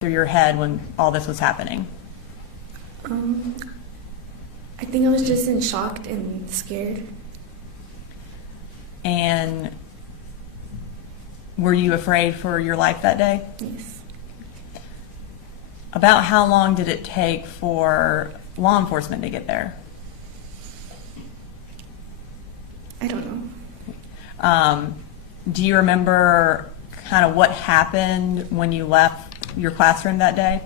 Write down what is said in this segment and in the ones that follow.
through your head when all this was happening? I think I was just in shock and scared. And were you afraid for your life that day? Yes. About how long did it take for law enforcement to get there? I don't know. Do you remember kind of what happened when you left your classroom that day?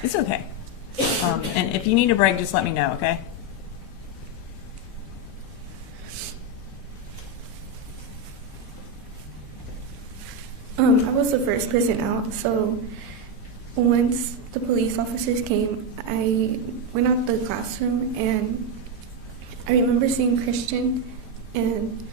It's okay. And if you need a break, just let me know, okay? I was the first person out, so once the police officers came, I went out the classroom and I remember seeing Christian and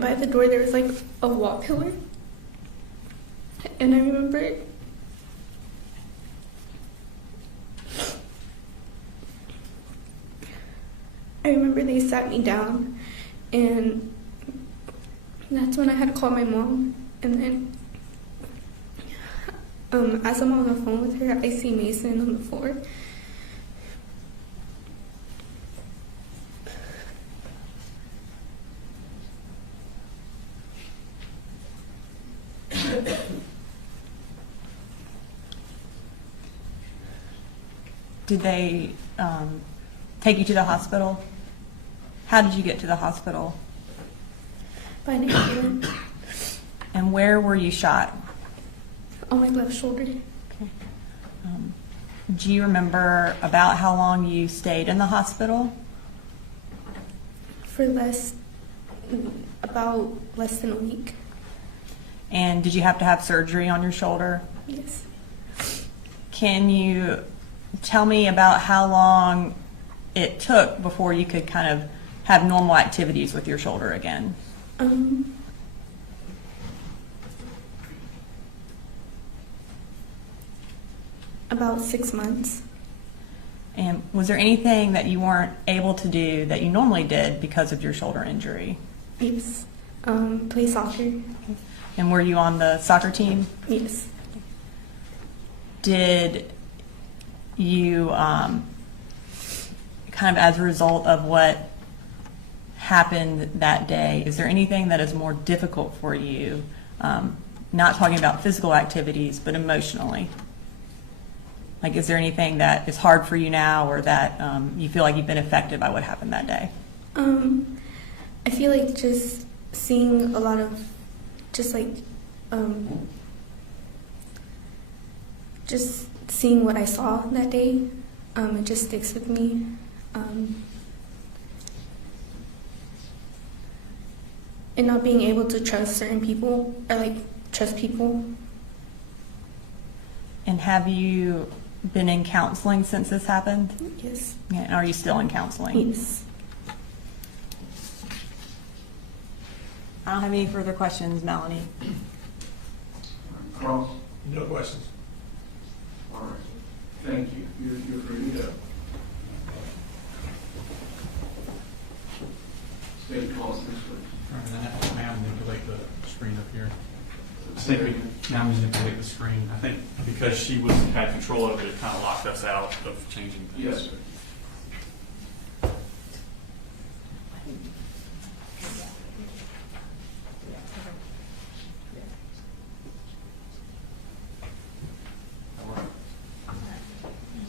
by the door there was like a wall pillar. And I remember they sat me down, and that's when I had to call my mom. And then as I'm on the phone with her, I see Mason on the floor. Did they take you to the hospital? How did you get to the hospital? By an ambulance. And where were you shot? On my left shoulder. Okay. Do you remember about how long you stayed in the hospital? For about less than a week. And did you have to have surgery on your shoulder? Yes. Can you tell me about how long it took before you could kind of have normal activities with your shoulder again? About 6 months. And was there anything that you weren't able to do that you normally did because of your shoulder injury? Yes. Play soccer. And were you on the soccer team? Yes. Did you, kind of as a result of what happened that day, is there anything that is more difficult for you, not talking about physical activities, but emotionally? Like, is there anything that is hard for you now, or that you feel like you've been affected by what happened that day? I feel like just seeing a lot of, just seeing what I saw that day, it just sticks with me. And not being able to trust certain people, or trust people. And have you been in counseling since this happened? Yes. Yeah, and are you still in counseling? Yes. I don't have any further questions, Melanie. Cross? No questions. All right. Thank you. You're free to go. State policies, please. Now manipulate the screen up here. State. Now manipulate the screen. I think because she had control of it, it kind of locked us out of changing things. Yes, sir.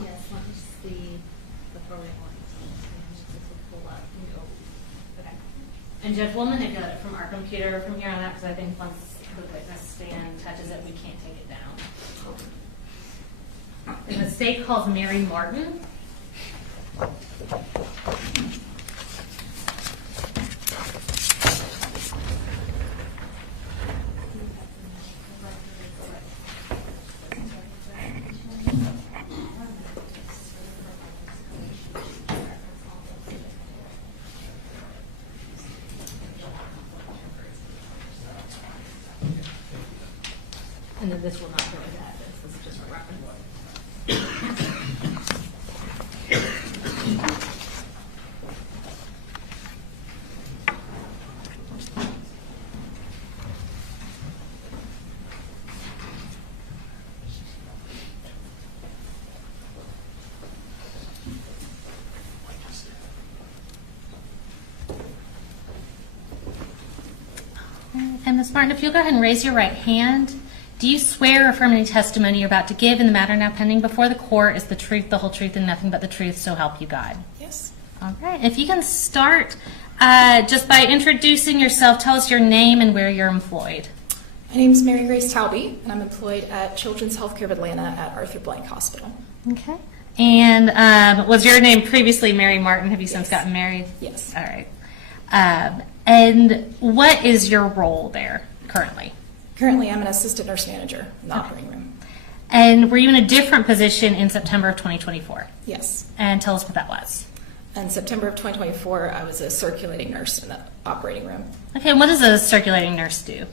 Yes, let me see the program. Pull up. Okay. And Judge, we'll manipulate it from our computer from here on out, because I think once the witness stand touches it, we can't take it down. And the state calls Mary Martin. And then this will not go into evidence. This is just a reference. And Ms. Martin, if you'll go ahead and raise your right hand. Do you swear or affirm any testimony you're about to give in the matter now pending before the court is the truth, the whole truth, and nothing but the truth, so help you God? Yes. All right. If you can start just by introducing yourself, tell us your name and where you're employed. My name is Mary Grace Talby, and I'm employed at Children's Healthcare of Atlanta at Arthur Blank Hospital. Okay. And was your name previously Mary Martin? Have you since Yes. gotten married? Yes. All right. And what is your role there currently? Currently, I'm an assistant nurse manager in the operating room. And were you in a different position in September of 2024? Yes. And tell us what that was. In September of 2024, I was a circulating nurse in the operating room. Okay, and what does a circulating nurse do?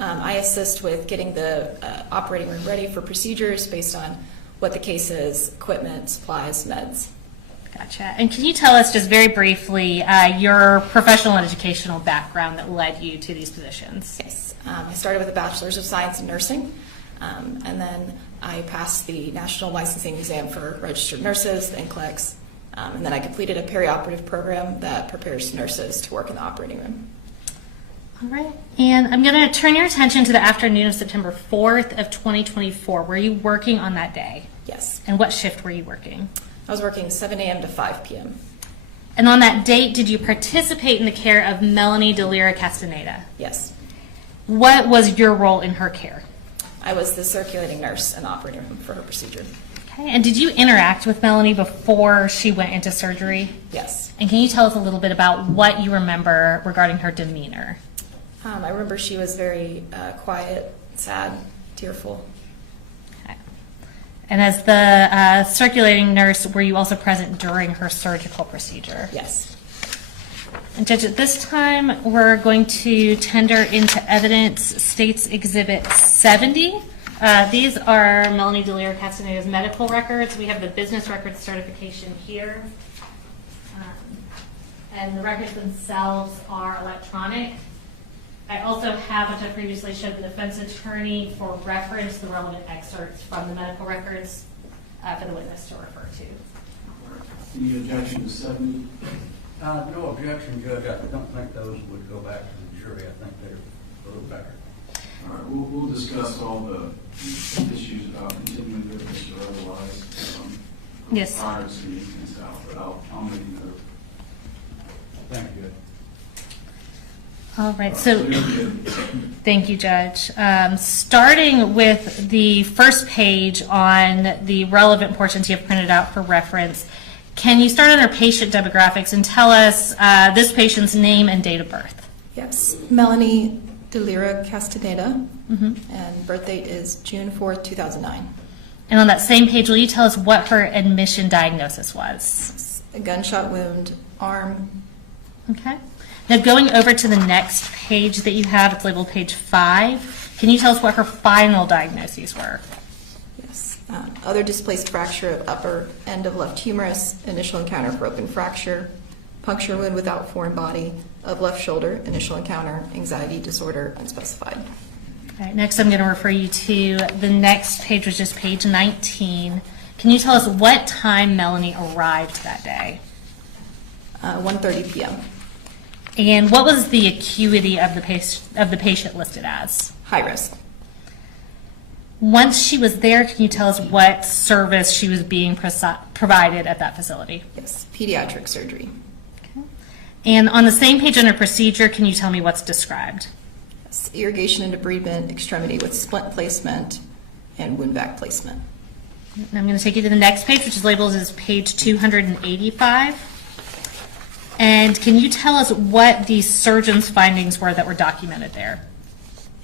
I assist with getting the operating room ready for procedures based on what the case is, equipment, supplies, meds. Gotcha. And can you tell us just very briefly your professional and educational background that led you to these positions? Yes. I started with a Bachelor's of Science in Nursing, and then I passed the National Licensing Exam for Registered Nurses, the NCLEX, and then I completed a perioperative program that prepares nurses to work in the operating room. All right. And I'm going to turn your attention to the afternoon of September 4th of 2024. Were you working on that day? Yes. And what shift were you working? I was working 7 a.m. to 5 p.m. And on that date, did you participate in the care of Melanie Delira Castaneda? Yes. What was your role in her care? I was the circulating nurse in the operating room for her procedure. Okay. And did you interact with Melanie before she went into surgery? Yes. And can you tell us a little bit about what you remember regarding her demeanor? I remember she was very quiet, sad, tearful. Okay. And as the circulating nurse, were you also present during her surgical procedure? Yes. And Judge, at this time, we're going to tender into evidence State's Exhibit 70. These are Melanie Delira Castaneda's medical records. We have the business records certification here. And the records themselves are electronic. I also have, which I previously showed the defense attorney for reference, the relevant excerpts from the medical records for the witness to refer to. Any objection to 70? No objection, Judge. I don't think those would go back to the jury. I think they're a little better. All right, we'll discuss all the issues about continuing witness or otherwise. Yes. Prior to the evidence out, but I'll make a note. Thank you. All right, so you're good. thank you, Judge. Starting with the first page on the relevant portions you have printed out for reference, can you start on our patient demographics and tell us this patient's name and date of birth? Yes. Melanie Delira Castaneda, and birth date is June 4th, 2009. And on that same page, will you tell us what her admission diagnosis was? A gunshot wound, arm. Okay. Now going over to the next page that you have, it's labeled page 5. Can you tell us what her final diagnoses were? Yes. Other displaced fracture of upper end of left humerus, initial encounter for open fracture, puncture wound without foreign body of left shoulder, initial encounter, anxiety disorder, unspecified. All right, next I'm going to refer you to the next page, which is page 19. Can you tell us what time Melanie arrived that day? 1:30 p.m. And what was the acuity of the patient listed as? High risk. Once she was there, can you tell us what service she was being provided at that facility? Yes. Pediatric surgery. Okay. And on the same page under procedure, can you tell me what's described? Irrigation and debridement extremity with splint placement and wound vac placement. And I'm going to take you to the next page, which is labeled as page 285. And can you tell us what the surgeon's findings were that were documented there?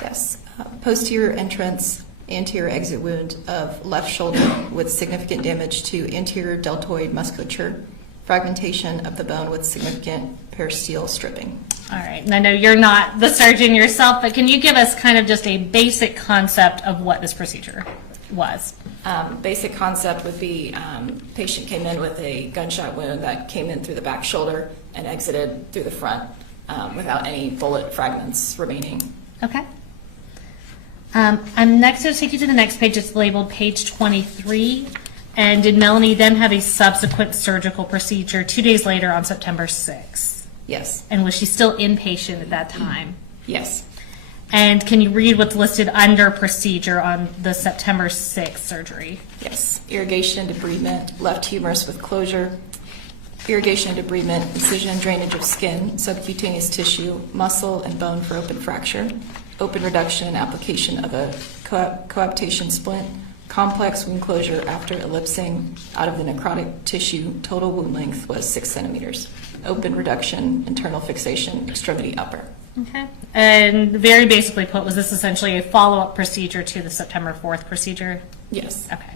Yes. Posterior entrance, anterior exit wound of left shoulder with significant damage to anterior deltoid musculature, fragmentation of the bone with significant peristeel stripping. All right, and I know you're not the surgeon yourself, but can you give us kind of just a basic concept of what this procedure was? Basic concept would be patient came in with a gunshot wound that came in through the back shoulder and exited through the front without any bullet fragments remaining. Okay. I'm next going to take you to the next page. It's labeled page 23. And did Melanie then have a subsequent surgical procedure 2 days later on September 6th? Yes. And was she still inpatient at that time? Yes. And can you read what's listed under procedure on the September 6th surgery? Yes. Irrigation and debridement, left humerus with closure, irrigation and debridement, incision and drainage of skin, subcutaneous tissue, muscle, and bone for open fracture, open reduction and application of a coaptation splint, complex wound closure after ellipsing out of the necrotic tissue. Total wound length was 6 centimeters. Open reduction, internal fixation, extremity upper. Okay. And very basically put, was this essentially a follow-up procedure to the September 4th procedure? Yes. Okay.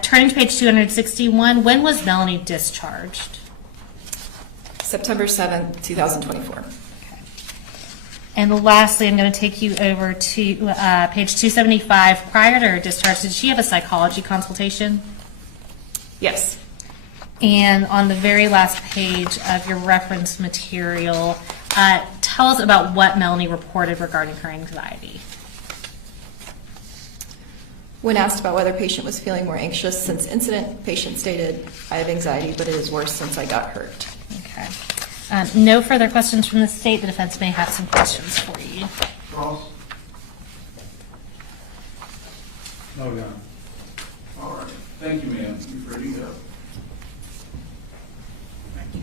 Turning to page 261, when was Melanie discharged? September 7th, 2024. And lastly, I'm going to take you over to page 275. Prior to her discharge, did she have a psychology consultation? Yes. And on the very last page of your reference material, tell us about what Melanie reported regarding her anxiety. When asked about whether patient was feeling more anxious since incident, patient stated, "I have anxiety, but it is worse since I got hurt." Okay. No further questions from the state. The defense may have some questions for you. Ross? No gun. All right. Thank you, ma'am. You're free to go. Thank you.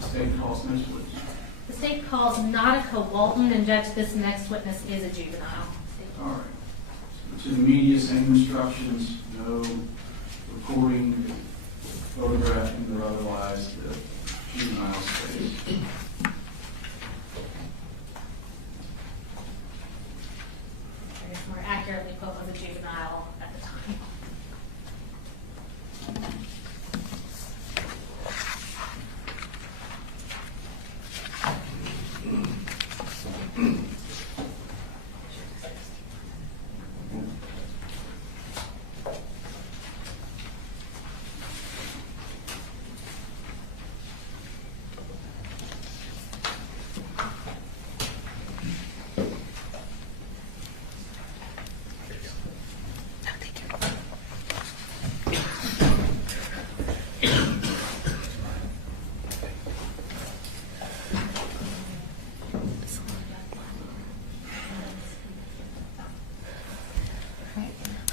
State calls next witness. The state calls Nautica Walton, and Judge, this next witness is a juvenile. All right. So to the media, same instructions, no recording, photographing, or otherwise the juvenile space. I guess more accurately put, was a juvenile at the time.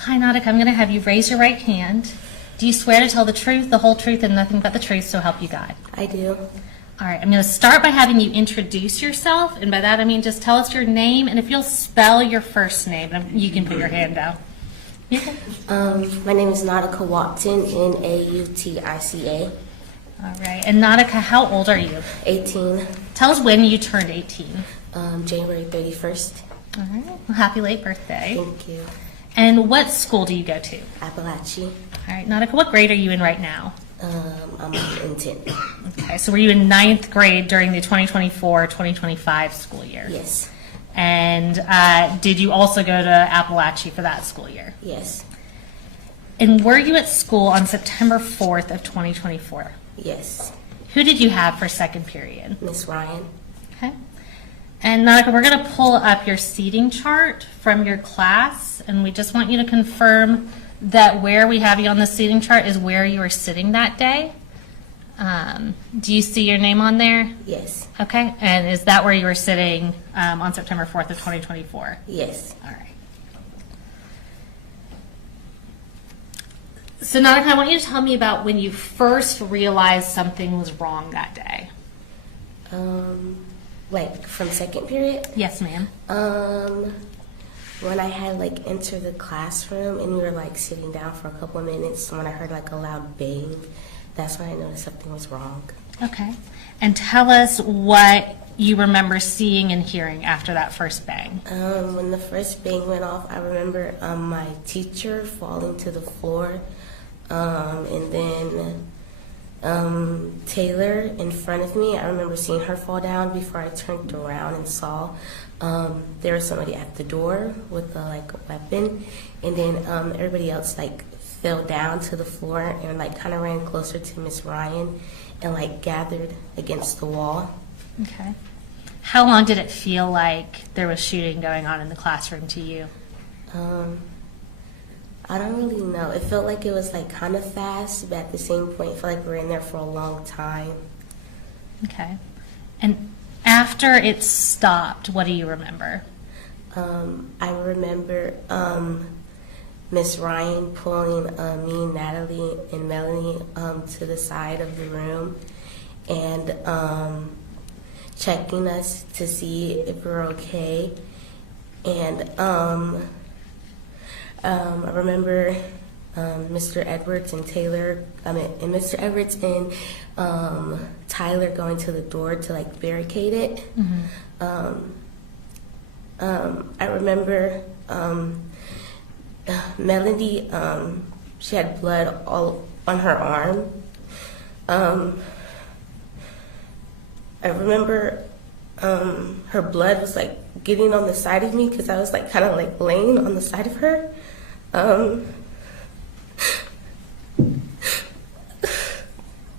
Hi, Nautica. I'm going to have you raise your right hand. Do you swear to tell the truth, the whole truth, and nothing but the truth, so help you God? I do. All right. I'm going to start by having you introduce yourself, and by that I mean just tell us your name, and if you'll spell your first name, you can put your hand down. My name is Nautica Walton, Nautica. All right. And Nautica, how old are you? 18, Tell us when you turned 18. January 31st. All right. Well, happy late birthday. Thank you. And what school do you go to? Apalachee. All right, Nautica, what grade are you in right now? I'm in 10th. Okay, so were you in 9th grade during the 2024-2025 school year? Yes. And did you also go to Apalachee for that school year? Yes. And were you at school on September 4th of 2024? Yes. Who did you have for second period? Miss Ryan. Okay. And Nautica, we're going to pull up your seating chart from your class, and we just want you to confirm that where we have you on the seating chart is where you were sitting that day. Do you see your name on there? Yes. Okay. And is that where you were sitting on September 4th of 2024? Yes. All right. So, Nautica, I want you to tell me about when you first realized something was wrong that day. Like from second period. Yes, ma'am. When I had like entered the classroom and we were like sitting down for a couple of minutes, when I heard like a loud bang, that's when I noticed something was wrong. Okay. And tell us what you remember seeing and hearing after that first bang. When the first bang went off, I remember my teacher falling to the floor, and then Taylor in front of me. I remember seeing her fall down before I turned around and saw there was somebody at the door with a weapon, and then everybody else like fell down to the floor and like kind of ran closer to Miss Ryan and like gathered against the wall. Okay. How long did it feel like there was shooting going on in the classroom to you? I don't really know. It felt like it was like kind of fast, but at the same point, I felt like we were in there for a long time. Okay. And after it stopped, what do you remember? I remember Miss Ryan pulling me, Natalie, and Melanie to the side of the room and checking us to see if we were okay. And I remember Mr. Edwards and Mr. Edwards and Tyler going to the door to like barricade it. I remember Melody, she had blood all on her arm. I remember her blood was like getting on the side of me because I was like kind of like laying on the side of her.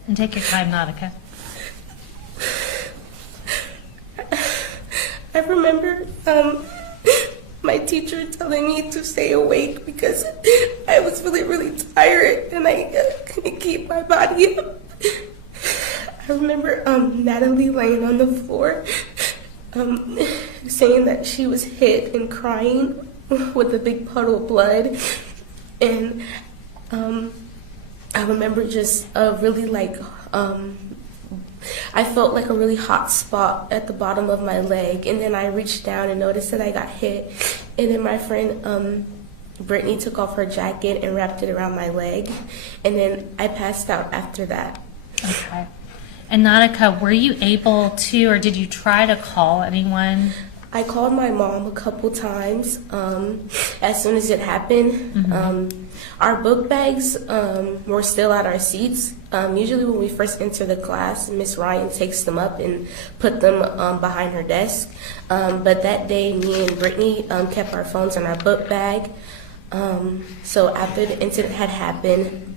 And take your time, Nautica. I remember my teacher telling me to stay awake because I was really, really tired and I couldn't keep my body up. I remember Natalie laying on the floor saying that she was hit and crying with a big puddle of blood. And I remember just really like, I felt like a really hot spot at the bottom of my leg. And then I reached down and noticed that I got hit. And then my friend Brittany took off her jacket and wrapped it around my leg. And then I passed out after that. Okay. And Nautica, were you able to, or did you try to call anyone? I called my mom a couple times as soon as it happened. Our book bags were still at our seats. Usually when we first enter the class, Miss Ryan takes them up and put them behind her desk. But that day, me and Brittany kept our phones in our book bag. So after the incident had happened,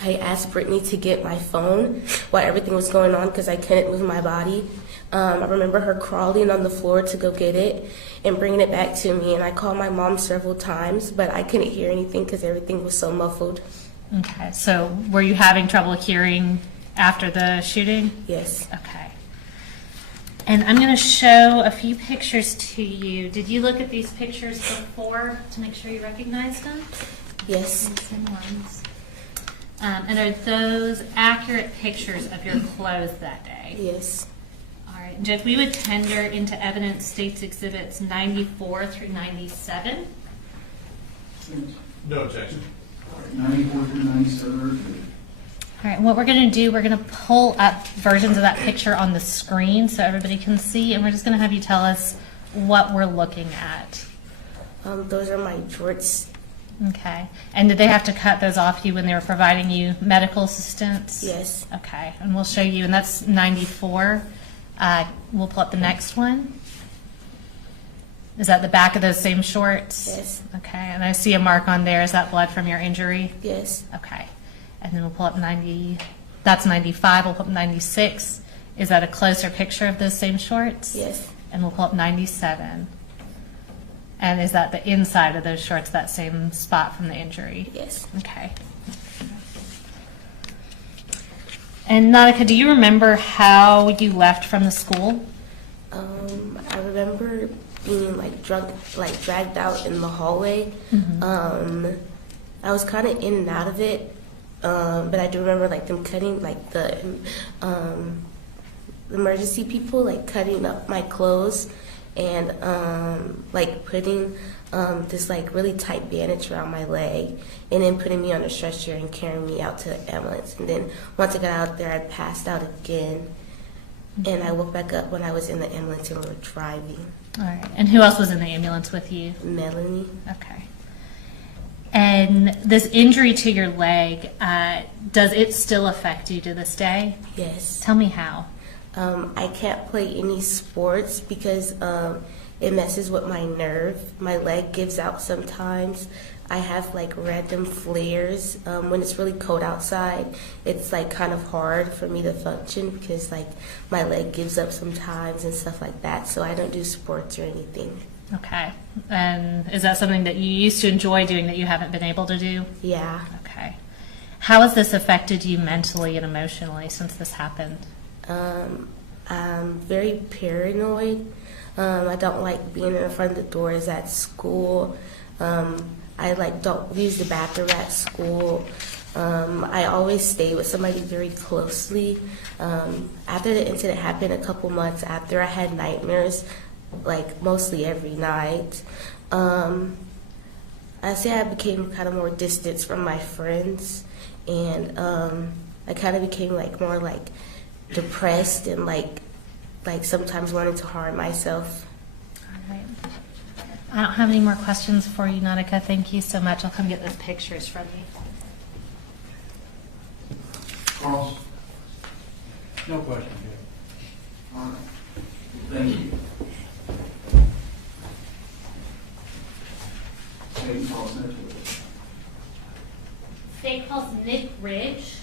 I asked Brittany to get my phone while everything was going on because I couldn't move my body. I remember her crawling on the floor to go get it and bringing it back to me. And I called my mom several times, but I couldn't hear anything because everything was so muffled. Okay. So were you having trouble hearing after the shooting? Yes. Okay. And I'm going to show a few pictures to you. Did you look at these pictures before to make sure you recognized them? Yes. Same ones. And are those accurate pictures of your clothes that day? Yes. All right. Judge, we would tender into evidence States Exhibits 94 through 97. No objection. 94 through 97. All right, what we're going to do, we're going to pull up versions of that picture on the screen so everybody can see, and we're just going to have you tell us what we're looking at. Those are my jorts. Okay. And did they have to cut those off you when they were providing you medical assistance? Yes. Okay, and we'll show you, and that's 94. We'll pull up the next one. Is that the back of those same shorts? Yes. Okay, and I see a mark on there. Is that blood from your injury? Yes. Okay. And then we'll pull up 90, that's 95, we'll pull up 96. Is that a closer picture of those same shorts? Yes. And we'll pull up 97. And is that the inside of those shorts, that same spot from the injury? Yes. Okay. And Nautica, do you remember how you left from the school? I remember being like drunk, like dragged out in the hallway. I was kind of in and out of it, but I do remember like them cutting, like the emergency people like cutting up my clothes and like putting this like really tight bandage around my leg, and then putting me on a stretcher and carrying me out to the ambulance. And then once I got out there, I passed out again, and I woke back up when I was in the ambulance and we were driving. All right. And who else was in the ambulance with you? Melanie. Okay. And this injury to your leg, does it still affect you to this day? Yes. Tell me how. I can't play any sports because it messes with my nerve. My leg gives out sometimes. I have like random flares. When it's really cold outside, it's like kind of hard for me to function because like my leg gives up sometimes and stuff like that. So I don't do sports or anything. Okay. And is that something that you used to enjoy doing that you haven't been able to do? Yeah. Okay. How has this affected you mentally and emotionally since this happened? I'm very paranoid. I don't like being in front of the doors at school. I like don't use the bathroom at school. I always stay with somebody very closely. After the incident happened a couple months after, I had nightmares like mostly every night. I say I became kind of more distant from my friends, and I kind of became like more like depressed and like sometimes wanted to harm myself. All right. I don't have any more questions for you, Nautica. Thank you so much. I'll come get those pictures from you. Carl? No question, Judge. All right. Thank you. State calls Nick Ridge. State calls Nick Ridge.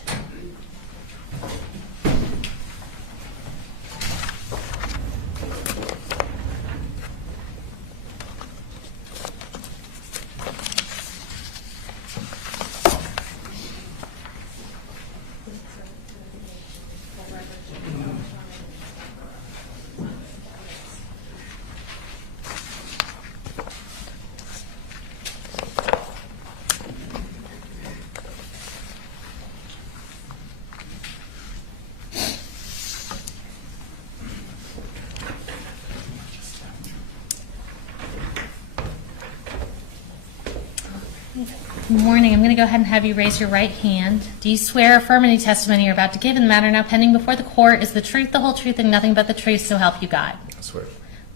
Good morning. I'm going to go ahead and have you raise your right hand. Do you swear or affirm any testimony you're about to give in the matter now pending before the court is the truth, the whole truth, and nothing but the truth, so help you God? I swear.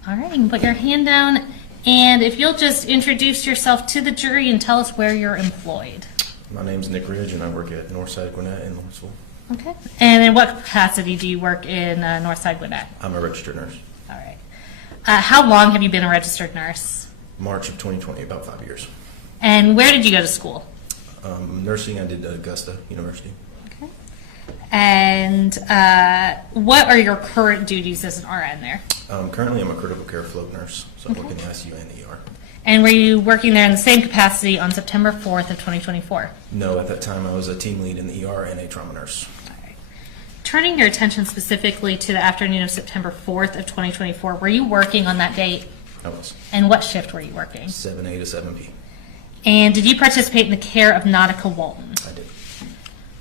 All right, you can put your hand down, and if you'll just introduce yourself to the jury and tell us where you're employed. My name's Nick Ridge, and I work at Northside Gwinnett in Lawrenceville. Okay. And in what capacity do you work in Northside Gwinnett? I'm a registered nurse. All right. How long have you been a registered nurse? March of 2020, about 5 years. And where did you go to school? Nursing, I did at Augusta University. Okay. And what are your current duties as an RN there? Currently, I'm a critical care float nurse, so I work in the ICU and the ER. And were you working there in the same capacity on September 4th of 2024? No, at that time, I was a team lead in the ER and a trauma nurse. All right. Turning your attention specifically to the afternoon of September 4th of 2024, were you working on that date? I was. And what shift were you working? 7A to 7P. And did you participate in the care of Nautica Walton? I did.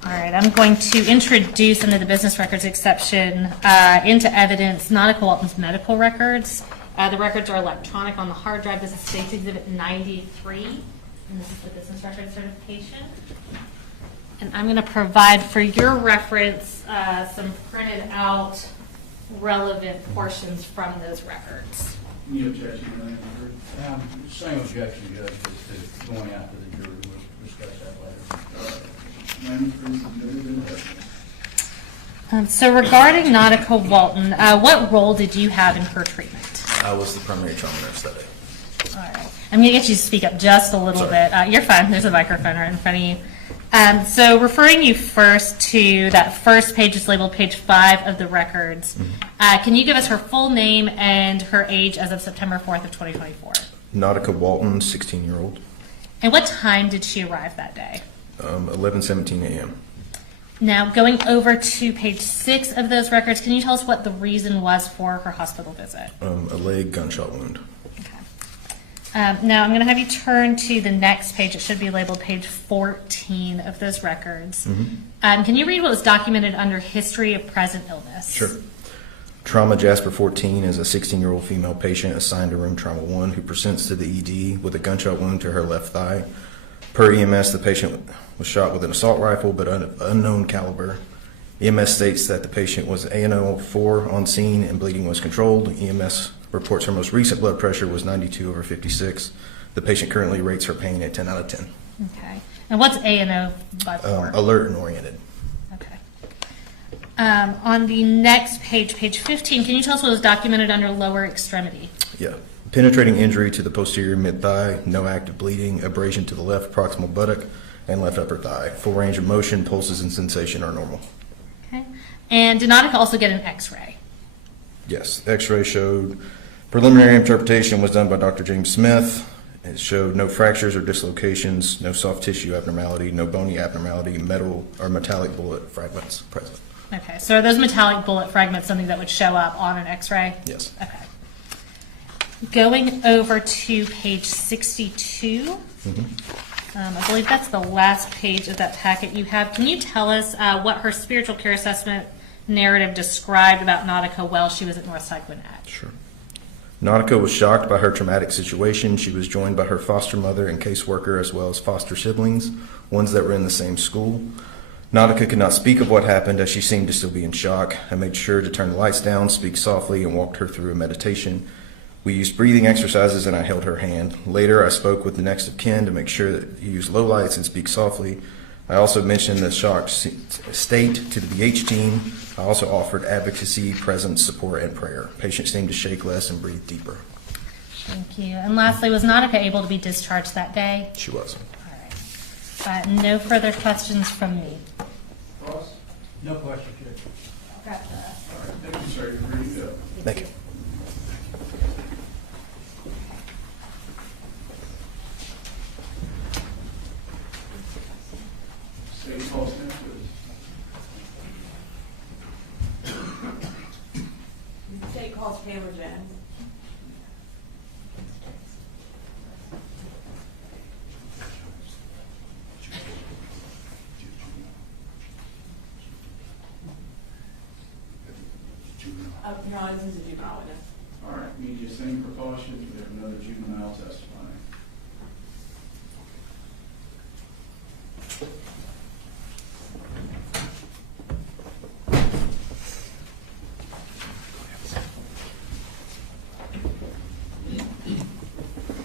All right, I'm going to introduce under the business records exception into evidence Nautica Walton's medical records. The records are electronic on the hard drive. This is State's Exhibit 93, and this is the business record certification. And I'm going to provide for your reference some printed out relevant portions from those records. Any objection to that? Same objection, Judge, as to going out to the jury. We'll discuss that later. Manuscripts submitted in evidence. So regarding Nautica Walton, what role did you have in her treatment? I was the primary trauma nurse that day. All right. I'm going to get you to speak up just a little Sorry. bit. You're fine. There's a microphone right in front of you. So referring you first to that first page is labeled page 5 of the records. Can you give us her full name and her age as of September 4th of 2024? Nautica Walton, 16-year-old. And what time did she arrive that day? 11:17 a.m. Now, going over to page 6 of those records, can you tell us what the reason was for her hospital visit? A leg gunshot wound. Okay. Now, I'm going to have you turn to the next page. It should be labeled page 14 of those records. Can you read what was documented under history of present illness? Sure. Trauma Jasper 14 is a 16-year-old female patient assigned to room trauma 1 who presents to the ED with a gunshot wound to her left thigh. Per EMS, the patient was shot with an assault rifle but unknown caliber. EMS states that the patient was ANO 4 on scene and bleeding was controlled. EMS reports her most recent blood pressure was 92/56. The patient currently rates her pain at 10 out of 10. Okay. And what's ANO by 4? Alert and oriented. Okay. On the next page, page 15, can you tell us what was documented under lower extremity? Yeah. Penetrating injury to the posterior mid-thigh, no active bleeding, abrasion to the left proximal buttock and left upper thigh. Full range of motion, pulses, and sensation are normal. Okay. And did Nautica also get an x-ray? Yes. X-ray showed preliminary interpretation was done by Dr. James Smith. It showed no fractures or dislocations, no soft tissue abnormality, no bony abnormality, metal or metallic bullet fragments present. Okay. So are those metallic bullet fragments something that would show up on an x-ray? Yes. Okay. Going over to page 62, I believe that's the last page of that packet you have. Can you tell us what her spiritual care assessment narrative described about Nautica while she was at Northside Gwinnett? Sure. Nautica was shocked by her traumatic situation. She was joined by her foster mother and caseworker as well as foster siblings, ones that were in the same school. Nautica could not speak of what happened as she seemed to still be in shock. I made sure to turn the lights down, speak softly, and walked her through a meditation. We used breathing exercises and I held her hand. Later, I spoke with the next of kin to make sure that he used low lights and speak softly. I also mentioned the shocked state to the BH team. I also offered advocacy, presence, support, and prayer. Patient seemed to shake less and breathe deeper. Thank you. And lastly, was Nautica able to be discharged that day? She was. All right. No further questions from me. Ross? No question, Judge. All right, thank you, sir. You're ready to go. Thank you. State calls in, please. The state calls Taylor Jones. Your Honor, this is a juvenile witness. All right, media, same precautions. We have another juvenile testifying.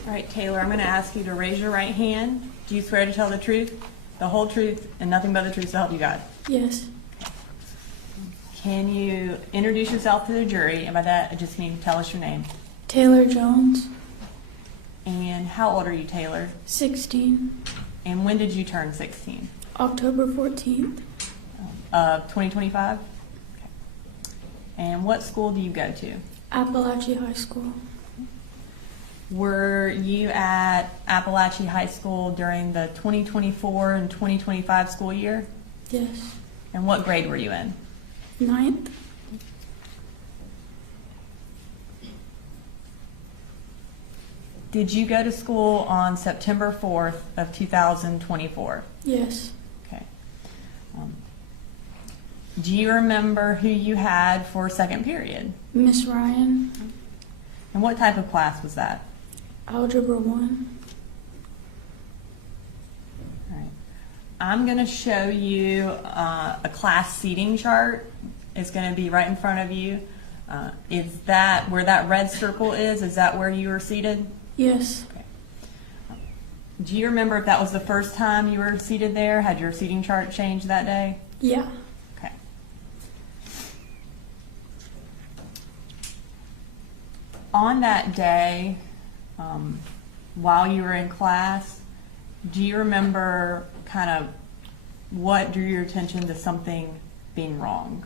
All right, Taylor, I'm going to ask you to raise your right hand. Do you swear to tell the truth, the whole truth, and nothing but the truth to help you God? Yes. Can you introduce yourself to the jury? And by that, I just mean tell us your name. Taylor Jones, And how old are you, Taylor? 16, And when did you turn 16? October 14th, 2025? Okay. And what school do you go to? Apalachee High School. Were you at Apalachee High School during the 2024 and 2025 school year? Yes. And what grade were you in? 9th. Did you go to school on September 4th of 2024? Yes. Okay. Do you remember who you had for second period? Miss Ryan, And what type of class was that? Algebra 1. All right. I'm going to show you a class seating chart. It's going to be right in front of you. Is that where that red circle is? Is that where you were seated? Yes. Okay. Do you remember if that was the first time you were seated there? Had your seating chart changed that day? Yeah. Okay. On that day, while you were in class, do you remember kind of what drew your attention to something being wrong?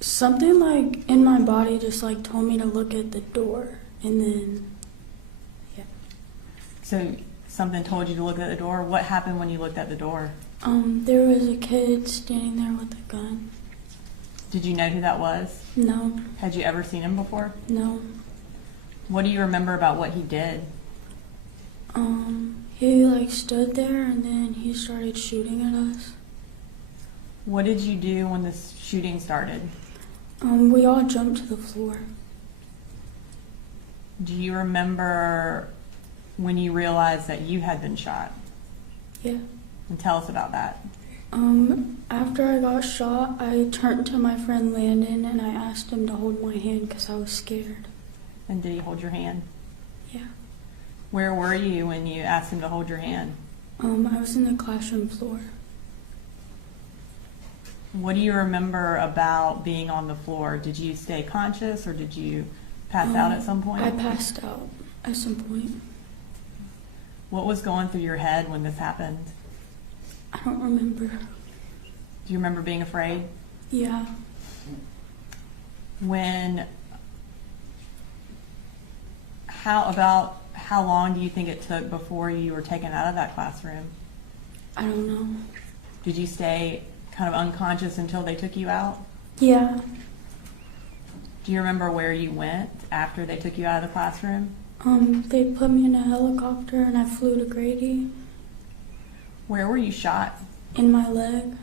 Something like in my body just like told me to look at the door, and then, yeah. So something told you to look at the door. What happened when you looked at the door? There was a kid standing there with a gun. Did you know who that was? No, Had you ever seen him before? no. What do you remember about what he did? He like stood there and then he started shooting at us. What did you do when the shooting started? We all jumped to the floor. Do you remember when you realized that you had been shot? Yeah. And tell us about that. After I got shot, I turned to my friend Landon and I asked him to hold my hand because I was scared. And did he hold your hand? Yeah. Where were you when you asked him to hold your hand? I was in the classroom floor. What do you remember about being on the floor? Did you stay conscious or did you pass out at some point? I passed out at some point. What was going through your head when this happened? I don't remember. Do you remember being afraid? Yeah. How long do you think it took before you were taken out of that classroom? I don't know. Did you stay kind of unconscious until they took you out? Yeah. Do you remember where you went after they took you out of the classroom? They put me in a helicopter and I flew to Grady. Where were you shot? In my leg.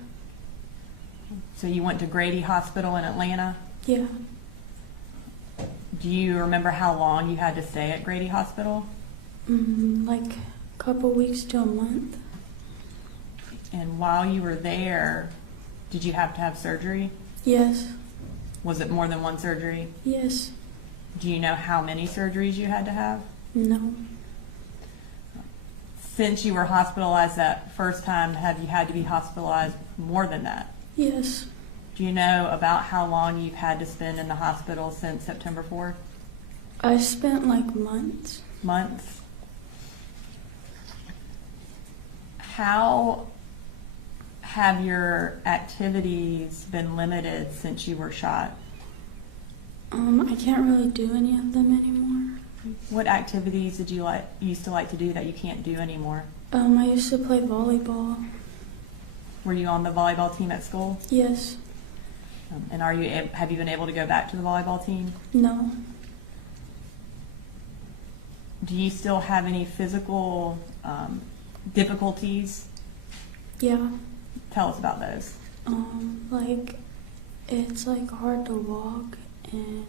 So you went to Grady Hospital in Atlanta? Yeah. Do you remember how long you had to stay at Grady Hospital? Like a couple weeks to a month. And while you were there, did you have to have surgery? Yes. Was it more than one surgery? Yes. Do you know how many surgeries you had to have? No. Since you were hospitalized that first time, have you had to be hospitalized more than that? Yes. Do you know about how long you've had to spend in the hospital since September 4th? I spent like months. Months? How have your activities been limited since you were shot? I can't really do any of them anymore. What activities did you used to like to do that you can't do anymore? I used to play volleyball. Were you on the volleyball team at school? Yes. And have you been able to go back to the volleyball team? No. Do you still have any physical difficulties? Yeah. Tell us about those. Like it's like hard to walk and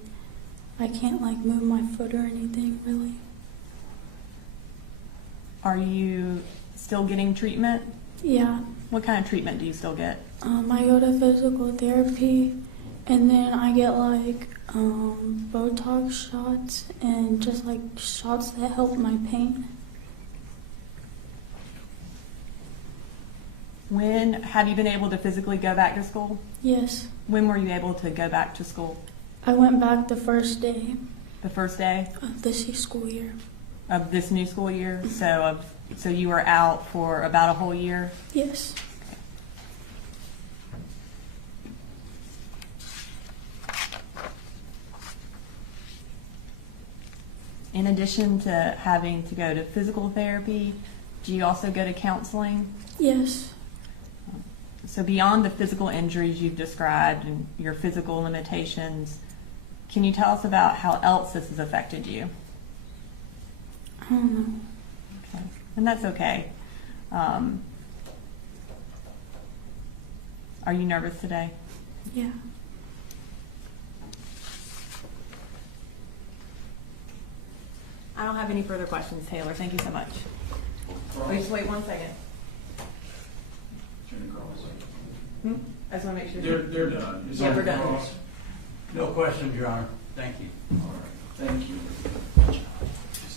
I can't like move my foot or anything really. Are you still getting treatment? Yeah. What kind of treatment do you still get? I go to physical therapy and then I get like Botox shots and just like shots that help my pain. When have you been able to physically go back to school? Yes. When were you able to go back to school? I went back the first day The first day of this school year. of this new school year? So you were out for about a whole year? Yes. In addition to having to go to physical therapy, do you also go to counseling? Yes. So beyond the physical injuries you've described and your physical limitations, can you tell us about how else this has affected you? I don't know. Okay. And that's okay. Are you nervous today? Yeah. I don't have any further questions, Taylor. Thank you so much. Wait, just wait 1 second. I just want to make sure. They're done. Is Yeah, that we're done. across? No questions, Your Honor. Thank you. All right, thank you.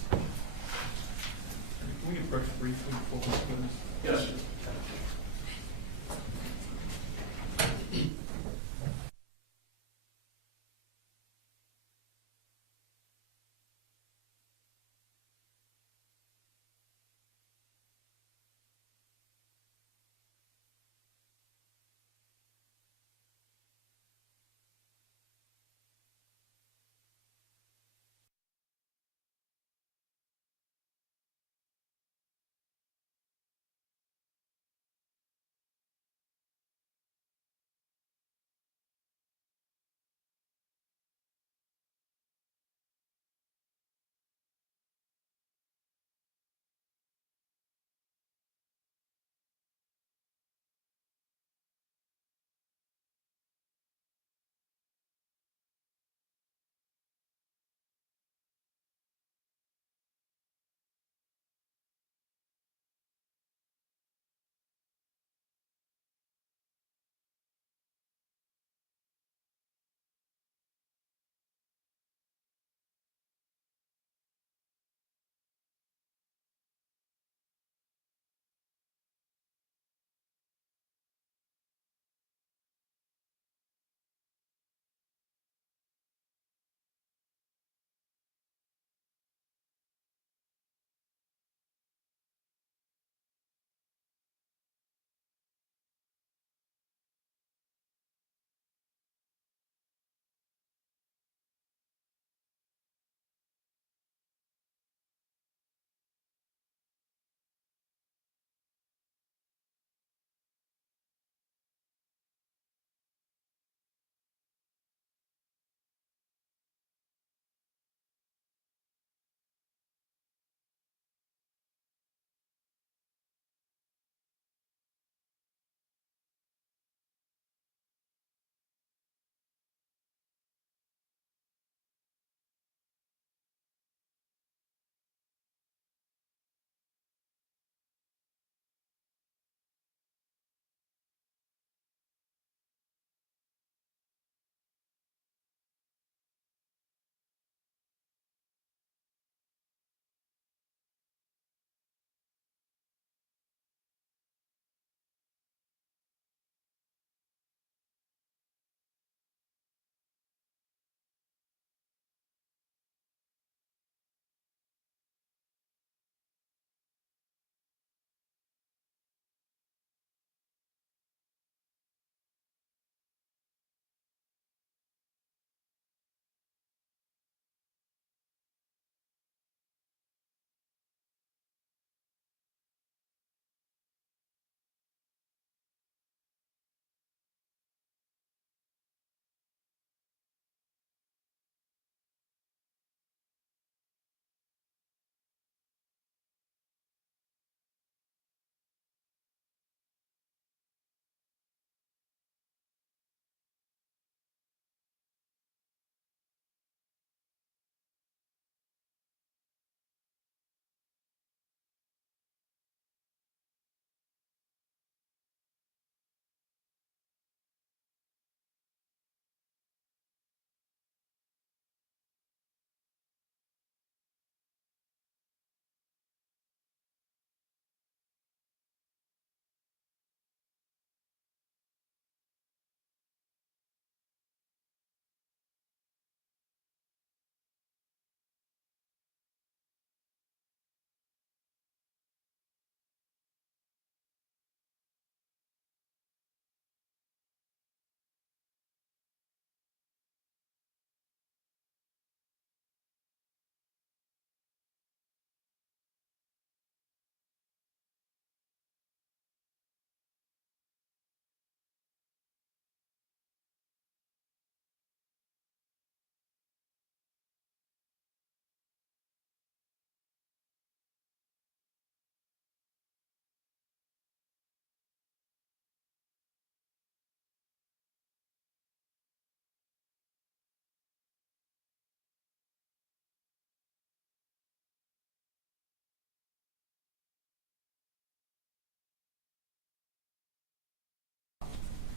Can we get briefly before we close? Yes, sir.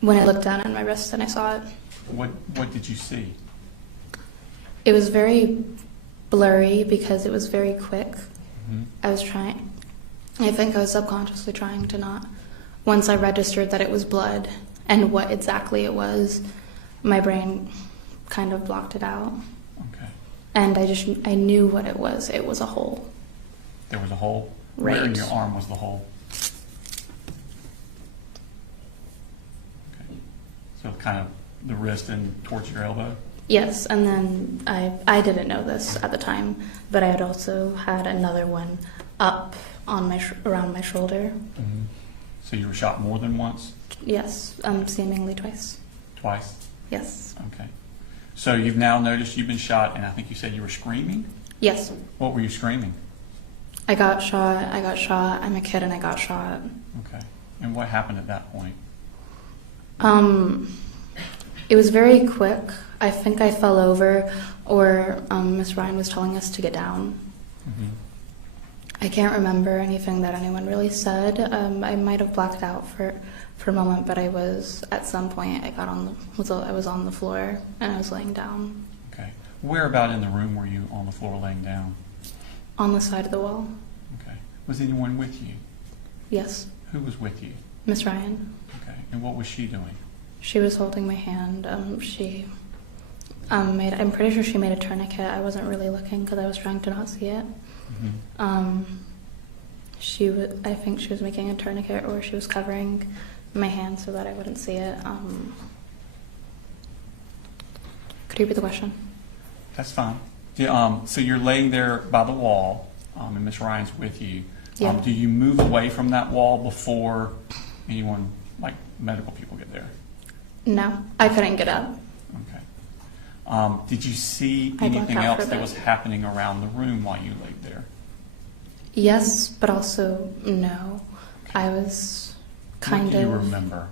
When I looked down at my wrist and I saw it. What did you see? It was very blurry because it was very quick. Mm-hmm. I think I was subconsciously trying to not. Once I registered that it was blood and what exactly it was, my brain kind of blocked it out. Okay. And I knew what it was. It was a hole. There was a hole? Right. Where in your arm was the hole? Okay. So kind of the wrist and towards your elbow? Yes, and then I didn't know this at the time, but I had also had another one up on around my shoulder. Mm-hmm. So you were shot more than once? Yes, seemingly twice. Twice? Yes. Okay. So you've now noticed you've been shot, and I think you said you were screaming? Yes. What were you screaming? I got shot, I'm a kid and I got shot. Okay. And what happened at that point? It was very quick. I think I fell over, or Miss Ryan was telling us to get down. Mm-hmm. I can't remember anything that anyone really said. I might have blacked out for a moment, but I was, at some point, I was on the floor and I was laying down. Okay. Where about in the room were you on the floor laying down? On the side of the wall. Okay. Was anyone with you? Yes. Who was with you? Miss Ryan. Okay. And what was she doing? She was holding my hand. I'm pretty sure she made a tourniquet. I wasn't really looking because I was trying to not see it. Mm-hmm. I think she was making a tourniquet, or she was covering my hand so that I wouldn't see it. Could you repeat the question? That's fine. So you're laying there by the wall, and Miss Ryan's with you. Yeah. Do you move away from that wall before anyone, like medical people, get there? No, I couldn't get up. Okay. Did you see I blacked anything out else for a that bit. was happening around the room while you laid there? Yes, but also no. I was kind What do you of. remember?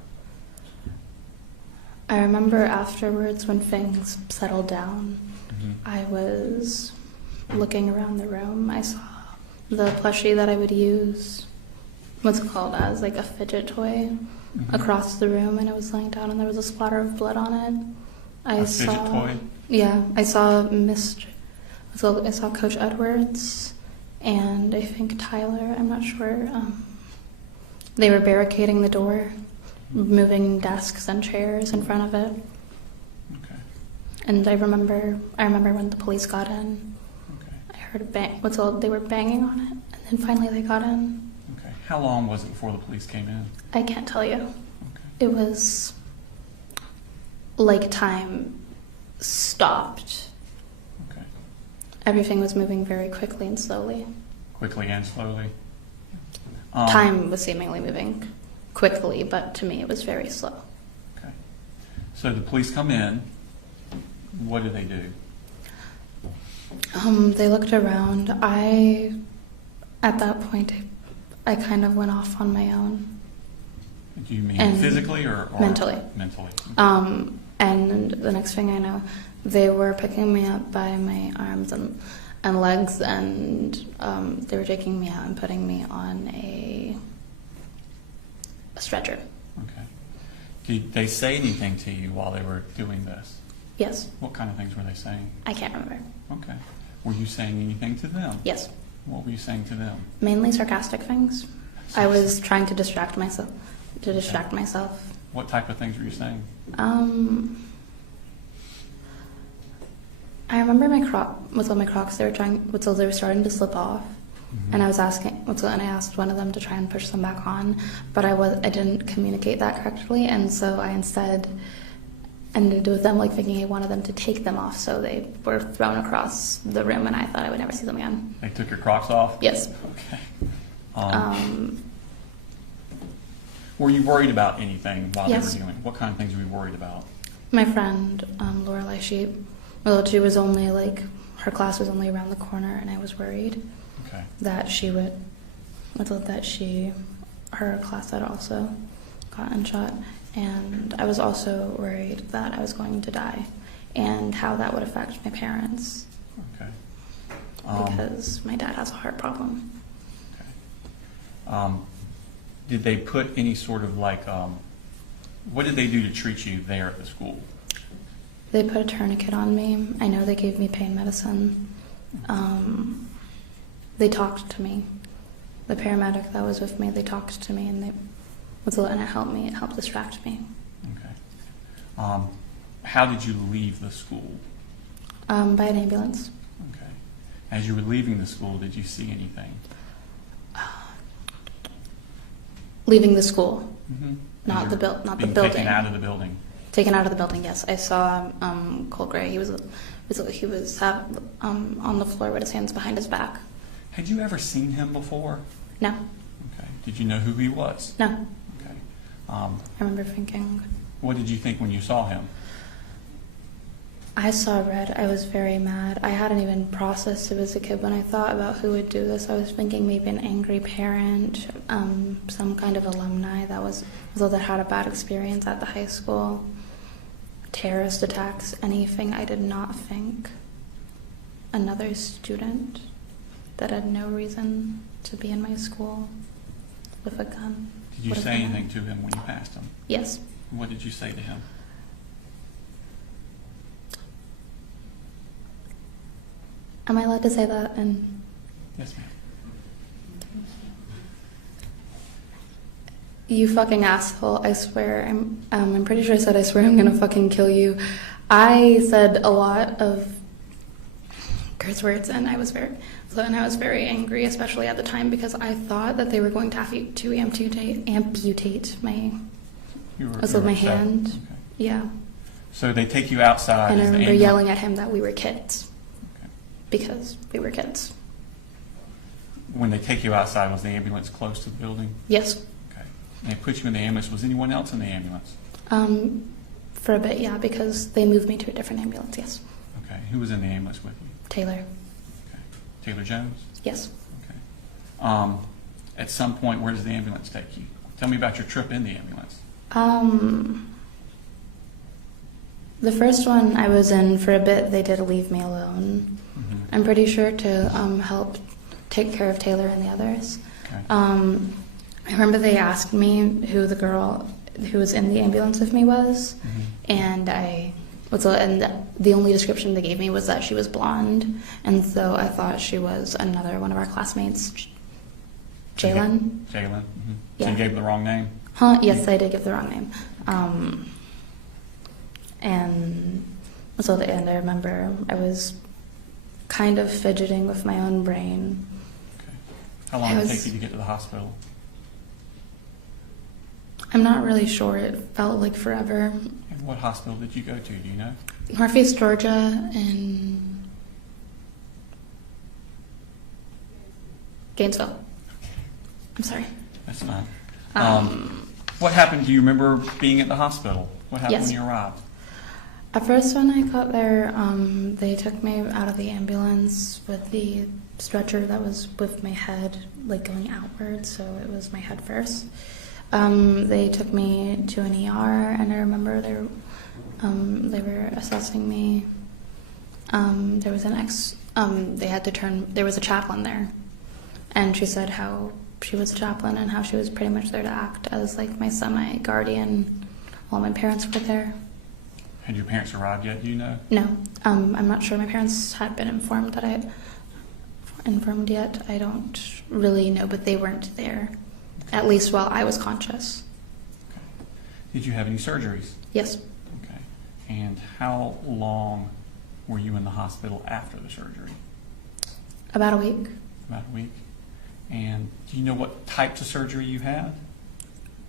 I remember afterwards when things settled down, Mm-hmm. I was looking around the room. I saw the plushie that I would use, what's it called, as like a fidget toy, Mm-hmm. across the room, and it was laying down, and there was a splatter of blood on it. A fidget toy? Yeah, I saw I saw Coach Edwards, and I think Tyler. I'm not sure. They were barricading the door, moving desks and chairs in front of it. Okay. And I remember when the police got in. Okay. I heard a bang. They were banging on it, and then finally they got in. Okay. How long was it before the police came in? I can't tell you. Okay. It was like time stopped. Okay. Everything was moving very quickly and slowly. Quickly and slowly? Time was seemingly moving quickly, but to me it was very slow. Okay. So the police come in. What do they do? They looked around. At that point, I kind of went off on my own. Do you mean And physically or mentally. Mentally. And the next thing I know, they were picking me up by my arms and legs, and they were taking me out and putting me on a stretcher. Okay. Did they say anything to you while they were doing this? Yes. What kind of things were they saying? I can't remember. Okay. Were you saying anything to them? Yes. What were you saying to them? Mainly sarcastic things. I was trying to distract myself. What type of things were you saying? I remember my Crocs. They were starting to slip off, and I asked one of them to try and push them back on, but I didn't communicate that correctly, and so I instead ended with them like thinking I wanted them to take them off, so they were thrown across the room, and I thought I would never see them again. They took your Crocs off? Yes. Okay. Were you worried about anything while Yes. they were doing? What kind of things were you worried about? My friend, Lorelai, she was only her class was only around the corner, and I was worried Okay. that her class had also gotten shot, and I was also worried that I was going to die, and how that would affect my parents, Okay. because my dad has a heart problem. Okay. Did they put any sort of What did they do to treat you there at the school? They put a tourniquet on me. I know they gave me pain medicine. They talked to me. The paramedic that was with me, they talked to me, and it helped me. It helped distract me. Okay. How did you leave the school? By an ambulance. Okay. As you were leaving the school, did you see anything? Leaving the school, Mm-hmm. not As the you build, were not the being building. Taken out of the building. Taken out of the building. Yes, I saw Colt Gray. He was on the floor with his hands behind his back. Had you ever seen him before? No, Okay. Did you know who he was? no. Okay. I remember thinking. What did you think when you saw him? I saw red. I was very mad. I hadn't even processed it as a kid. When I thought about who would do this, I was thinking maybe an angry parent, some kind of alumni that had a bad experience at the high school, terrorist attacks, anything. I did not think another student that had no reason to be in my school with a gun. Did you say anything to him when you passed him? Yes. What did you say to him? Am I allowed to say that? And Yes, ma'am. you fucking asshole! I swear. I'm pretty sure I said I swear I'm gonna fucking kill you. I said a lot of curse words, and I was very angry, especially at the time, because I thought that they were going to have to amputate my my upset. hand. Okay. Yeah. So they take you outside. And I Is the remember ambulance- yelling at him that we were kids. Okay. Because we were kids. When they take you outside, was the ambulance close to the building? Yes. Okay. And they put you in the ambulance. Was anyone else in the ambulance? For a bit, yeah, because they moved me to a different ambulance, yes. Okay. Who was in the ambulance with you? Taylor. Okay. Taylor Jones? Yes. Okay. At some point, where does the ambulance take you? Tell me about your trip in the ambulance. The first one I was in for a bit, they did leave me alone. Mm-hmm. I'm pretty sure to help take care of Taylor and the others. Okay. I remember they asked me who the girl who was in the ambulance with me was, Mm-hmm. and the only description they gave me was that she was blonde, and so I thought she was another one of our classmates, Jalen. Jalen. Mm-hmm. So Yeah. you gave the wrong name? Huh? Yes, I did give the wrong name. And so at the end, I remember I was kind of fidgeting with my own brain. Okay. How long did it take you to get to the hospital? I'm not really sure. It felt like forever. And what hospital did you go to? Do you know? Northeast Georgia and Gainesville. I'm sorry. That's fine. What happened? Do you remember being at the hospital? What happened Yes. when you arrived? At first, when I got there, they took me out of the ambulance with the stretcher that was with my head, like going outward, so it was my head first. They took me to an ER, and I remember they were assessing me. There was there was a chaplain there, and she said how she was a chaplain and how she was pretty much there to act as like my semi-guardian while my parents were there. Had your parents arrived yet? Do you know? No, I'm not sure my parents had been informed yet. I don't really know, but they weren't there, at least while I was conscious. Okay. Did you have any surgeries? Yes. Okay. And how long were you in the hospital after the surgery? About a week. About a week. And do you know what types of surgery you had?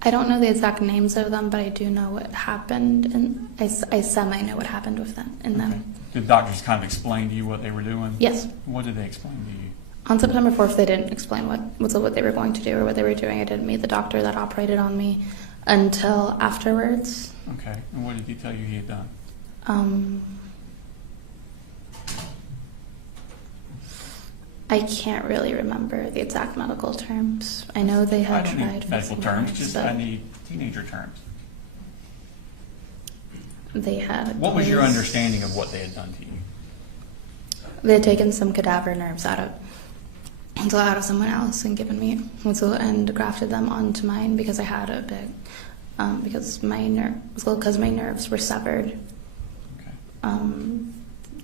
I don't know the exact names of them, but I do know what happened, and I semi know what happened with them. In Okay. them. Did the doctors kind of explain to you what they were doing? Yes. What did they explain to you? On September 4th, they didn't explain what they were going to do or what they were doing. I didn't meet the doctor that operated on me until afterwards. Okay. And what did he tell you he had done? I can't really remember the exact medical terms. I know they had I don't tried need medical some terms, things, just but I need teenager terms. they had. What was your police- understanding of what they had done to you? They had taken some cadaver nerves out of someone else and given me and grafted them onto mine because I had a big because my nerves were severed. Okay.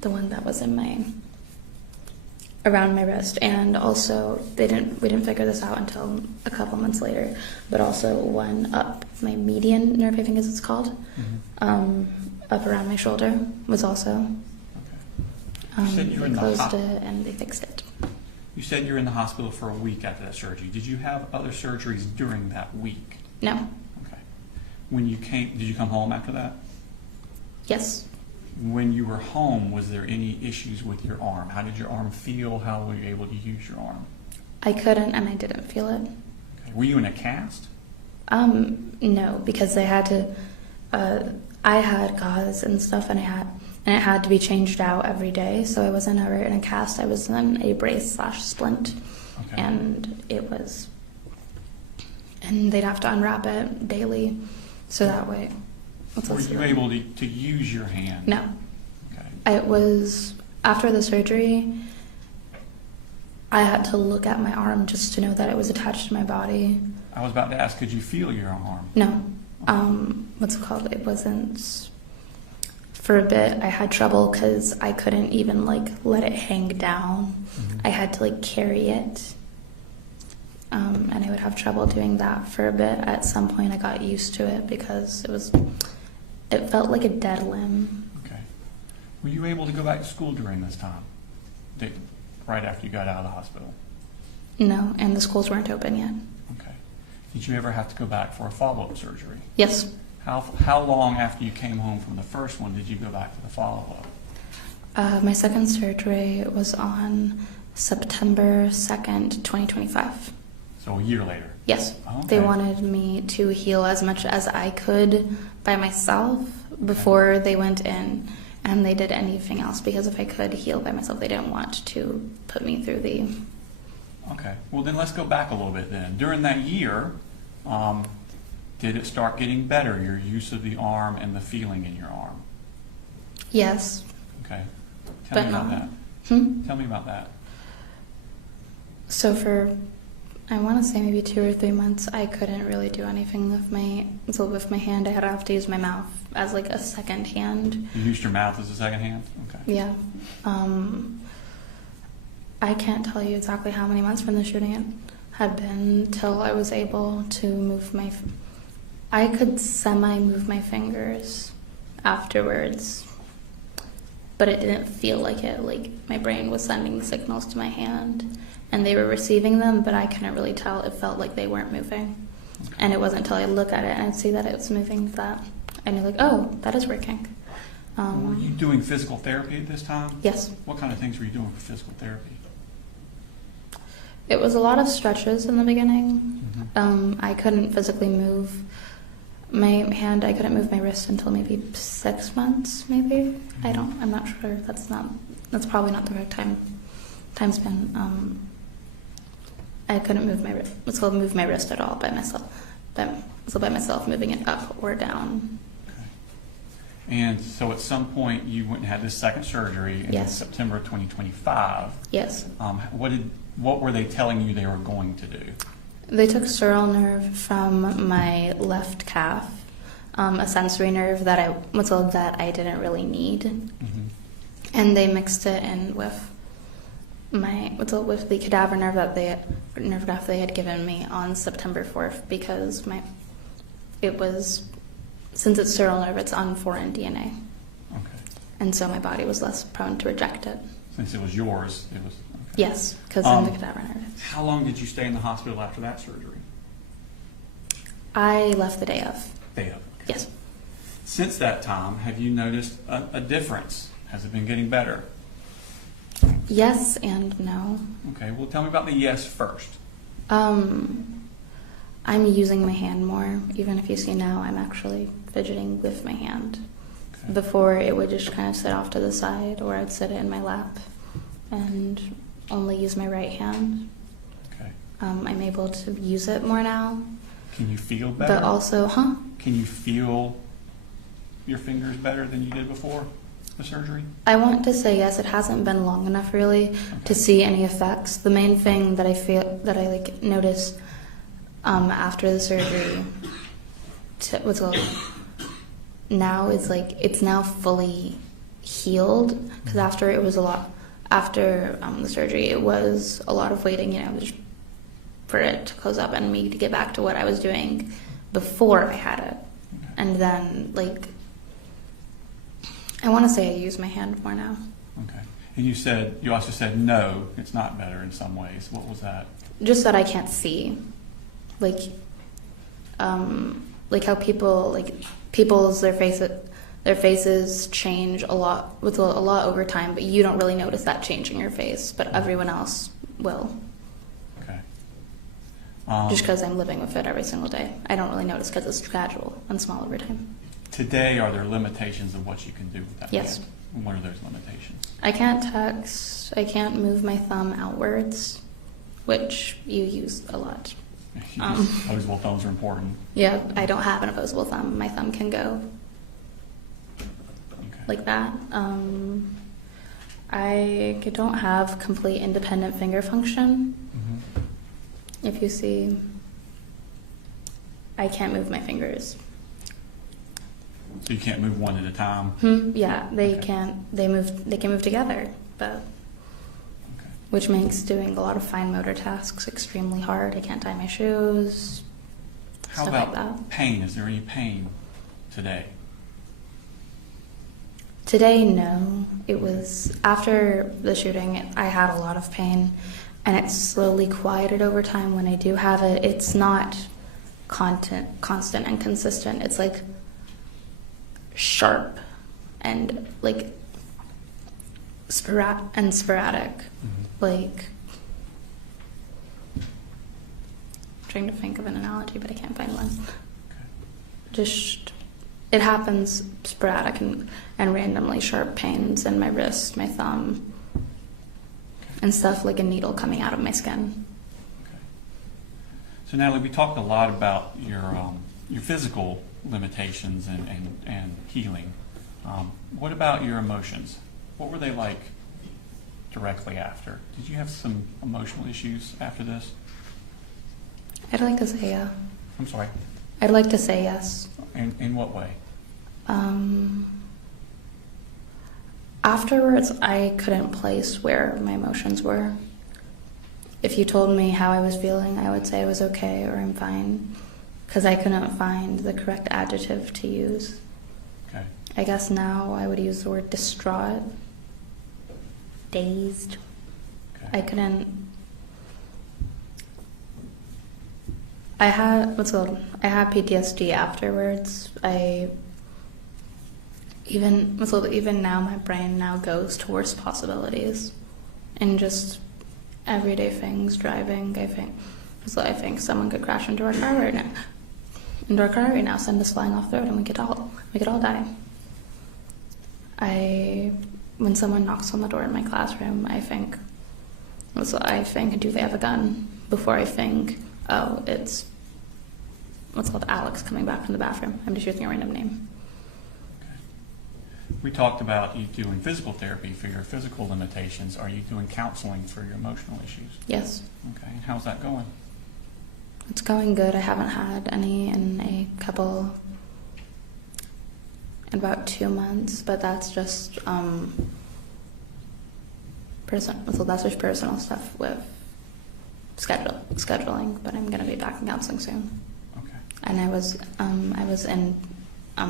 The one that was around my wrist, and also we didn't figure this out until a couple months later, but also one up my median nerve, I think is it's called, up around my shoulder was also. Okay. You said you were They in the closed it and they fixed it. You said you were in the hospital for a week after that surgery. Did you have other surgeries during that week? No. Okay. When you came, did you come home after that? Yes. When you were home, was there any issues with your arm? How did your arm feel? How were you able to use your arm? I couldn't, and I didn't feel it. Okay. Were you in a cast? No, because they had to. I had gauze and stuff, and it had to be changed out every day. So I wasn't ever in a cast. I was in a brace/splint, Okay. and they'd have to unwrap it daily, so that way. Were you able to use your hand? No. Okay. It was after the surgery. I had to look at my arm just to know that it was attached to my body. I was about to ask, could you feel your arm? No. What's it called? It wasn't. For a bit, I had trouble because I couldn't even let it hang down. I had to carry it, and I would have trouble doing that for a bit. At some point, I got used to it because it felt like a dead limb. Okay. Were you able to go back to school during this time? Right after you got out of the hospital? No, and the schools weren't open yet. Okay. Did you ever have to go back for a follow-up surgery? Yes. How long after you came home from the first one did you go back for the follow-up? My second surgery was on September 2nd, 2025. So a year later? Yes. Oh, okay. They wanted me to heal as much as I could by myself before they went in, and they did anything else, because if I could heal by myself, they didn't want to put me through the... Okay. Well, then let's go back a little bit then. During that year, did it start getting better, your use of the arm and the feeling in your arm? Yes. Okay. Tell me about that. Tell me about that. So for, I want to say maybe 2 or 3 months, I couldn't really do anything with my hand. I had to have to use my mouth as a second hand. You used your mouth as a second hand? Okay. Yeah. I can't tell you exactly how many months from the shooting it had been till I was able to move I could semi-move my fingers afterwards, but it didn't feel like it. My brain was sending the signals to my hand, and they were receiving them, but I couldn't really tell. It felt like they weren't moving. Okay. And it wasn't until I look at it and I'd see that it was moving that I knew, oh, that is working. Were you doing physical therapy at this time? Yes. What kind of things were you doing for physical therapy? It was a lot of stretches in the beginning. I couldn't physically move my hand. I couldn't move my wrist until maybe 6 months, maybe. I'm not sure. That's probably not the correct time span. I couldn't move my wrist. It's called move my wrist at all by myself. By myself, moving it up or down. Okay. And so at some point you went and had this second surgery in September 2025. Yes. What were they telling you they were going to do? They took sural nerve from my left calf, a sensory nerve that I didn't really need, and they mixed it in with with the cadaver nerve nerve graft they had given me on September 4th, because since it's sural nerve, it's on foreign DNA. Okay. And so my body was less prone to reject it. Since it was yours, it was. Okay. Yes, because I'm the cadaver nerve. How long did you stay in the hospital after that surgery? I left the day of. Day of. Okay. Yes. Since that time, have you noticed a difference? Has it been getting better? Yes and no. Okay, well, tell me about the yes first. I'm using my hand more. Even if you see now, I'm actually fidgeting with my hand. Okay. Before, it would just kind of sit off to the side, or I'd sit it in my lap and only use my right hand. Okay. I'm able to use it more now. Can you feel better? But also, Can you feel your fingers better than you did before the surgery? I want to say yes. It hasn't been long enough really to see any effects. The main thing that I notice after the surgery what's called now is like it's now fully healed because after it was a lot after the surgery it was a lot of waiting, you know, just for it to close up and me to get back to what I was doing before I had it. And then like I want to say I use my hand more now. Okay. And you also said no, it's not better in some ways. What was that? Just that I can't see, like how people's their faces change a lot with a lot over time, but you don't really notice that change in your face, but everyone else will. Okay. Just because I'm living with it every single day, I don't really notice because it's gradual and small over time. Today, are there limitations of what you can do with that? Yes. hand? And what are those limitations? I can't text. I can't move my thumb outwards, which you use a lot. Opposable thumbs are important. Yeah, I don't have an opposable thumb. My thumb can go Okay. like that. I don't have complete independent finger function. Mhm. If you see, I can't move my fingers. So you can't move one at a time? Yeah, they Okay. can't. They can move together, but Okay. which makes doing a lot of fine motor tasks extremely hard. I can't tie my shoes. How stuff about like that. pain? Is there any pain today? Today, no. It was after the shooting, I had a lot of pain, and it slowly quieted over time. When I do have it, it's not constant and consistent. It's like sharp and like sporadic. Like, I'm trying to think of an analogy, but I can't find one. Just, it happens sporadic and randomly sharp pains in my wrist, my thumb, and stuff like a needle coming out of my skin. Okay. So Natalie, we talked a lot about your physical limitations and healing. What about your emotions? What were they like directly after? Did you have some emotional issues after this? I'd like to say yeah. I'm sorry. I'd like to say yes. In what way? Afterwards, I couldn't place where my emotions were. If you told me how I was feeling, I would say I was okay or I'm fine, because I couldn't find the correct adjective to use. Okay. I guess now I would use the word distraught, dazed. Okay. I couldn't. I had PTSD afterwards. Even now, my brain now goes towards possibilities, and just everyday things. Driving, I think someone could crash into our car right now, send us flying off the road, and we could all die. When someone knocks on the door in my classroom, I think, do they have a gun? Before I think, oh, it's Alex coming back from the bathroom. I'm just using a random name. We talked about you doing physical therapy for your physical limitations. Are you doing counseling for your emotional issues? Yes. Okay. And how's that going? It's going good. I haven't had any in about 2 months, but that's just that's just personal stuff with scheduling. But I'm going to be back in counseling soon. Okay. And I was in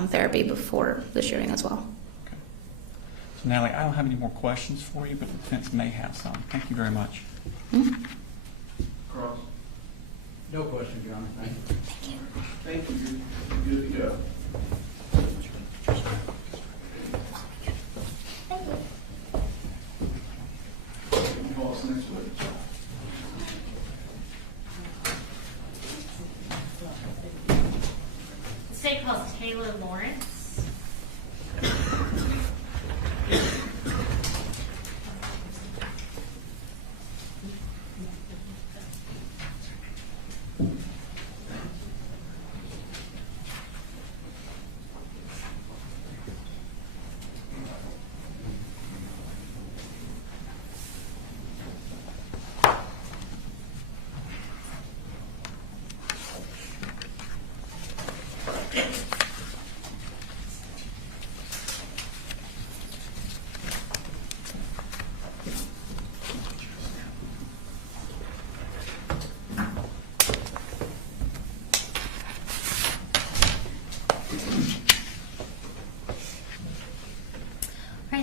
therapy before the shooting as well. Okay. So Natalie, I don't have any more questions for you, but the defense may have some. Thank you very much. Cross. No question, John. Thank you. Thank you. You're good to go. Call us next week. The state calls Taylor Lawrence.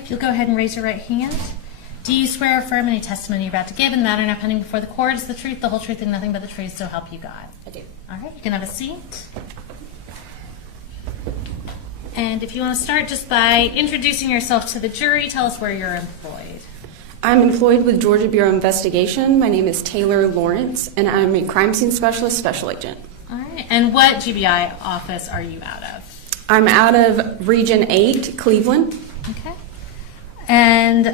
if you'll go ahead and raise your right hand. Do you swear or affirm any testimony you're about to give in the matter now pending before the court is the truth, the whole truth, and nothing but the truth, so help you God? I do. All right, you can have a seat. And if you want to start just by introducing yourself to the jury, tell us where you're employed. I'm employed with Georgia Bureau of Investigation. My name is Taylor Lawrence, and I'm a crime scene specialist, special agent. All right, and what GBI office are you out of? I'm out of Region 8, Cleveland. Okay. And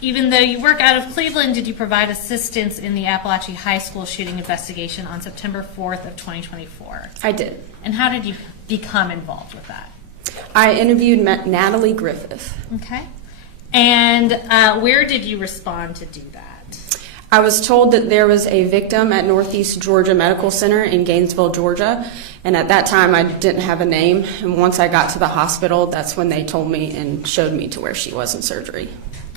even though you work out of Cleveland, did you provide assistance in the Apalachee High School shooting investigation on September 4th of 2024? I did. And how did you become involved with that? I interviewed Natalie Griffith. Okay. And where did you respond to do that? I was told that there was a victim at Northeast Georgia Medical Center in Gainesville, Georgia, and at that time I didn't have a name. And once I got to the hospital, that's when they told me and showed me to where she was in surgery.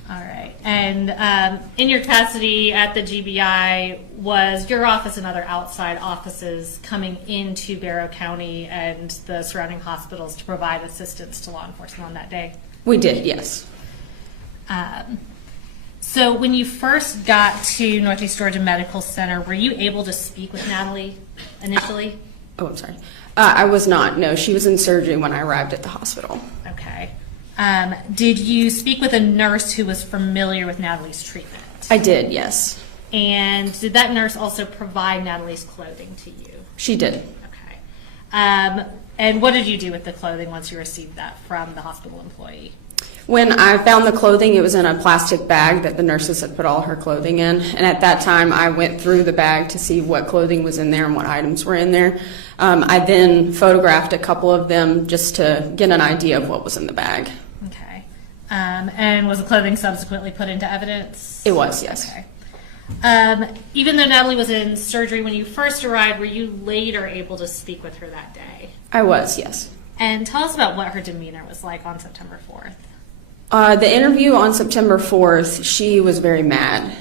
All right. And in your capacity at the GBI, was your office and other outside offices coming into Barrow County and the surrounding hospitals to provide assistance to law enforcement on that day? We did, yes. So when you first got to Northeast Georgia Medical Center, were you able to speak with Natalie initially? Oh, I'm sorry. I was not. No, she was in surgery when I arrived at the hospital. Okay. Did you speak with a nurse who was familiar with Natalie's treatment? I did, yes. And did that nurse also provide Natalie's clothing to you? She did. Okay. And what did you do with the clothing once you received that from the hospital employee? When I found the clothing, it was in a plastic bag that the nurses had put all her clothing in. And at that time, I went through the bag to see what clothing was in there and what items were in there. I then photographed a couple of them just to get an idea of what was in the bag. Okay. And was the clothing subsequently put into evidence? It was, yes. Okay. Even though Natalie was in surgery when you first arrived, were you later able to speak with her that day? I was, yes. And tell us about what her demeanor was like on September 4th. The interview on September 4th, she was very mad.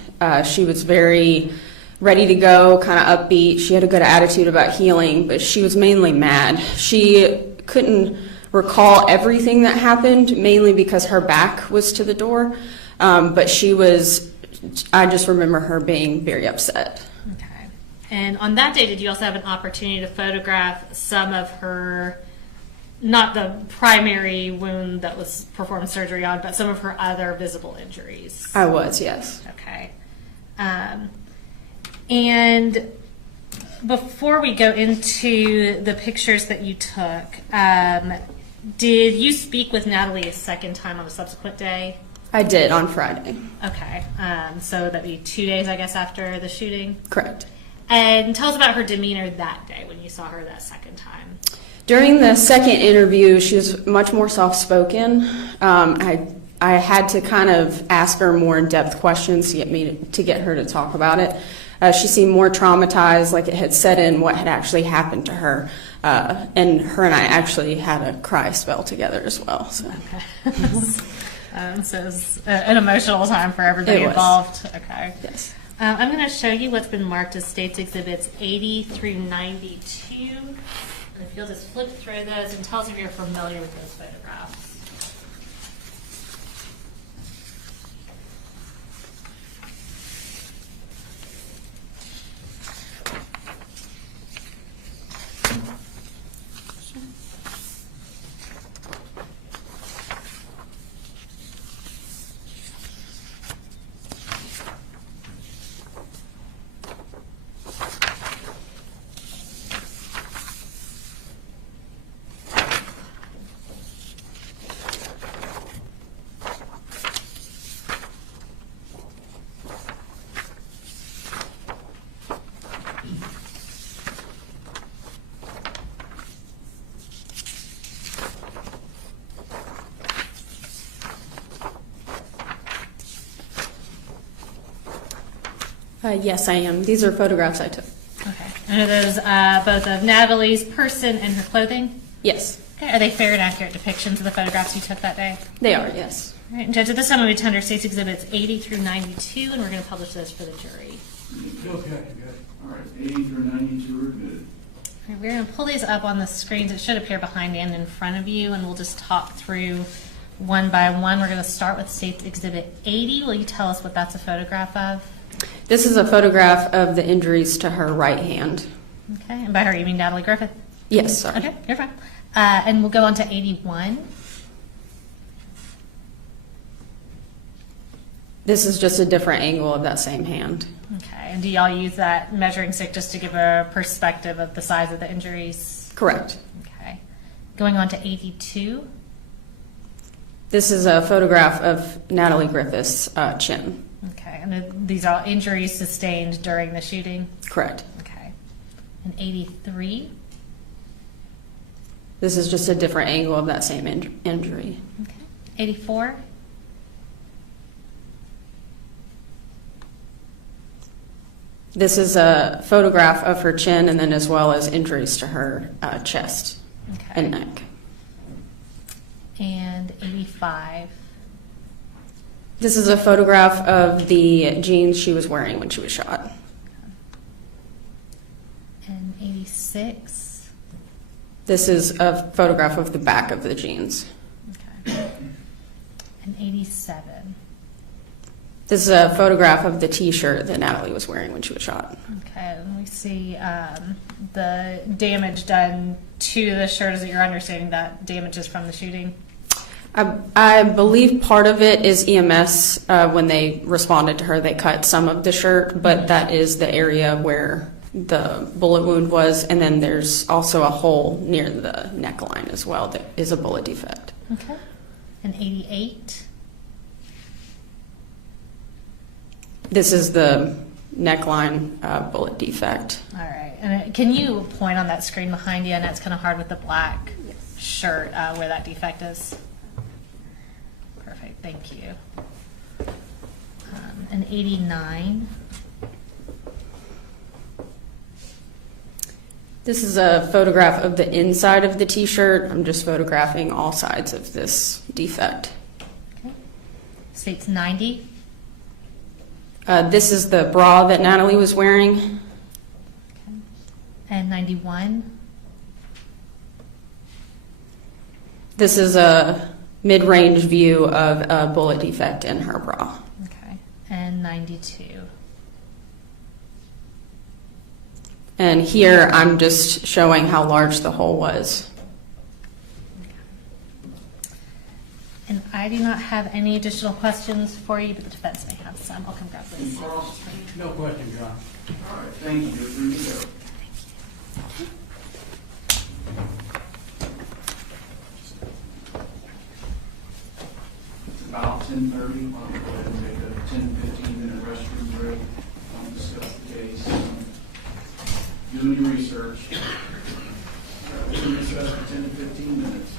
She was very ready to go, kind of upbeat. She had a good attitude about healing, but she was mainly mad. She couldn't recall everything that happened, mainly because her back was to the door. But I just remember her being very upset. Okay. And on that day, did you also have an opportunity to photograph some of her, not the primary wound that was performed surgery on, but some of her other visible injuries? I was, yes. Okay. And before we go into the pictures that you took, did you speak with Natalie a second time on a subsequent day? I did, on Friday. Okay. So that'd be 2 days, I guess, after the shooting? Correct. And tell us about her demeanor that day when you saw her that second time. During the second interview, she was much more soft-spoken. I had to kind of ask her more in-depth questions to get her to talk about it. She seemed more traumatized, like it had set in what had actually happened to her. And her and I actually had a cry spell together as well. So. Okay. So it was an emotional time for everybody involved. Okay. Yes. I'm going to show you what's been marked as States Exhibits 80 through 92. And if you'll just flip through those and tell us if you're familiar with those photographs. Yes, I am. These are photographs I took. Okay. And are those both of Natalie's person and her clothing? Yes. Okay. Are they fair and accurate depictions of the photographs you took that day? They are, yes. All right. And Judge, at this time, I'm going to tender States Exhibits 80 through 92, and we're going to publish those for the jury. Okay, good. All right, 80 through 92 are good. All right, we're going to pull these up on the screens. It should appear behind and in front of you, and we'll just talk through one by one. We're going to start with State's Exhibit 80. Will you tell us what that's a photograph of? This is a photograph of the injuries to her right hand. Okay, and by her you mean Natalie Griffith? Yes, sorry. Okay, you're fine. And we'll go on to 81. This is just a different angle of that same hand. Okay, and do y'all use that measuring stick just to give a perspective of the size of the injuries? Correct. Okay. Going on to 82. This is a photograph of Natalie Griffith's chin. Okay, and these are injuries sustained during the shooting? Correct. Okay. And 83. This is just a different angle of that same injury. Okay. 84. This is a photograph of her chin and then as well as injuries to her chest Okay. and neck. And 85. This is a photograph of the jeans she was wearing when she was shot. And 86. This is a photograph of the back of the jeans. Okay. And 87. This is a photograph of the t-shirt that Natalie was wearing when she was shot. Okay, and we see the damage done to the shirt. Is it your understanding that damage is from the shooting? I believe part of it is EMS. When they responded to her, they cut some of the shirt, but that is the area where the bullet wound was. And then there's also a hole near the neckline as well that is a bullet defect. Okay. And 88. This is the neckline bullet defect. All right. And can you point on that screen behind you? And it's kind of hard with the black shirt where that defect is. Perfect. Thank you. And 89. This is a photograph of the inside of the t-shirt. I'm just photographing all sides of this defect. Okay. States 90. This is the bra that Natalie was wearing. Okay. And 91. This is a mid-range view of a bullet defect in her bra. Okay. And 92. And here I'm just showing how large the hole was. And I do not have any additional questions for you, but the defense may have some. I'll come grab this. Cross. No question, John. All right, thank you. Here you go. It's about 10:30. Why don't we go ahead and take a 10, 15-minute restroom break. Discuss the case. Do your research. We'll recess for 10 to 15 minutes.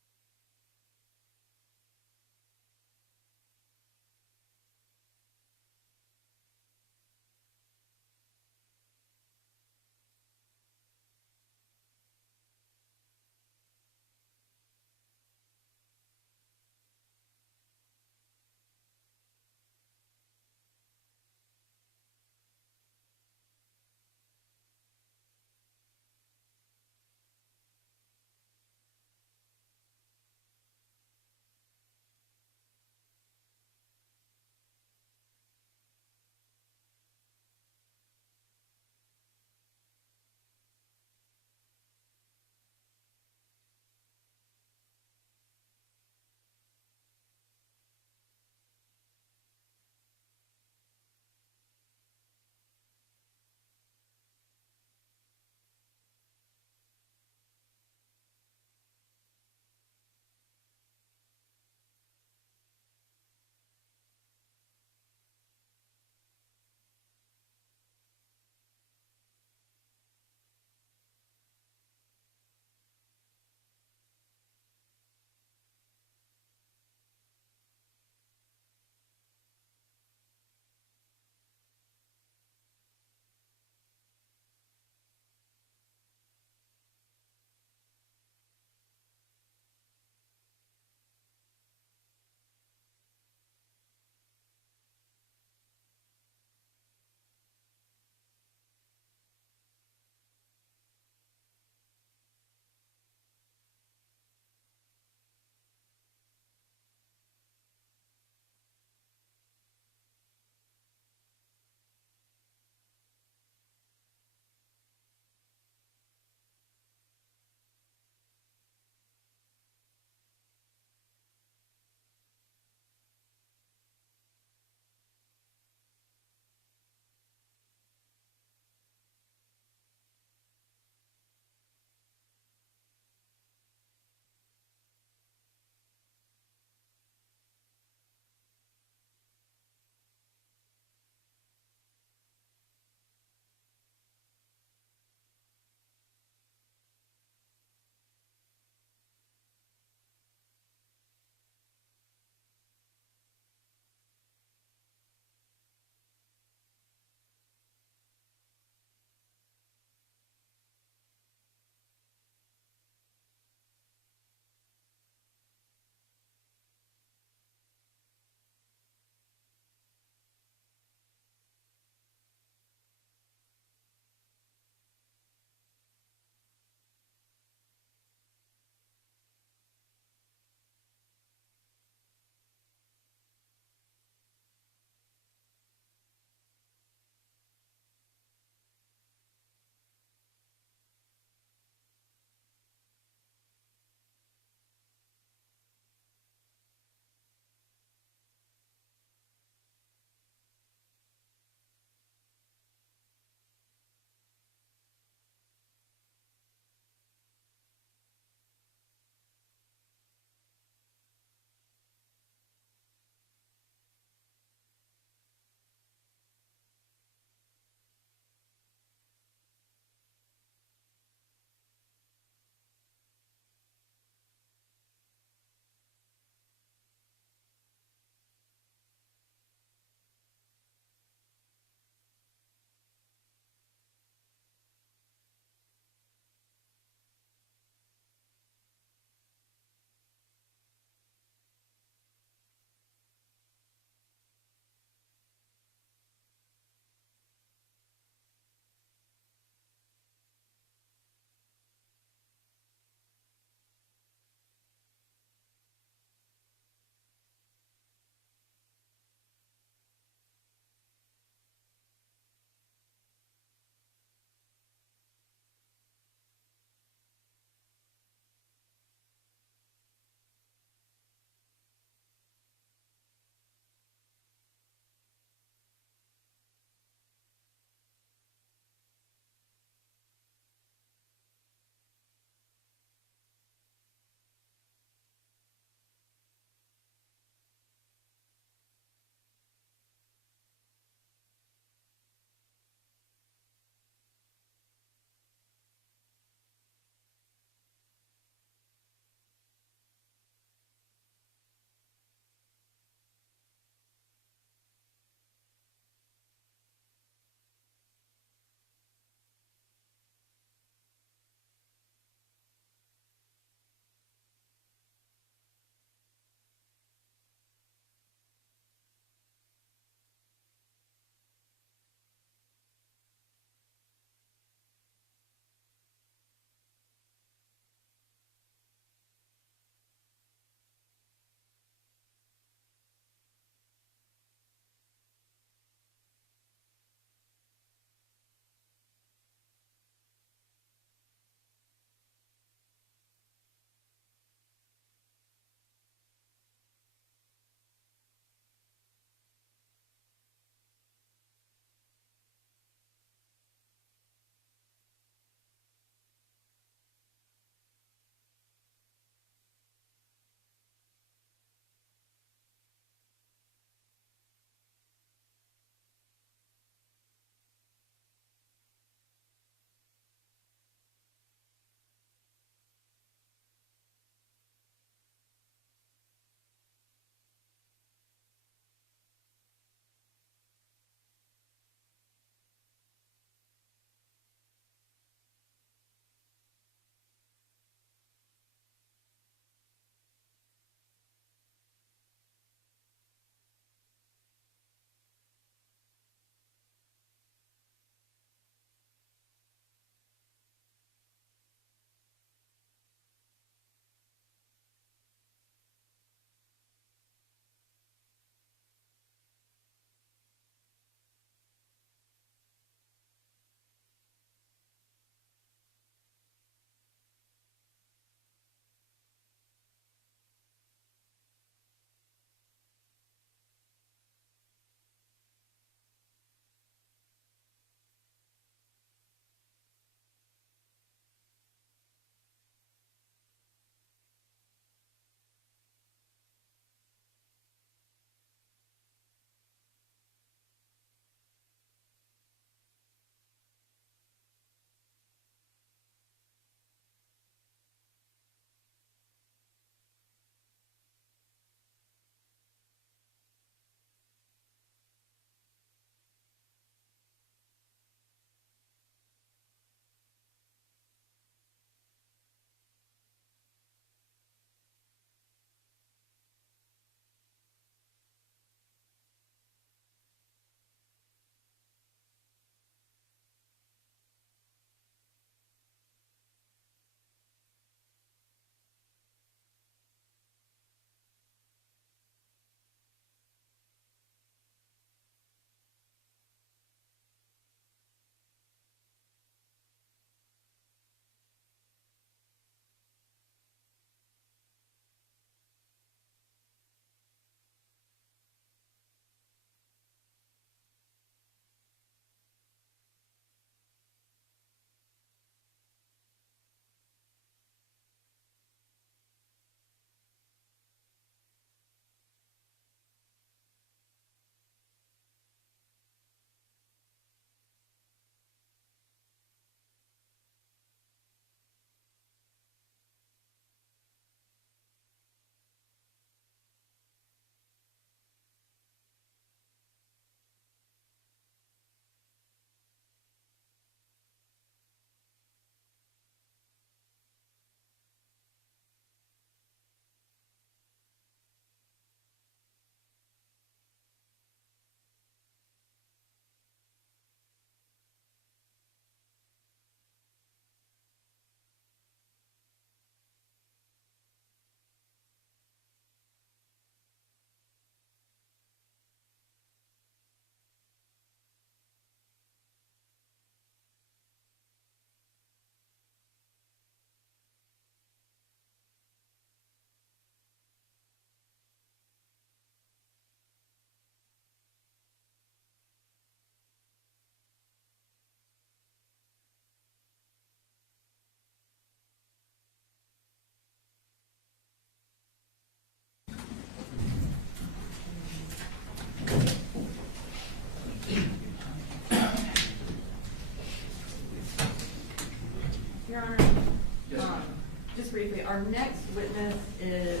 our next witness is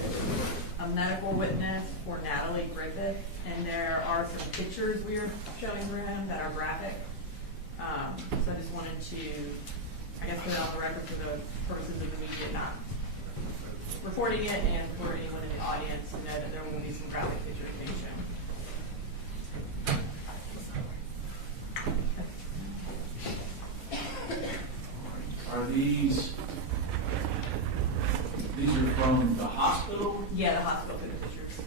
a medical witness for Natalie Griffith, and there are some pictures we are showing for him that are graphic. So I just wanted to, I guess, put it on the record for the purposes of the media, not recording it, and for anyone in the audience to know that there will be some graphic pictures being shown. Are these are from the hospital? Yeah, the hospital pictures.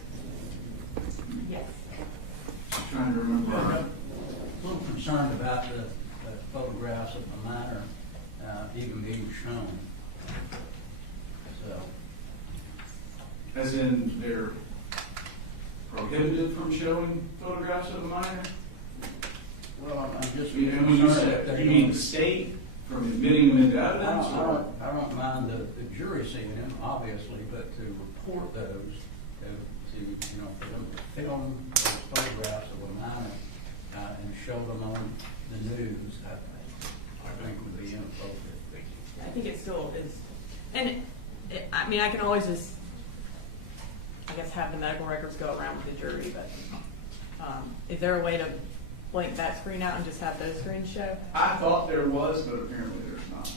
Yes. I'm trying to remember. I'm a little concerned about the photographs of the minor even being shown. So, As in, they're prohibited from showing photographs of a minor? well, I'm just You concerned that they're you mean the state from admitting them into evidence? or- I don't mind the jury seeing them, obviously, but to report those, to you know, for them to film those photographs of a minor and show them on the news, I think would be inappropriate. I think it still is. And I mean, I can always just, I guess, have the medical records go around with the jury, but is there a way to blank that screen out and just have those screens show? I thought there was, but apparently there's not.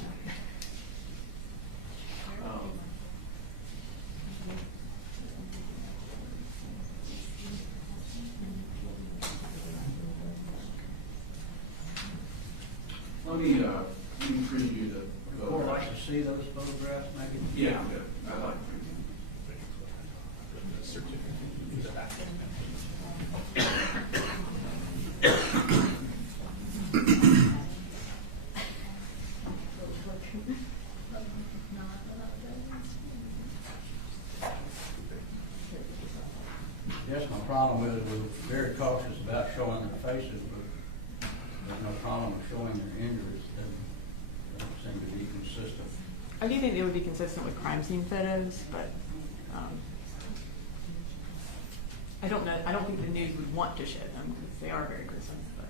Let me preview the Would you like to see those photographs, maybe? Yeah, I'm good. I'd like to preview. Yes, my problem with it, we're very cautious about showing their faces, but there's no problem with showing their injuries. They don't seem to be consistent. I do think it would be consistent with crime scene photos, but I don't know. I don't think the news would want to show them because they are very gruesome. But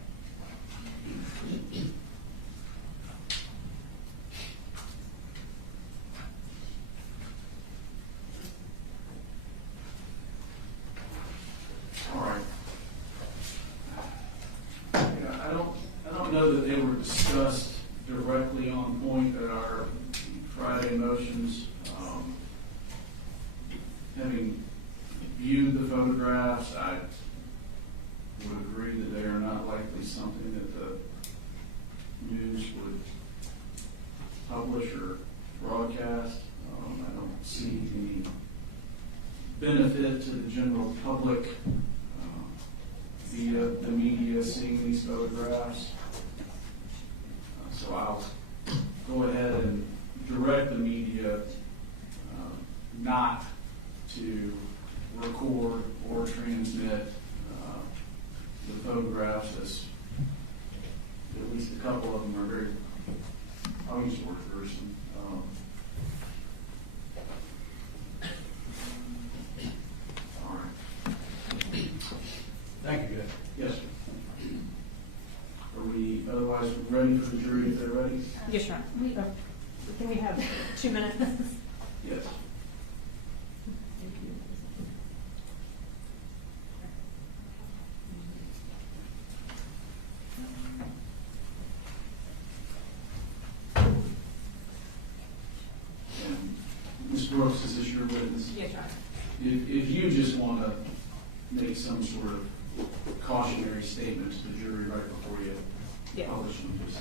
All right. Yeah, I don't know that they were discussed directly on point at our Friday motions. Having viewed the photographs, I would agree that they are not likely something that the news would publish or broadcast. I don't see any benefit to the general public via the media seeing these photographs. So I'll go ahead and direct the media not to record or transmit the photographs, as at least a couple of them are very, I'll use the word gruesome. All right. Thank you, Judge. Yes, sir. Are we otherwise ready for the jury if they're ready? yes, Your Honor. Can we have 2 minutes? Yes. And Ms. Brooks, is this your witness? Yes, Your Honor. If you just want to make some sort of cautionary statement to the jury right before you Yeah. publish them, just.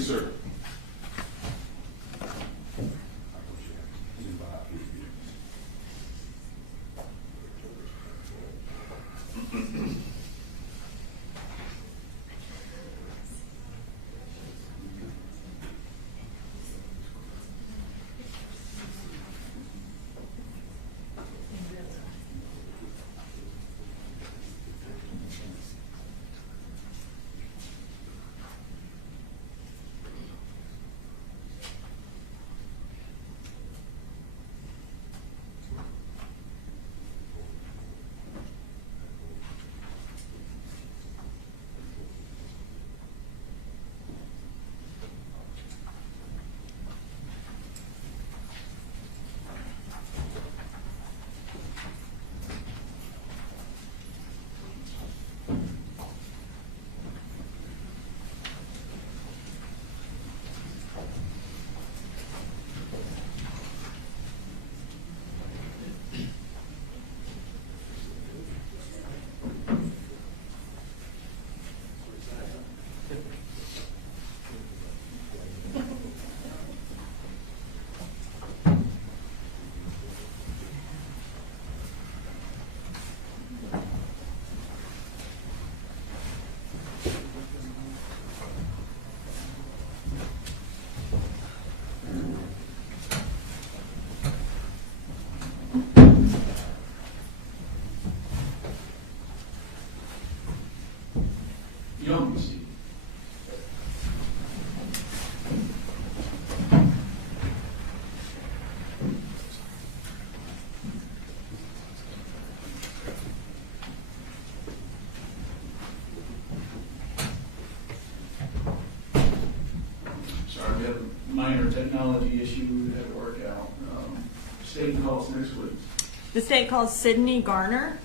Yes, sir. Young, you see. Sorry, we have a minor technology issue we had to work out. State calls next week. The state calls Sydney Garner.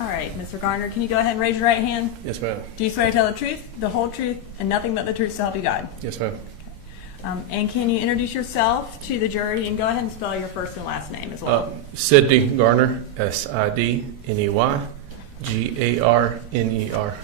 All right, Mr. Garner, can you go ahead and raise your right hand? Yes, ma'am. Do you swear to tell the truth, the whole truth, and nothing but the truth so help you God? Yes, ma'am. And can you introduce yourself to the jury and go ahead and spell your first and last name as well? Sidney Garner, Sidney, Garner.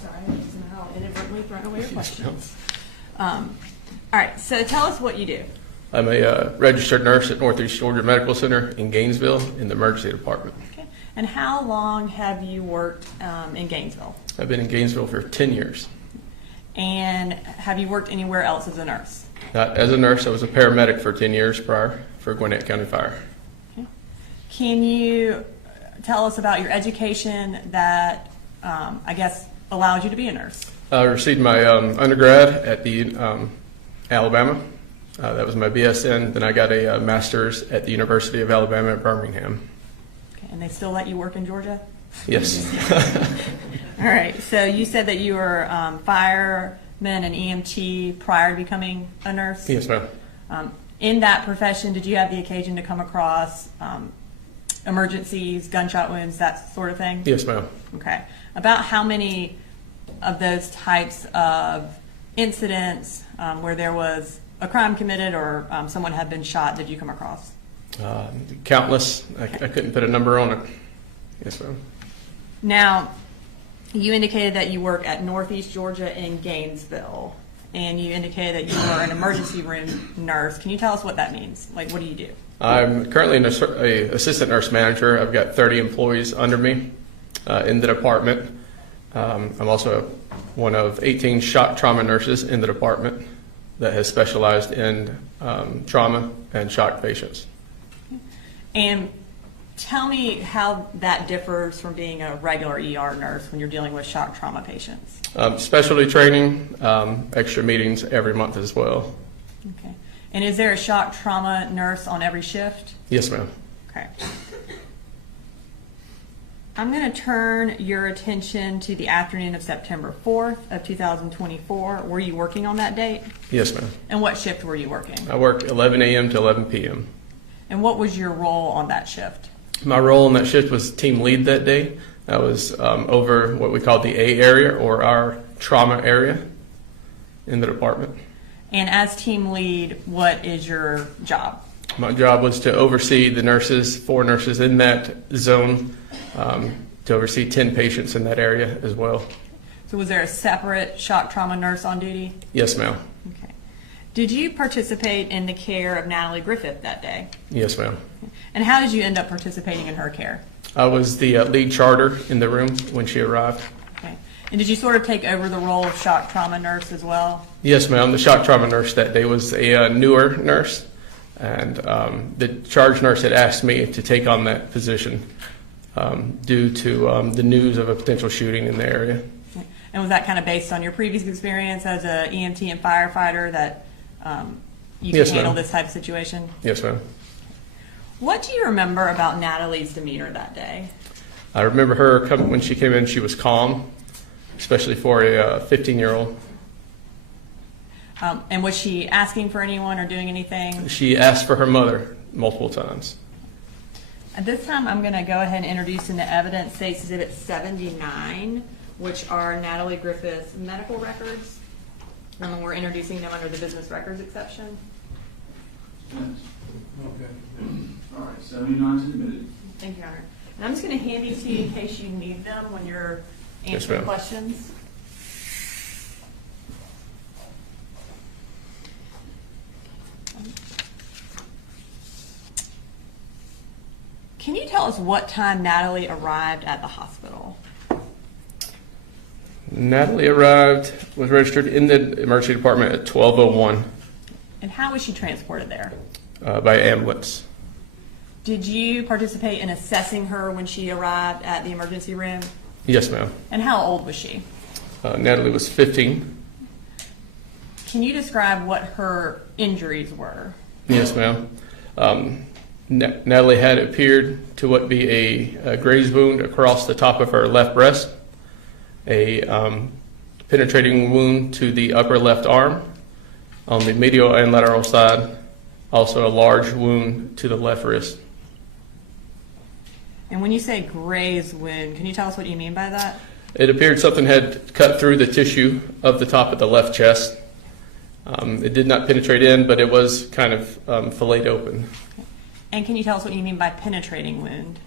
Sorry, I just now inadvertently thrown away your questions. All right, so tell us what you do. I'm a registered nurse at Northeast Georgia Medical Center in Gainesville in the emergency department. Okay. And how long have you worked in Gainesville? I've been in Gainesville for 10 years. And have you worked anywhere else as a nurse? Not as a nurse, I was a paramedic for 10 years prior for Gwinnett County Fire. Okay. Can you tell us about your education that, I guess, allows you to be a nurse? I received my undergrad at the Alabama. That was my BSN. Then I got a master's at the University of Alabama at Birmingham. Okay. And they still let you work in Georgia? Yes. All right. So you said that you were fireman and EMT prior to becoming a nurse? Yes, ma'am. In that profession, did you have the occasion to come across emergencies, gunshot wounds, that sort of thing? Yes, ma'am. Okay. About how many of those types of incidents where there was a crime committed or someone had been shot did you come across? Countless. I couldn't put a number on it. Yes, ma'am. Now, you indicated that you work at Northeast Georgia in Gainesville, and you indicated that you are an emergency room nurse. Can you tell us what that means? Like, what do you do? I'm currently an assistant nurse manager. I've got 30 employees under me in the department. I'm also one of 18 shock trauma nurses in the department that has specialized in trauma and shock patients. And tell me how that differs from being a regular ER nurse when you're dealing with shock trauma patients. Specialty training, extra meetings every month as well. Okay. And is there a shock trauma nurse on every shift? Yes, ma'am. Okay. I'm going to turn your attention to the afternoon of September 4th of 2024. Were you working on that date? Yes, ma'am. And what shift were you working? I work 11 a.m. to 11 p.m. And what was your role on that shift? My role on that shift was team lead that day. I was over what we call the A area, or our trauma area in the department. And as team lead, what is your job? My job was to oversee the nurses, 4 nurses in that zone, to oversee 10 patients in that area as well. So was there a separate shock trauma nurse on duty? Yes, ma'am. Okay. Did you participate in the care of Natalie Griffith that day? Yes, ma'am. And how did you end up participating in her care? I was the lead charter in the room when she arrived. Okay. And did you sort of take over the role of shock trauma nurse as well? Yes, ma'am. The shock trauma nurse that day was a newer nurse, and the charge nurse had asked me to take on that position due to the news of a potential shooting in the area. And was that kind of based on your previous experience as an EMT and firefighter that you Yes, can handle ma'am. this type of situation? Yes, ma'am. What do you remember about Natalie's demeanor that day? I remember her when she came in, she was calm, especially for a 15-year-old. And was she asking for anyone or doing anything? She asked for her mother multiple times. At this time, I'm going to go ahead and introduce into evidence State's Exhibit 79, which are Natalie Griffith's medical records. And we're introducing them under the business records exception. Yes. All right, 79 is admitted. Thank you, Your Honor. And I'm just going to hand these to you in case you need them when you're Yes, answering ma'am. questions. Can you tell us what time Natalie arrived at the hospital? Natalie was registered in the emergency department at 12:01 And how was she transported there? by ambulance. Did you participate in assessing her when she arrived at the emergency room? Yes, ma'am. And how old was she? Natalie was 15. Can you describe what her injuries were? Yes, ma'am. Natalie had appeared to what be a graze wound across the top of her left breast, a penetrating wound to the upper left arm on the medial and lateral side, also a large wound to the left wrist. And when you say graze wound, can you tell us what you mean by that? It appeared something had cut through the tissue of the top of the left chest. It did not penetrate in, but it was kind of filleted open. And can you tell us what you mean by penetrating wound?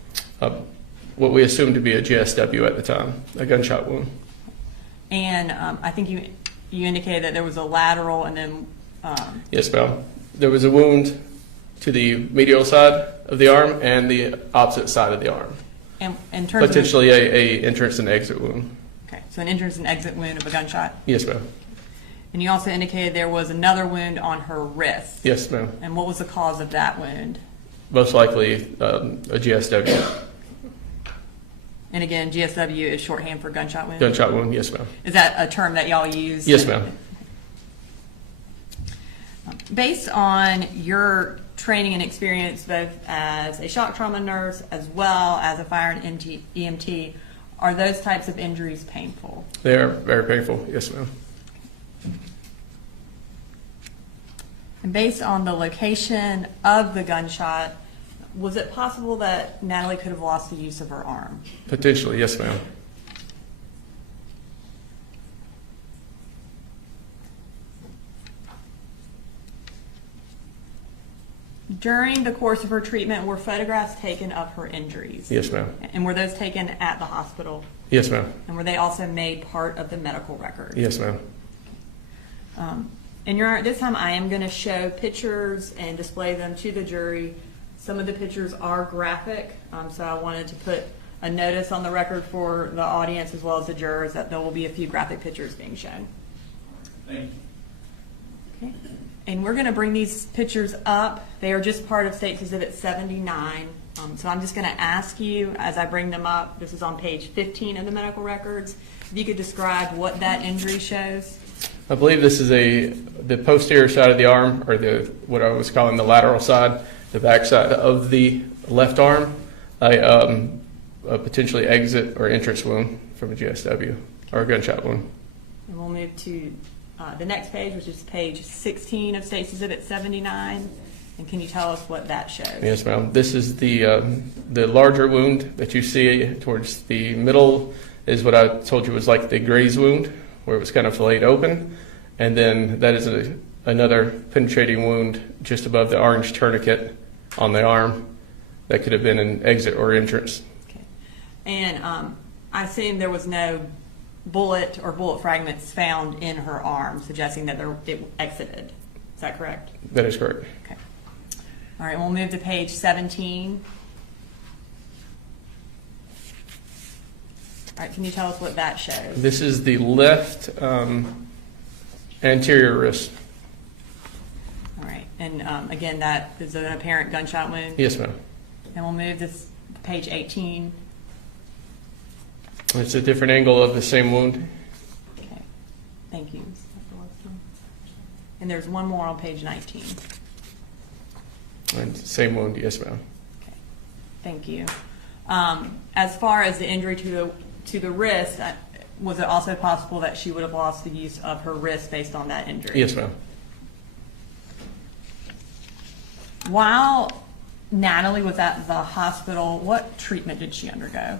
What we assumed to be a GSW at the time, a gunshot wound. And I think you indicated that there was a lateral and then... Yes, ma'am. There was a wound to the medial side of the arm and the opposite side of the arm. And in terms potentially a entrance and exit wound. Okay, so an entrance and exit wound of a gunshot. Yes, ma'am. And you also indicated there was another wound on her wrist. Yes, ma'am. And what was the cause of that wound? Most likely a GSW. And again, GSW is shorthand for gunshot wound? Gunshot wound, yes, ma'am. Is that a term that y'all use? Yes, ma'am. Based on your training and experience both as a shock trauma nurse as well as a fire and EMT, are those types of injuries painful? They are very painful, yes, ma'am. And based on the location of the gunshot, was it possible that Natalie could have lost the use of her arm? Potentially, yes, ma'am. During the course of her treatment, were photographs taken of her injuries? Yes, ma'am. And were those taken at the hospital? Yes, ma'am. And were they also made part of the medical record? Yes, ma'am. And Your Honor, this time I am going to show pictures and display them to the jury. Some of the pictures are graphic, so I wanted to put a notice on the record for the audience as well as the jurors that there will be a few graphic pictures being shown. Thank you. Okay. And we're going to bring these pictures up. They are just part of State's Exhibit 79. So I'm just going to ask you, as I bring them up, this is on page 15 of the medical records, if you could describe what that injury shows. I believe this is the posterior side of the arm, or what I was calling the lateral side, the back side of the left arm, a potentially exit or entrance wound from a GSW or a gunshot wound. And we'll move to the next page, which is page 16 of State's Exhibit 79. And can you tell us what that shows? Yes, ma'am. This is the larger wound that you see towards the middle is what I told you was like the graze wound, where it was kind of laid open. And then that is another penetrating wound just above the orange tourniquet on the arm. That could have been an exit or entrance. Okay. And I assume there was no bullet or bullet fragments found in her arm, suggesting that it exited. Is that correct? That is correct. Okay. All right, we'll move to page 17. All right, can you tell us what that shows? This is the left anterior wrist. All right, and again, that is an apparent gunshot wound? Yes, ma'am. And we'll move this to page 18. It's a different angle of the same wound. Okay, thank you. And there's one more on page 19. And same wound, yes, ma'am. Okay, thank you. As far as the injury to the wrist, was it also possible that she would have lost the use of her wrist based on that injury? Yes, ma'am. While Natalie was at the hospital, what treatment did she undergo?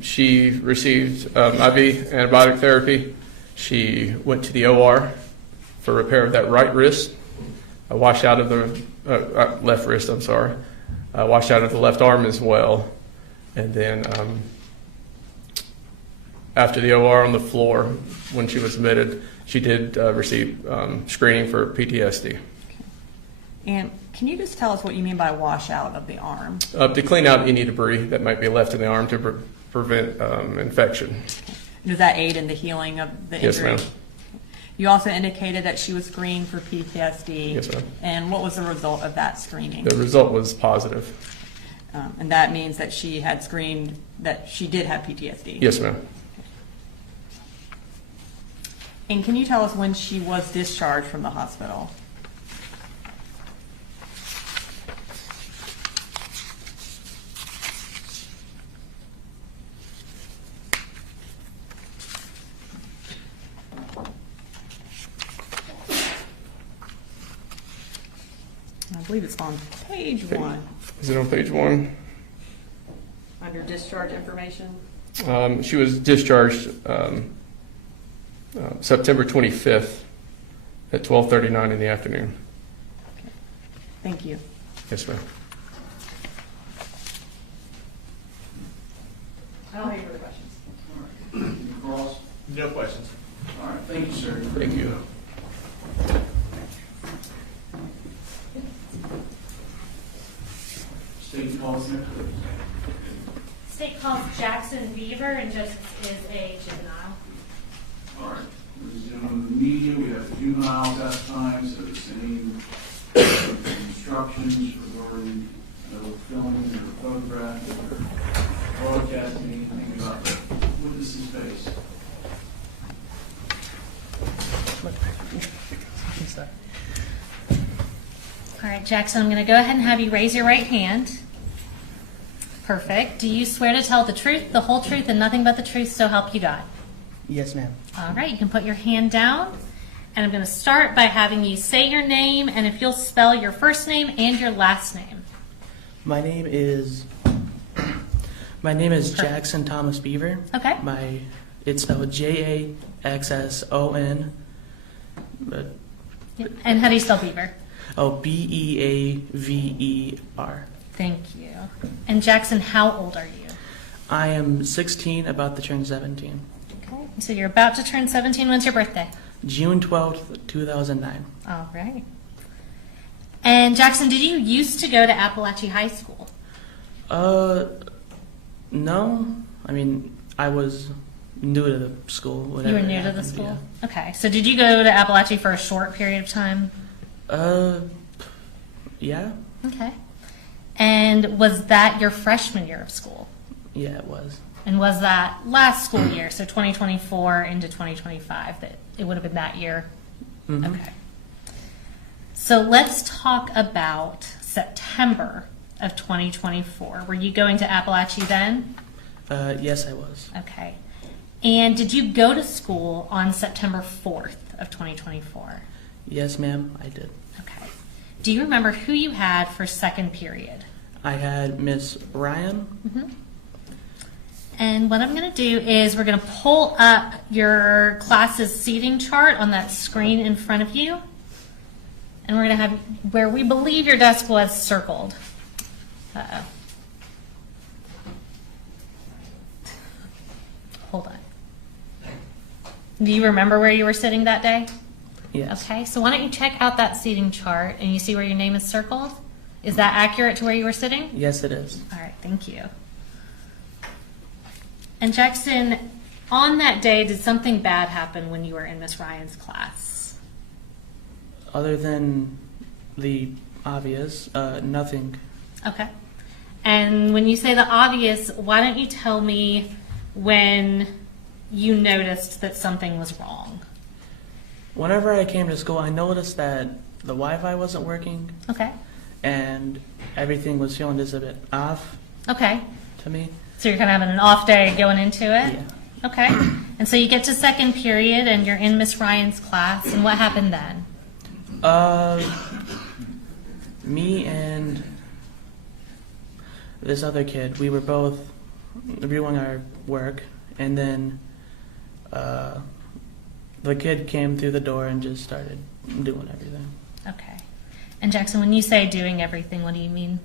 She received IV antibiotic therapy. She went to the OR for repair of that right wrist. Washed out of the left wrist, I'm sorry. Washed out of the left arm as well. And then after the OR on the floor, when she was admitted, she did receive screening for PTSD. Okay. And can you just tell us what you mean by washout of the arm? To clean out any debris that might be left in the arm to prevent infection. Does that aid in the healing of the injury? Yes, ma'am. You also indicated that she was screened for PTSD. Yes, ma'am. And what was the result of that screening? The result was positive. And that means that she had screened that she did have PTSD. Yes, ma'am. And can you tell us when she was discharged from the hospital? I believe it's on page 1. Is it on page 1? Under discharge information? She was discharged September 25th at 12:39 in the afternoon. Okay. Thank you. Yes, ma'am. I don't have any further questions. All right. Cross? No questions. All right, thank you, sir. Thank you. State calls next, please. State calls Jackson Beaver, and Joseph is a juvenile. All right, resume the media. We have the juveniles at the time, so the same instructions regarding no filming or photographing or broadcasting anything about the witness's face. All right, Jackson, I'm going to go ahead and have you raise your right hand. Perfect. Do you swear to tell the truth, the whole truth, and nothing but the truth, so help you God? Yes, ma'am. All right, you can put your hand down. And I'm going to start by having you say your name, and if you'll spell your first name and your last name. My name is Jackson Thomas Beaver. Okay. It's spelled Jaxson. And how do you spell Beaver? Beaver. Thank you. And Jackson, how old are you? I am 16, about to turn 17. Okay. So you're about to turn 17. When's your birthday? June 12th, 2009. All right. And Jackson, did you used to go to Apalachee High School? No, I mean, I was new to the school. You whenever were it new to the happened, school? Okay. So did you go to Apalachee for a short period of time? Yeah, Okay. And was that your freshman year of school? yeah, it was. And was that last school year, so 2024 into 2025, that it would have been that year? Mhm. Okay. So let's talk about September of 2024. Were you going to Apalachee then? Yes, I was. Okay. And did you go to school on September 4th of 2024? Yes, ma'am, I did. Okay. Do you remember who you had for second period? I had Miss Ryan. Mm-hmm. And what I'm going to do is we're going to pull up your class's seating chart on that screen in front of you. And we're going to have where we believe your desk was circled. Uh-oh. Hold on. Do you remember where you were sitting that day? Yes. Okay, so why don't you check out that seating chart and you see where your name is circled? Is that accurate to where you were sitting? Yes, it is. All right, thank you. And Jackson, on that day, did something bad happen when you were in Miss Ryan's class? Other than the obvious, nothing. Okay. And when you say the obvious, why don't you tell me when you noticed that something was wrong? Whenever I came to school, I noticed that the Wi-Fi wasn't working Okay. and everything was feeling just a bit off Okay. to me. So you're kind of having an off day going into it? Yeah. Okay. And so you get to second period and you're in Miss Ryan's class, and what happened then? Me and this other kid, we were both reviewing our work, and then the kid came through the door and just started doing everything. Okay. And Jackson, when you say doing everything, what do you mean?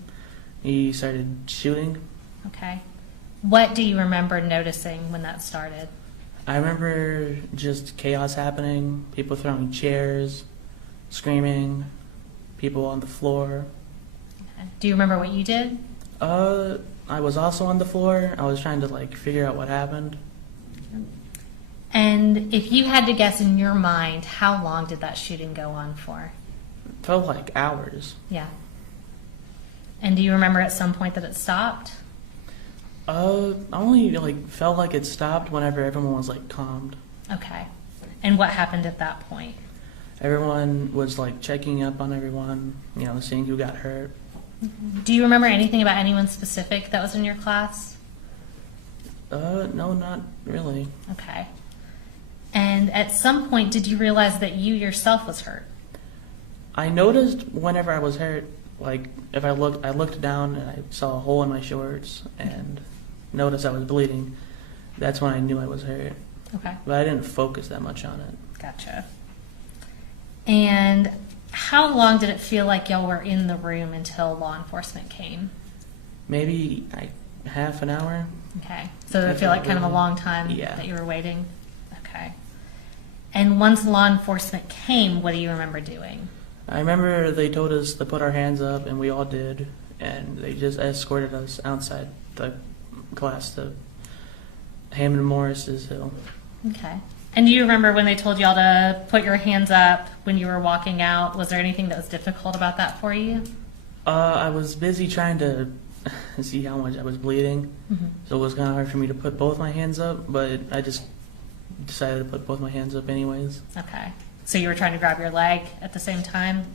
He started shooting. Okay. What do you remember noticing when that started? I remember just chaos happening, people throwing chairs, screaming, people on the floor. Okay. Do you remember what you did? I was also on the floor. I was trying to figure out what happened. And if you had to guess in your mind, how long did that shooting go on for? It felt like hours. Yeah. And do you remember at some point that it stopped? I only felt like it stopped whenever everyone was calmed. Okay. And what happened at that point? Everyone was checking up on everyone, seeing who got hurt. Do you remember anything about anyone specific that was in your class? No, not really. Okay. And at some point, did you realize that you yourself was hurt? I noticed whenever I was hurt, if I looked down and I saw a hole in my shorts and noticed I was bleeding. That's when I knew I was hurt. Okay. But I didn't focus that much on it. Gotcha. And how long did it feel like y'all were in the room until law enforcement came? Maybe half an hour. Okay. So did it feel like kind of a long time Yeah. that you were waiting? Okay. And once law enforcement came, what do you remember doing? I remember they told us to put our hands up, and we all did, and they just escorted us outside the class to Hammond Morris's Hill. Okay. And do you remember when they told y'all to put your hands up when you were walking out? Was there anything that was difficult about that for you? I was busy trying to see how much I was bleeding, so it was kind of hard for me to put both my hands up, but I just decided to put both my hands up anyways. Okay. So you were trying to grab your leg at the same time?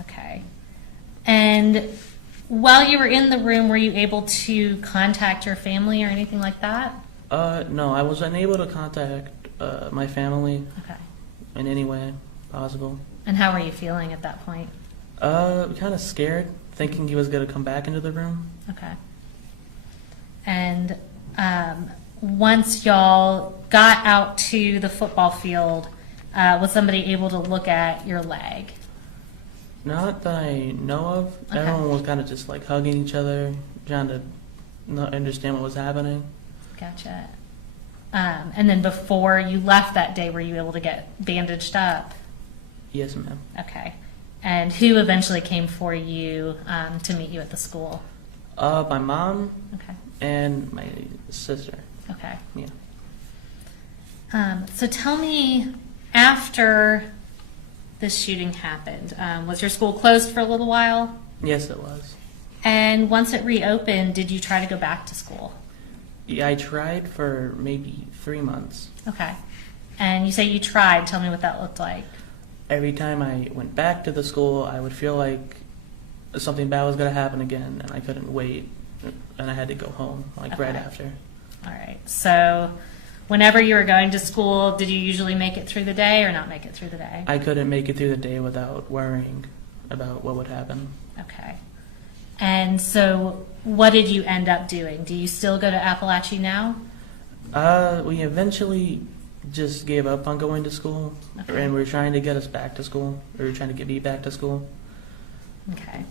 Okay. And while you were in the room, were you able to contact your family or anything like that? No, I was unable to contact my family Okay. in any way possible. And how were you feeling at that point? Kind of scared, thinking he was going to come back into the room. Okay. And once y'all got out to the football field, was somebody able to look at your leg? Not that I know of. Okay. Everyone was kind of just hugging each other, trying to not understand what was happening. Gotcha. And then before you left that day, were you able to get bandaged up? Yes, ma'am. Okay. And who eventually came for you to meet you at the school? My mom. Okay. and my sister. Okay. Yeah. So tell me, after this shooting happened, was your school closed for a little while? Yes, it was. And once it reopened, did you try to go back to school? Yeah, I tried for maybe 3 months. Okay. And you say you tried. Tell me what that looked like. Every time I went back to the school, I would feel like something bad was going to happen again, and I couldn't wait, and I had to go home, like right Okay. after. All right. So whenever you were going to school, did you usually make it through the day or not make it through the day? I couldn't make it through the day without worrying about what would happen. Okay. And so what did you end up doing? Do you still go to Apalachee now? We eventually just gave up on going to school, Okay. and we were trying to get us back to school. We were trying to get me back to school. Okay.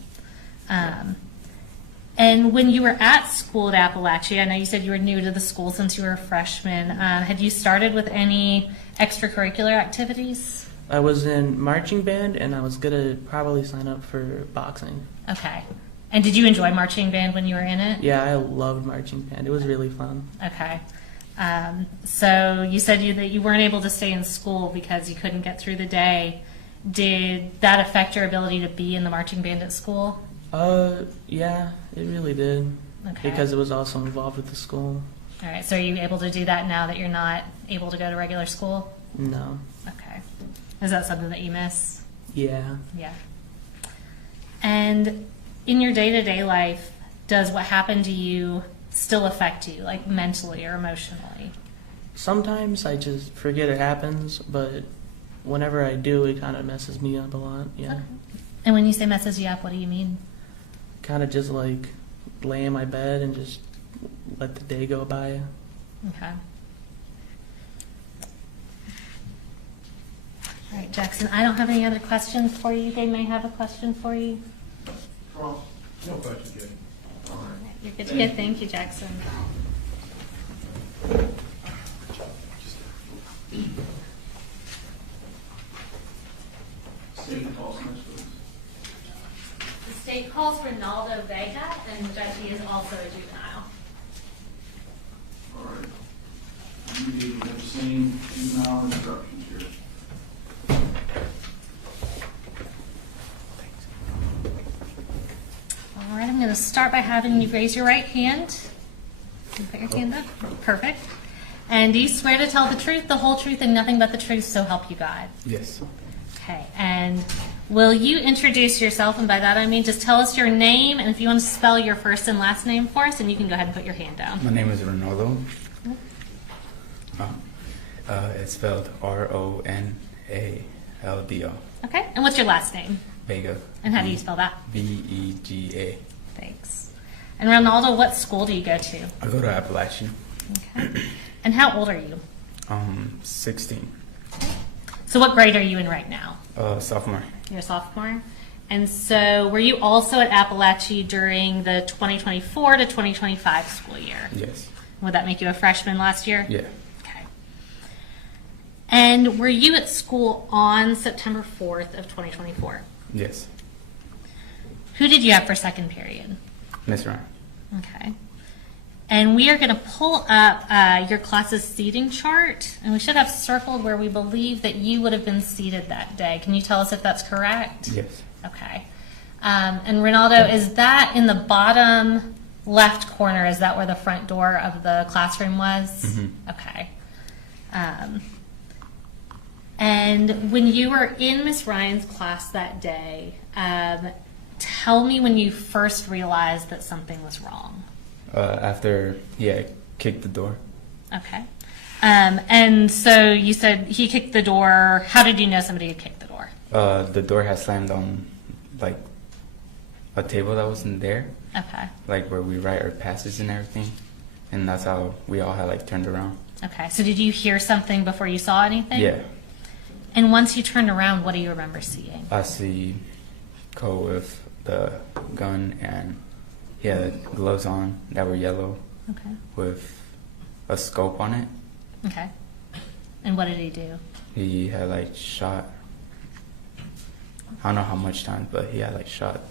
And when you were at school at Apalachee, I know you said you were new to the school since you were a freshman. Had you started with any extracurricular activities? I was in marching band, and I was gonna probably sign up for boxing. Okay. And did you enjoy marching band when you were in it? Yeah, I loved marching band. It was really fun. Okay. So you said that you weren't able to stay in school because you couldn't get through the day. Did that affect your ability to be in the marching band at school? Yeah, it really did. Okay. Because it was also involved with the school. All right. So are you able to do that now that you're not able to go to regular school? No. Okay. Is that something that you miss? Yeah. Yeah. And in your day-to-day life, does what happened to you still affect you, like mentally or emotionally? Sometimes I just forget it happens, but whenever I do, it kind of messes me up a lot. Yeah. Okay. And when you say messes you up, what do you mean? Kind of just like lay in my bed and just let the day go by. Okay. All right, Jackson, I don't have any other questions for you. They may have a question for you. Charles? No question, Jay. All right. You're good to go. Thank you, Jackson. State calls next, please. The state calls Ronaldo Vega, and he is also a juvenile. All right. You have the same juvenile instructions here. All right, I'm going to start by having you raise your right hand. Put your hand up. Perfect. And do you swear to tell the truth, the whole truth, and nothing but the truth, so help you God? Yes. Okay. And will you introduce yourself? And by that I mean just tell us your name, and if you want to spell your first and last name for us, and you can go ahead and put your hand down. My name is Ronaldo. It's spelled Ronaldo. Okay. And what's your last name? Vega. And how do you spell that? Vega. Thanks. And Ronaldo, what school do you go to? I go to Apalachee. Okay. And how old are you? 16. So what grade are you in right now? Sophomore. You're a sophomore. And so were you also at Apalachee during the 2024 to 2025 school year? Yes. Would that make you a freshman last year? Yeah. Okay. And were you at school on September 4th of 2024? Yes. Who did you have for second period? Miss Ryan. Okay. And we are going to pull up your class's seating chart, and we should have circled where we believe that you would have been seated that day. Can you tell us if that's correct? Yes. Okay. And Ronaldo, is that in the bottom left corner? Is that where the front door of the classroom was? Mm-hmm. Okay. And when you were in Miss Ryan's class that day, tell me when you first realized that something was wrong. After he kicked the door. Okay. And so you said he kicked the door. How did you know somebody had kicked the door? The door had slammed on like a table that wasn't there. Okay. Like where we write our passes and everything. And that's how we all had like turned around. Okay. So did you hear something before you saw anything? Yeah. And once you turned around, what do you remember seeing? I see Colt with the gun, and he had gloves on that were yellow. Okay. With a scope on it. Okay. And what did he do? He had like shot, I don't know how much times, but he had like shot.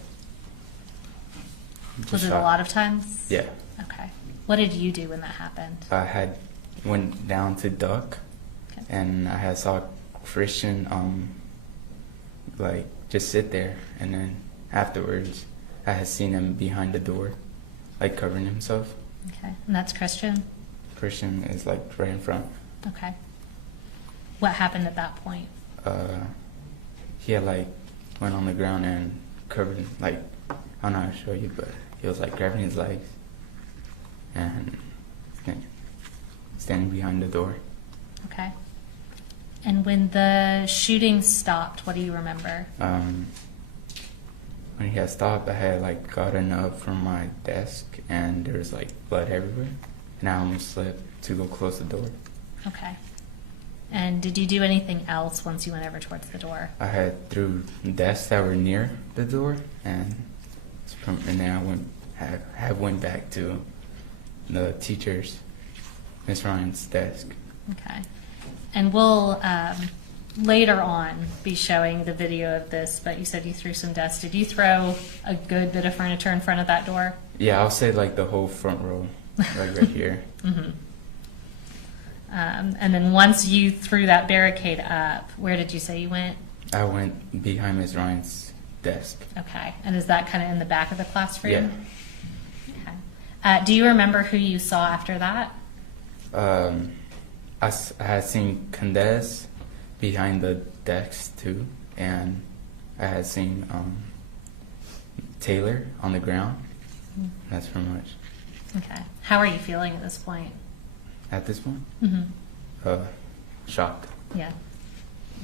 Was it a lot of times? Yeah. Okay. What did you do when that happened? I had went down to duck, Okay. and I had saw Christian like just sit there, and then afterwards I had seen him behind the door, like covering himself. Okay. And that's Christian? Christian is like right in front. Okay. What happened at that point? He had like went on the ground and covered, like, I don't know how to show you, but he was like grabbing his legs and standing behind the door. Okay. And when the shooting stopped, what do you remember? When he had stopped, I had like gotten up from my desk and there was like blood everywhere, and I almost slipped to go close the door. Okay. And did you do anything else once you went over towards the door? I had threw desks that were near the door, and then I went back to the teacher's, Miss Ryan's desk. Okay. And we'll later on be showing the video of this, but you said you threw some desks. Did you throw a good bit of furniture in front of that door? Yeah, I'll say like the whole front row, like right here. Mm-hmm. And then once you threw that barricade up, where did you say you went? I went behind Miss Ryan's desk. Okay. And is that kind of in the back of the classroom? Yeah. Okay. Do you remember who you saw after that? I had seen Candace behind the desk too, and I had seen Taylor on the ground. Mm-hmm. That's pretty much. Okay. How are you feeling at this point? At this point, Mm-hmm. shocked. Yeah.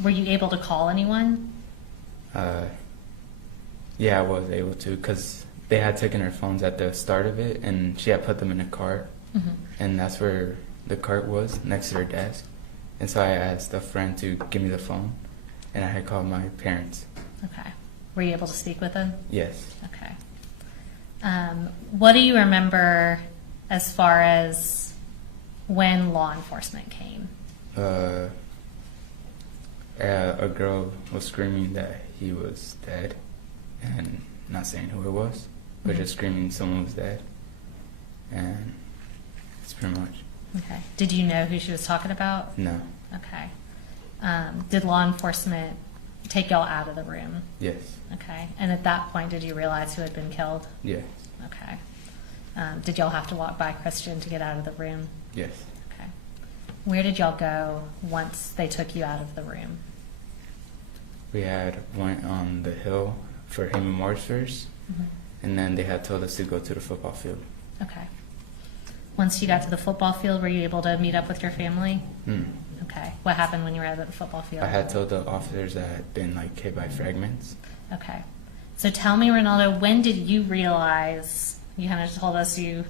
Were you able to call anyone? Yeah, I was able to, because they had taken her phones at the start of it, and she had put them in a cart, Mm-hmm. and that's where the cart was, next to her desk. And so I asked a friend to give me the phone, and I had called my parents. Okay. Were you able to speak with them? Yes. Okay. What do you remember as far as when law enforcement came? A girl was screaming that he was dead, and not saying who it was, but just screaming someone was dead. And that's pretty much. Okay. Did you know who she was talking about? No. Okay. Did law enforcement take y'all out of the room? Yes. Okay. And at that point, did you realize who had been killed? Yes. Okay. Did y'all have to walk by Christian to get out of the room? Yes. Okay. Where did y'all go once they took you out of the room? We had went on the hill for Human March first, Mm-hmm. and then they had told us to go to the football field. Okay. Once you got to the football field, were you able to meet up with your family? Hmm. Okay. What happened when you were at the football field? I had told the officers that I had been like hit by fragments. Okay. So tell me, Ronaldo, when did you realize, you kind of told us you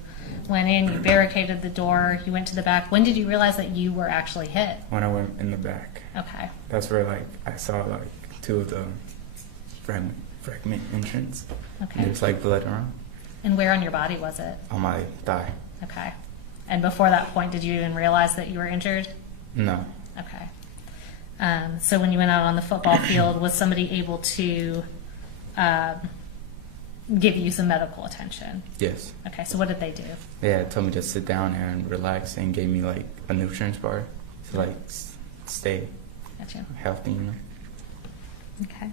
went in, you barricaded the door, you went to the back. When did you realize that you were actually hit? When I went in the back. Okay. That's where like I saw like two of the fragment entrance. Okay. There's like blood around. And where on your body was it? On my thigh. Okay. And before that point, did you even realize that you were injured? No. Okay. So when you went out on the football field, was somebody able to give you some medical attention? Yes. Okay, so what did they do? They had told me to sit down and relax, and gave me like a nutrients bar to like stay Gotcha. healthy. You know? Okay.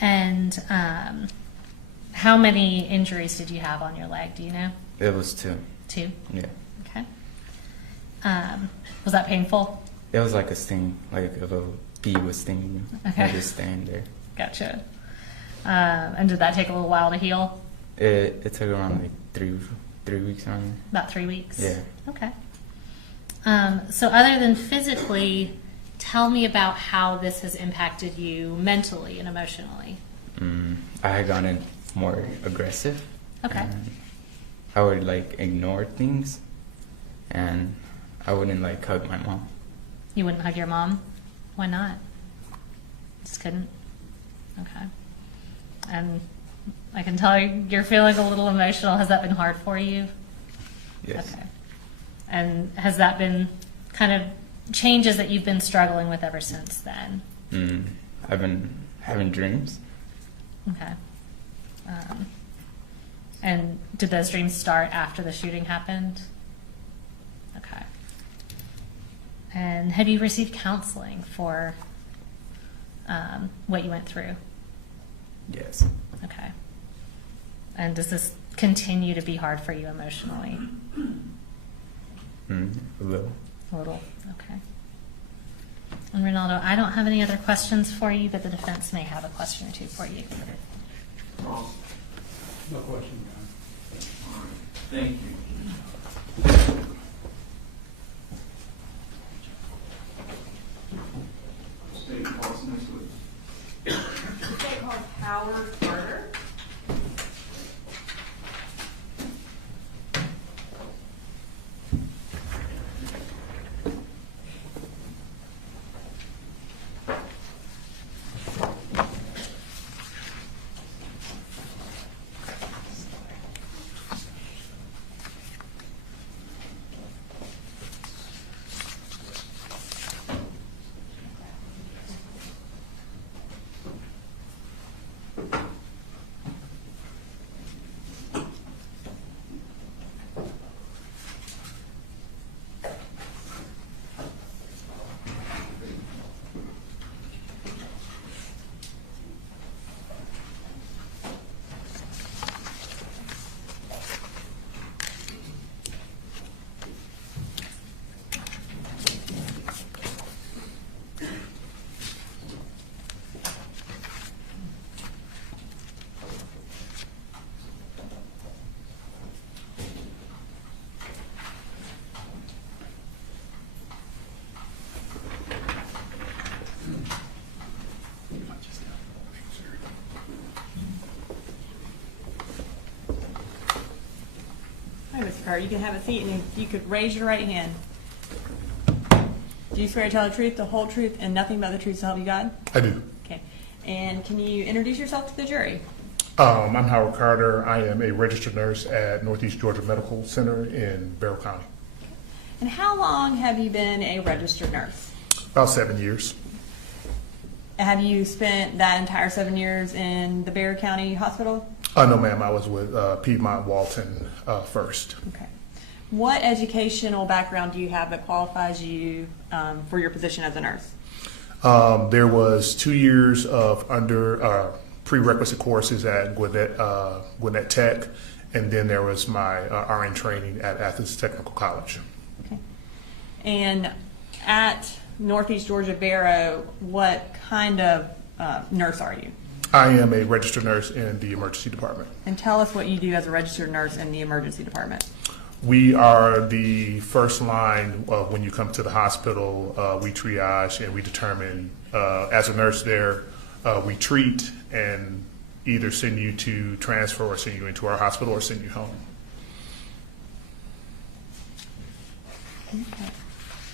And how many injuries did you have on your leg? Do you know? It was 2. 2? Yeah. Okay. Was that painful? It was like a sting, like if a bee was stinging you. Okay. I just stand there. Gotcha. And did that take a little while to heal? It took around like three weeks around there. About 3 weeks? Yeah. Okay. So other than physically, tell me about how this has impacted you mentally and emotionally. I had gotten more aggressive. Okay. And I would like ignore things, and I wouldn't like hug my mom. You wouldn't hug your mom? Why not? Just couldn't? Okay. And I can tell you're feeling a little emotional. Has that been hard for you? Yes. Okay. And has that been kind of changes that you've been struggling with ever since then? I've been having dreams. Okay. And did those dreams start after the shooting happened? Okay. And have you received counseling for what you went through? Yes. Okay. And does this continue to be hard for you emotionally? A little. A little, okay. And Ronaldo, I don't have any other questions for you, but the defense may have a question or two for you. Ross? No question, All right. Thank you. State what's next week. State called Howard Carter. Hi, Mr. Carter. You can have a seat, and if you could raise your right hand. Do you swear to tell the truth, the whole truth, and nothing but the truth to help you God? I do. Okay. And can you introduce yourself to the jury? I'm Howard Carter. I am a registered nurse at Northeast Georgia Medical Center in Barrow County. And how long have you been a registered nurse? About 7 years. Have you spent that entire 7 years in the Barrow County Hospital? No, ma'am. I was with Piedmont Walton first. Okay. What educational background do you have that qualifies you for your position as a nurse? There was 2 years of prerequisite courses at Gwinnett Tech, and then there was my RN training at Athens Technical College. Okay. And at Northeast Georgia Barrow, what kind of nurse are you? I am a registered nurse in the emergency department. And tell us what you do as a registered nurse in the emergency department. We are the first line when you come to the hospital. We triage and we determine, as a nurse there, we treat and either send you to transfer or send you into our hospital or send you home. Okay.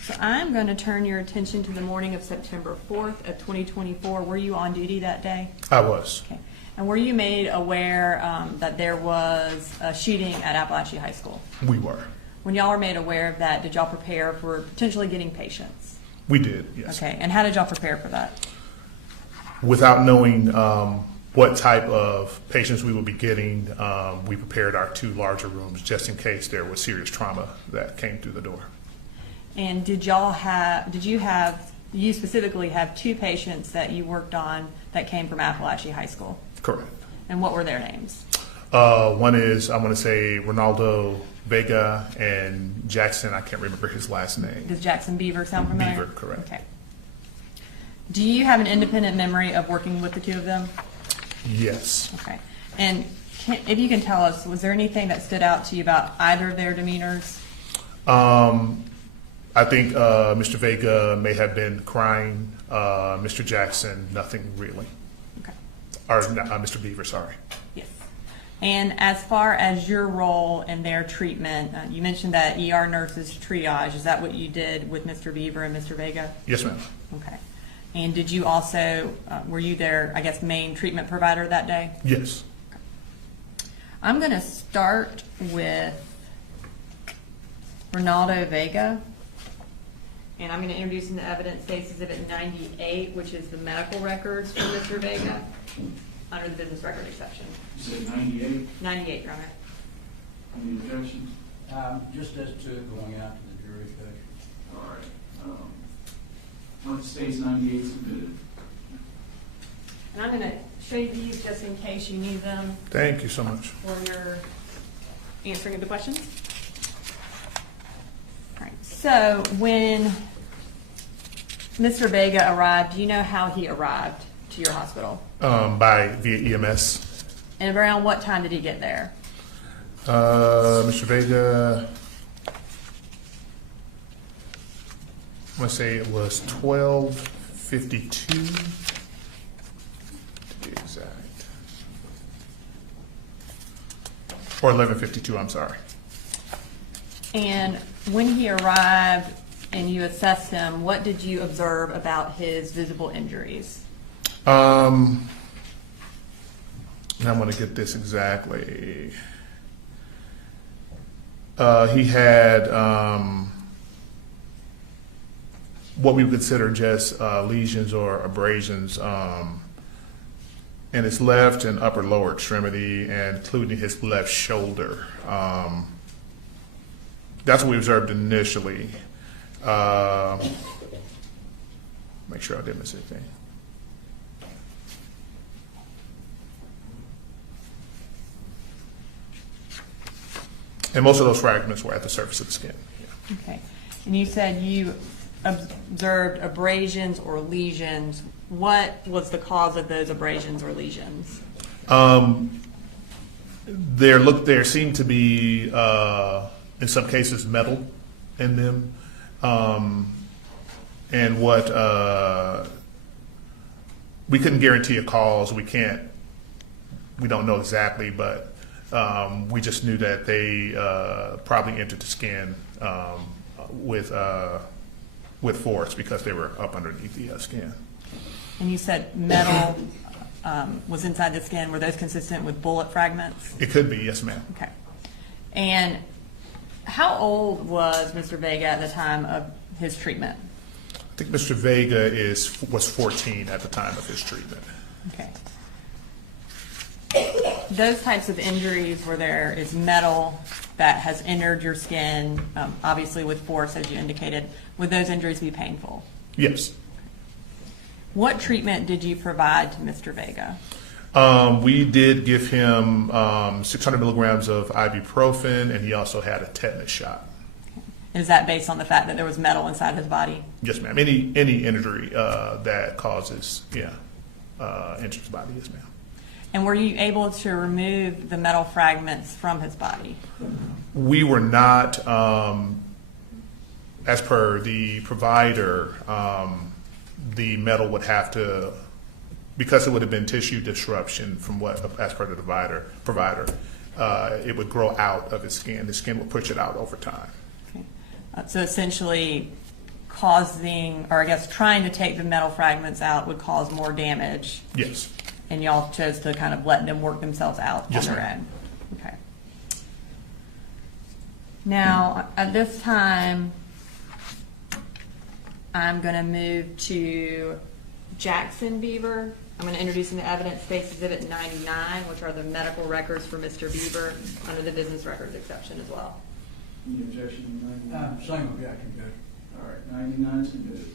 So I'm going to turn your attention to the morning of September 4th of 2024. Were you on duty that day? I was. Okay. And were you made aware that there was a shooting at Apalachee High School? We were. When y'all were made aware of that, did y'all prepare for potentially getting patients? We did, yes. Okay. And how did y'all prepare for that? Without knowing what type of patients we would be getting, we prepared our 2 larger rooms just in case there was serious trauma that came through the door. And did you specifically have 2 patients that you worked on that came from Apalachee High School? Correct. And what were their names? One is, I'm going to say, Ronaldo Vega, and Jackson, I can't remember his last name. Does Jackson Beaver sound familiar? Beaver, correct. Okay. Do you have an independent memory of working with the 2 of them? Yes. Okay. And if you can tell us, was there anything that stood out to you about either of their demeanors? I think Mr. Vega may have been crying. Mr. Jackson, nothing really. Okay. Or Mr. Beaver, sorry. Yes. And as far as your role in their treatment, you mentioned that ER nurses triage. Is that what you did with Mr. Beaver and Mr. Vega? Yes, ma'am. Okay. And did you also, were you their, I guess, main treatment provider that day? Yes. Okay. I'm going to start with Ronaldo Vega. And I'm going to introduce into evidence case exhibit 98, which is the medical records for Mr. Vega. under the business record exception. You said 98. 98, Your Honor. Any objections? Just as to going out to the jury, Judge. All right. What states 98 submitted? And I'm going to show you these just in case you need them Thank you so much. for your answering of the questions. All right. So when Mr. Vega arrived, do you know how he arrived to your hospital? Via EMS. And around what time did he get there? Mr. Vega, I want to say it was 12:52 to be exact, or 11:52. I'm sorry. And when he arrived and you assessed him, what did you observe about his visible injuries? And I'm going to get this exactly. He had what we would consider just lesions or abrasions in his left and upper lower extremity, and including his left shoulder. That's what we observed initially. Make sure I didn't miss anything. And most of those fragments were at the surface of the skin. Yeah. Okay. And you said you observed abrasions or lesions. What was the cause of those abrasions or lesions? There seemed to be, in some cases, metal in them. And what we couldn't guarantee a cause. We don't know exactly, but we just knew that they probably entered the skin with force because they were up underneath the skin. And you said metal was inside the skin. Were those consistent with bullet fragments? It could be, yes, ma'am. Okay. And how old was Mr. Vega at the time of his treatment? I think Mr. Vega was 14 at the time of his treatment. Okay. Those types of injuries where there is metal that has entered your skin, obviously with force, as you indicated, would those injuries be painful? Yes. What treatment did you provide to Mr. Vega? We did give him 600 milligrams of ibuprofen, and he also had a tetanus shot. Is that based on the fact that there was metal inside his body? Yes, ma'am. Any injury that causes, injured his body, yes, ma'am. And were you able to remove the metal fragments from his body? We were not, as per the provider, the metal would have to, because it would have been tissue disruption from as per the provider, it would grow out of his skin. The skin would push it out over time. Okay. So essentially causing, or I guess trying to take the metal fragments out would cause more damage. Yes. And y'all chose to kind of let them work themselves out Yes, on their ma'am. own. Okay. Now, at this time, I'm going to move to Jackson Beaver. I'm going to introduce him to evidence, State's Exhibit 99, which are the medical records for Mr. Beaver under the business records exception as well. Any objection to 99? Same objection, Judge. All right, 99 submitted.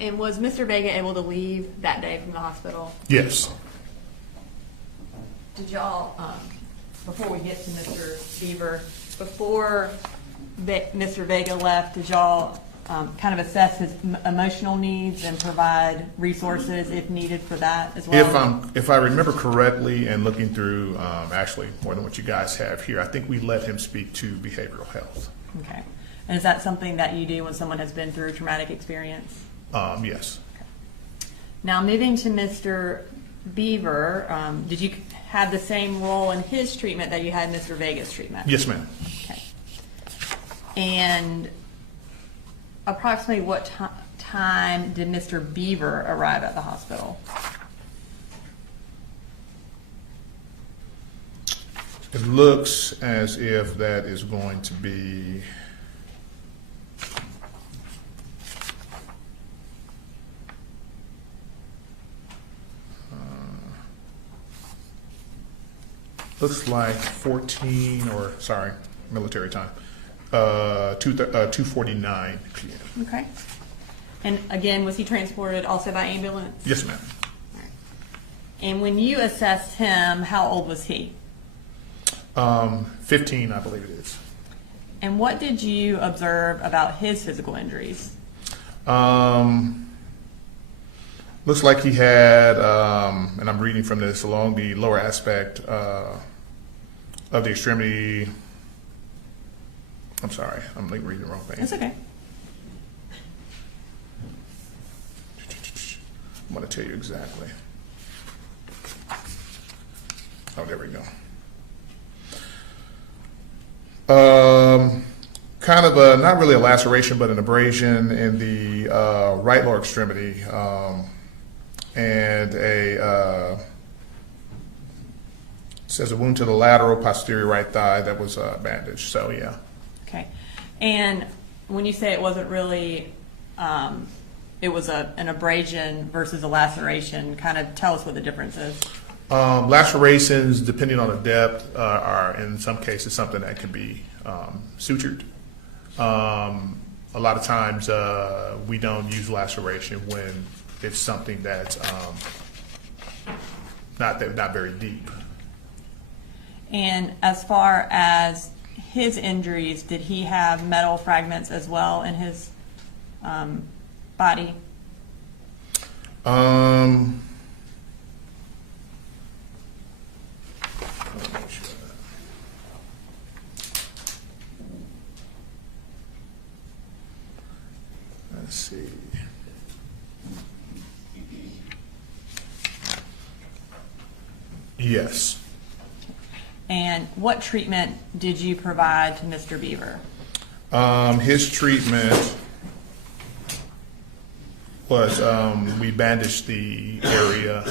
And was Mr. Vega able to leave that day from the hospital? Yes. Did y'all, before we get to Mr. Beaver, before Mr. Vega left, did y'all kind of assess his emotional needs and provide resources if needed for that as well? If I remember correctly, and looking through actually more than what you guys have here, I think we let him speak to behavioral health. Okay. And is that something that you do when someone has been through a traumatic experience? Yes. Okay. Now, moving to Mr. Beaver, did you have the same role in his treatment that you had in Mr. Vega's treatment? Yes, ma'am. Okay. And approximately what time did Mr. Beaver arrive at the hospital? It looks as if that is going to be looks like 14, or sorry, military time, 2:49 p.m. Okay. And again, was he transported also by ambulance? Yes, ma'am. And when you assessed him, how old was he? 15, I believe it is. And what did you observe about his physical injuries? Looks like he had, and I'm reading from this, along the lower aspect of the extremity. I'm sorry, I'm reading the wrong thing. That's okay. I'm going to tell you exactly. Oh, there we go. Kind of a, not really a laceration, but an abrasion in the right lower extremity, and says a wound to the lateral posterior right thigh that was bandaged. So yeah. Okay. And when you say it wasn't really, it was an abrasion versus a laceration, kind of tell us what the difference is. Lacerations, depending on the depth, are in some cases something that can be sutured. A lot of times we don't use laceration when it's something that's not very deep. And as far as his injuries, did he have metal fragments as well in his body? Let's see. Yes. And what treatment did you provide to Mr. Beaver? His treatment was we bandaged the area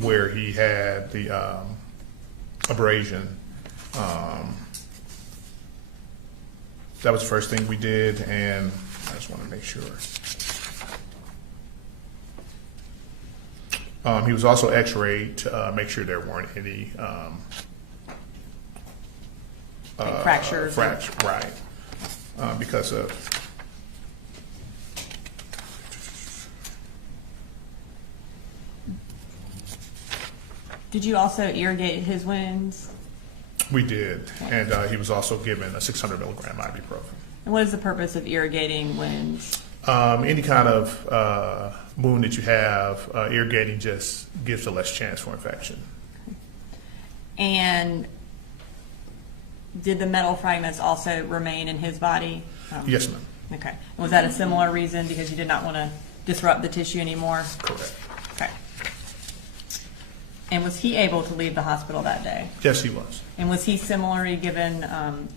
where he had the abrasion. That was the first thing we did, and I just want to make sure. He was also x-rayed to make sure there weren't any Like fractures? Right. Because of Did you also irrigate his wounds? we did, and he was also given a 600 milligram ibuprofen. And what is the purpose of irrigating wounds? Any kind of wound that you have, irrigating just gives a less chance for infection. And did the metal fragments also remain in his body? Yes, ma'am. Okay. Was that a similar reason because you did not want to disrupt the tissue anymore? Correct. Okay. And was he able to leave the hospital that day? Yes, he was. And was he similarly given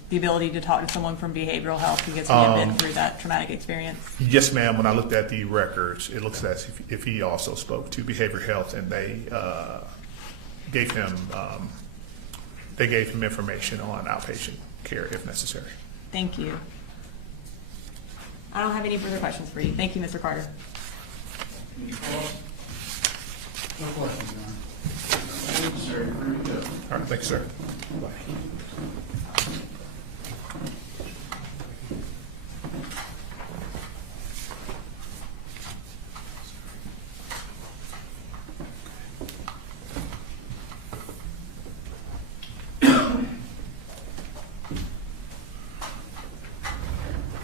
the ability to talk to someone from behavioral health because he had been through that traumatic experience? Yes, ma'am. When I looked at the records, it looks as if he also spoke to behavioral health, and they gave him information on outpatient care if necessary. Thank you. I don't have any further questions for you. Thank you, Mr. Carter. Any calls? No questions, Your Honor. Thank you, sir. You're free to go. All right, thank you, sir. Bye.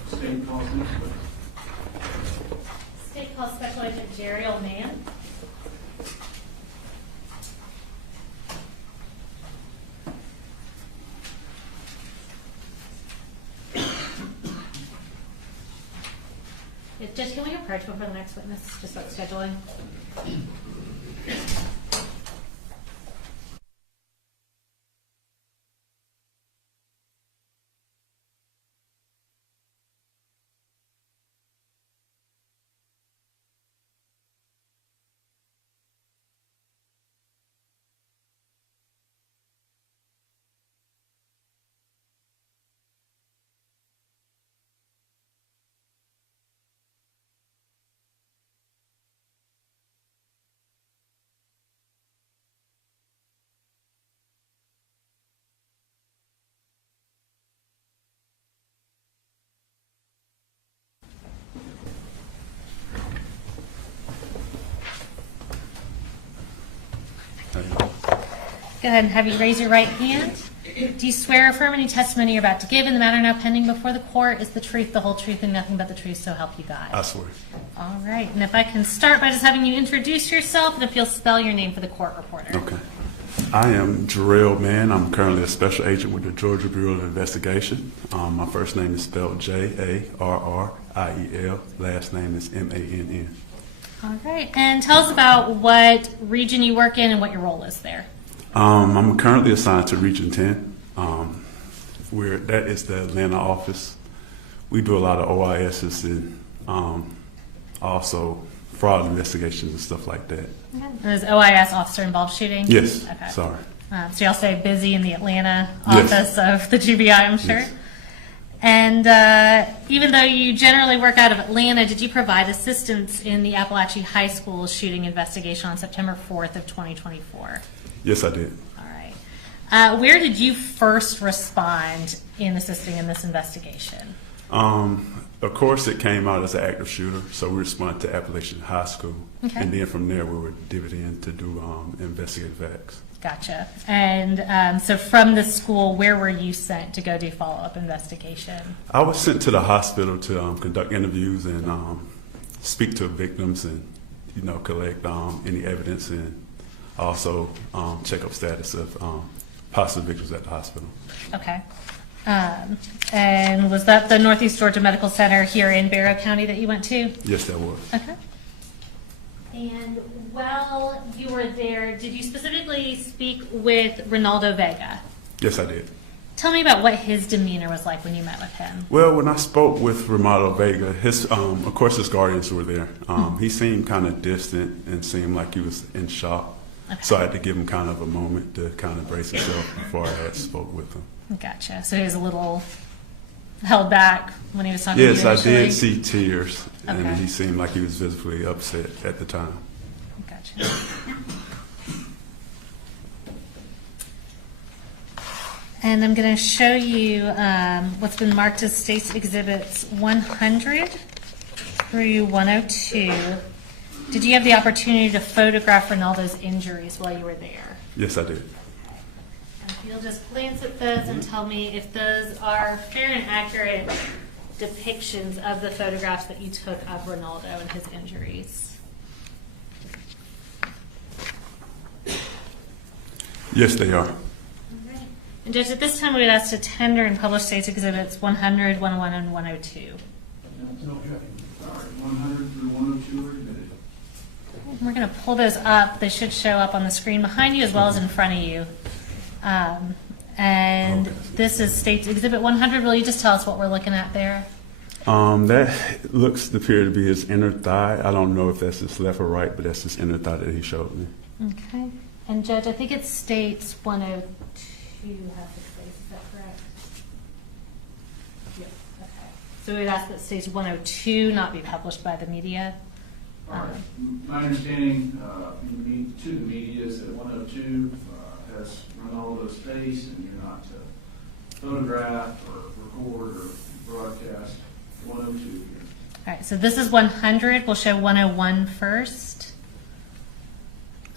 State calls next witness. State Health Special Agent Jerry Oldman. Judge, can we approach before the next witness, just about scheduling? go ahead and have you raise your right hand. Do you swear or affirm any testimony you're about to give in the matter now pending before the court is the truth, the whole truth, and nothing but the truth, so help you God? I swear. All right. And if I can start by just having you introduce yourself, and if you'll spell your name for the court reporter. Okay. I am Jarrell Mann. I'm currently a special agent with the Georgia Bureau of Investigation. My first name is spelled Jarriel. Last name is Mann. All right. And tell us about what region you work in and what your role is there. I'm currently assigned to Region 10, where that is the Atlanta office. We do a lot of OISs and also fraud investigations and stuff like that. Okay. Is OIS officer involved shooting? Yes. Okay. Sorry. So y'all stay busy in the Atlanta Yes. office of the GBI, I'm sure. Yes. And even though you generally work out of Atlanta, did you provide assistance in the Apalachee High School shooting investigation on September 4th of 2024? Yes, I did. All right. Where did you first respond in assisting in this investigation? Of course, it came out as an active shooter, so we responded to Apalachee High School. Okay. And then from there, we were divided in to do investigative acts. Gotcha. And so from the school, where were you sent to go do follow-up investigation? I was sent to the hospital to conduct interviews and speak to victims and, collect any evidence and also check up status of possible victims at the hospital. Okay. And was that the Northeast Georgia Medical Center here in Barrow County that you went to? Yes, that was. Okay. And while you were there, did you specifically speak with Ronaldo Vega? Yes, I did. Tell me about what his demeanor was like when you met with him. Well, when I spoke with Ronaldo Vega, of course his guardians were there. He seemed kind of distant and seemed like he was in shock. Okay. So I had to give him kind of a moment to kind of brace himself before I had spoke with him. Gotcha. So he was a little held back when he was talking Yes, to you I initially? did see tears, and Okay. he seemed like he was visibly upset at the time. Gotcha. And I'm going to show you what's been marked as State's Exhibits 100 through 102. Did you have the opportunity to photograph Ronaldo's injuries while you were there? Yes, I did. If you'll just glance at those and tell me if those are fair and accurate depictions of the photographs that you took of Ronaldo and his injuries. Yes, they are. And Judge, at this time we would ask to tender and publish State's Exhibits 100, 101, and 102. All right, 100 through 102 are admitted. We're going to pull those up. They should show up on the screen behind you as well as in front of you. And this is State's Exhibit 100. Will you just tell us what we're looking at there? That looks to appear to be his inner thigh. I don't know if that's his left or right, but that's his inner thigh that he showed me. Okay. And Judge, I think it states 102 has the space. Is that correct? Yes. Okay. So we would ask that State's 102 not be published by the media. All right. My understanding to the media is that 102 has Ronaldo's face, and you're not to photograph or record or broadcast 102 here. All right, so this is 100. We'll show 101 first.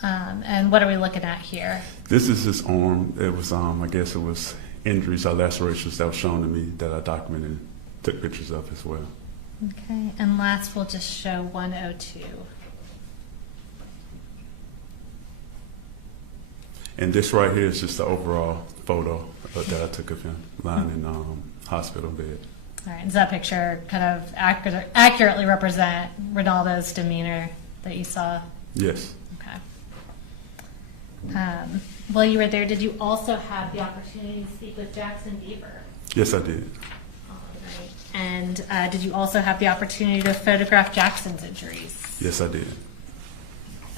And what are we looking at here? This is his arm. It was, I guess it was injuries or lacerations that was shown to me that I documented and took pictures of as well. Okay, and last we'll just show 102. And this right here is just the overall photo that I took of him lying in hospital bed. All right, does that picture kind of accurately represent Ronaldo's demeanor that you saw? Yes. Okay. While you were there, did you also have the opportunity to speak with Jackson Beaver? Yes, I did. All right. And did you also have the opportunity to photograph Jackson's injuries? Yes, I did.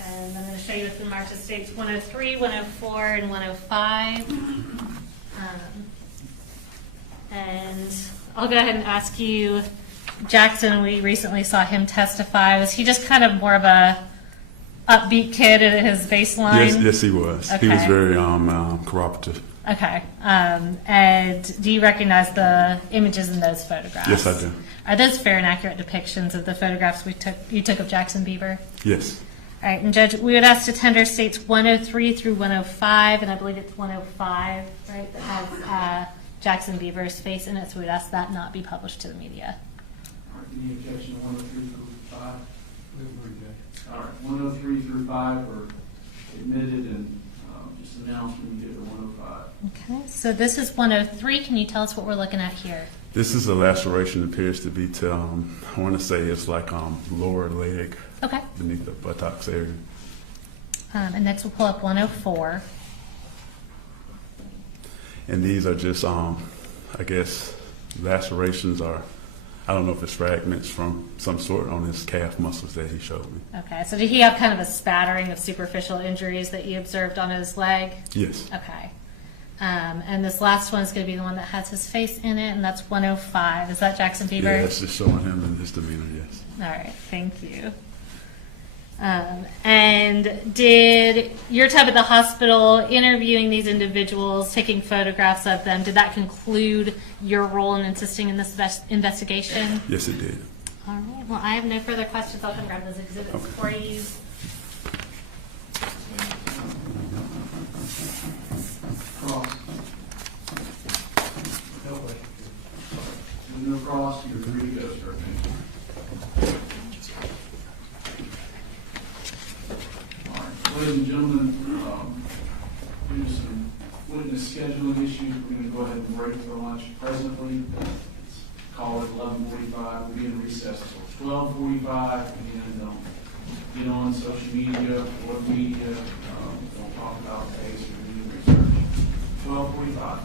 And I'm going to show you what's been marked as States 103, 104, and 105. And I'll go ahead and ask you, Jackson, we recently saw him testify. Was he just kind of more of a upbeat kid at his baseline? Yes, he was. Okay. He was very cooperative. Okay. And do you recognize the images in those photographs? Yes, I do. Are those fair and accurate depictions of the photographs you took of Jackson Beaver? Yes. All right, and Judge, we would ask to tender states 103 through 105, and I believe it's 105, right, that has Jackson Beaver's face in it, so we'd ask that not be published to the media. All right, any objection to 103 through 5? All right, 103 through 5 are admitted, and just announce when you get to 105. Okay, so this is 103. Can you tell us what we're looking at here? This is a laceration, appears to be to, I want to say it's like lower leg Okay. beneath the buttocks area. And next we'll pull up 104. And these are just, I guess, lacerations are, I don't know if it's fragments from some sort on his calf muscles that he showed me. Okay, so did he have kind of a spattering of superficial injuries that you observed on his leg? Yes. Okay. And this last one is going to be the one that has his face in it, and that's 105. Is that Jackson Beaver? Yeah, it's just showing him and his demeanor, yes. All right, thank you. And did your time at the hospital interviewing these individuals, taking photographs of them, did that conclude your role in assisting in this investigation? Yes, it did. All right, well, I have no further questions. I'll come grab those exhibits for you. Cross. No way. No cross, you're free to go, sir. All right, ladies and gentlemen, due to some witness scheduling issues, we're going to go ahead and break for lunch presently. It's called at 11:45. We'll be in recess till 12:45. Again, don't get on social media or media. Don't talk about the case or do research. 12:45.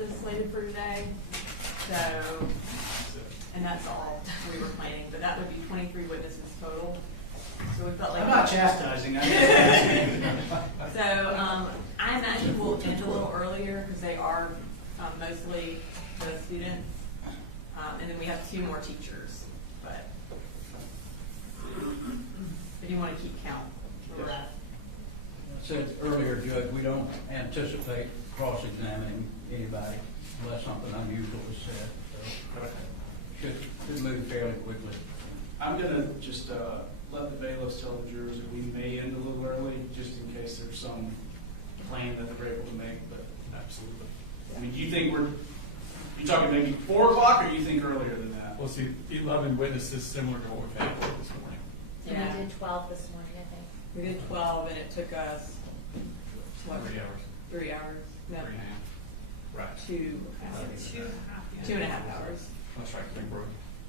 witnesses slated for today. So, and that's all we were planning, but that would be 23 witnesses total. So we felt like. I'm not chastising, I'm just asking. So I imagine we'll end a little earlier because they are mostly the students. And then we have 2 more teachers. But if you want to keep count. I said earlier, Judge, we don't anticipate cross-examining anybody unless something unusual is said. So should move fairly quickly. I'm gonna just let the bailiffs tell the jurors that we may end a little early, just in case there's some plan that they're able to make, but absolutely. I mean, do you think you talking maybe 4 o'clock, or you think earlier than that? We'll see, 11 witnesses, similar to what we've had this morning. Yeah. And we did 12 this morning, I think. We did 12, and it took us, what? 3 hours. 3 hours? No. 3.5. Right. 2.5 hours. That's right, big bro.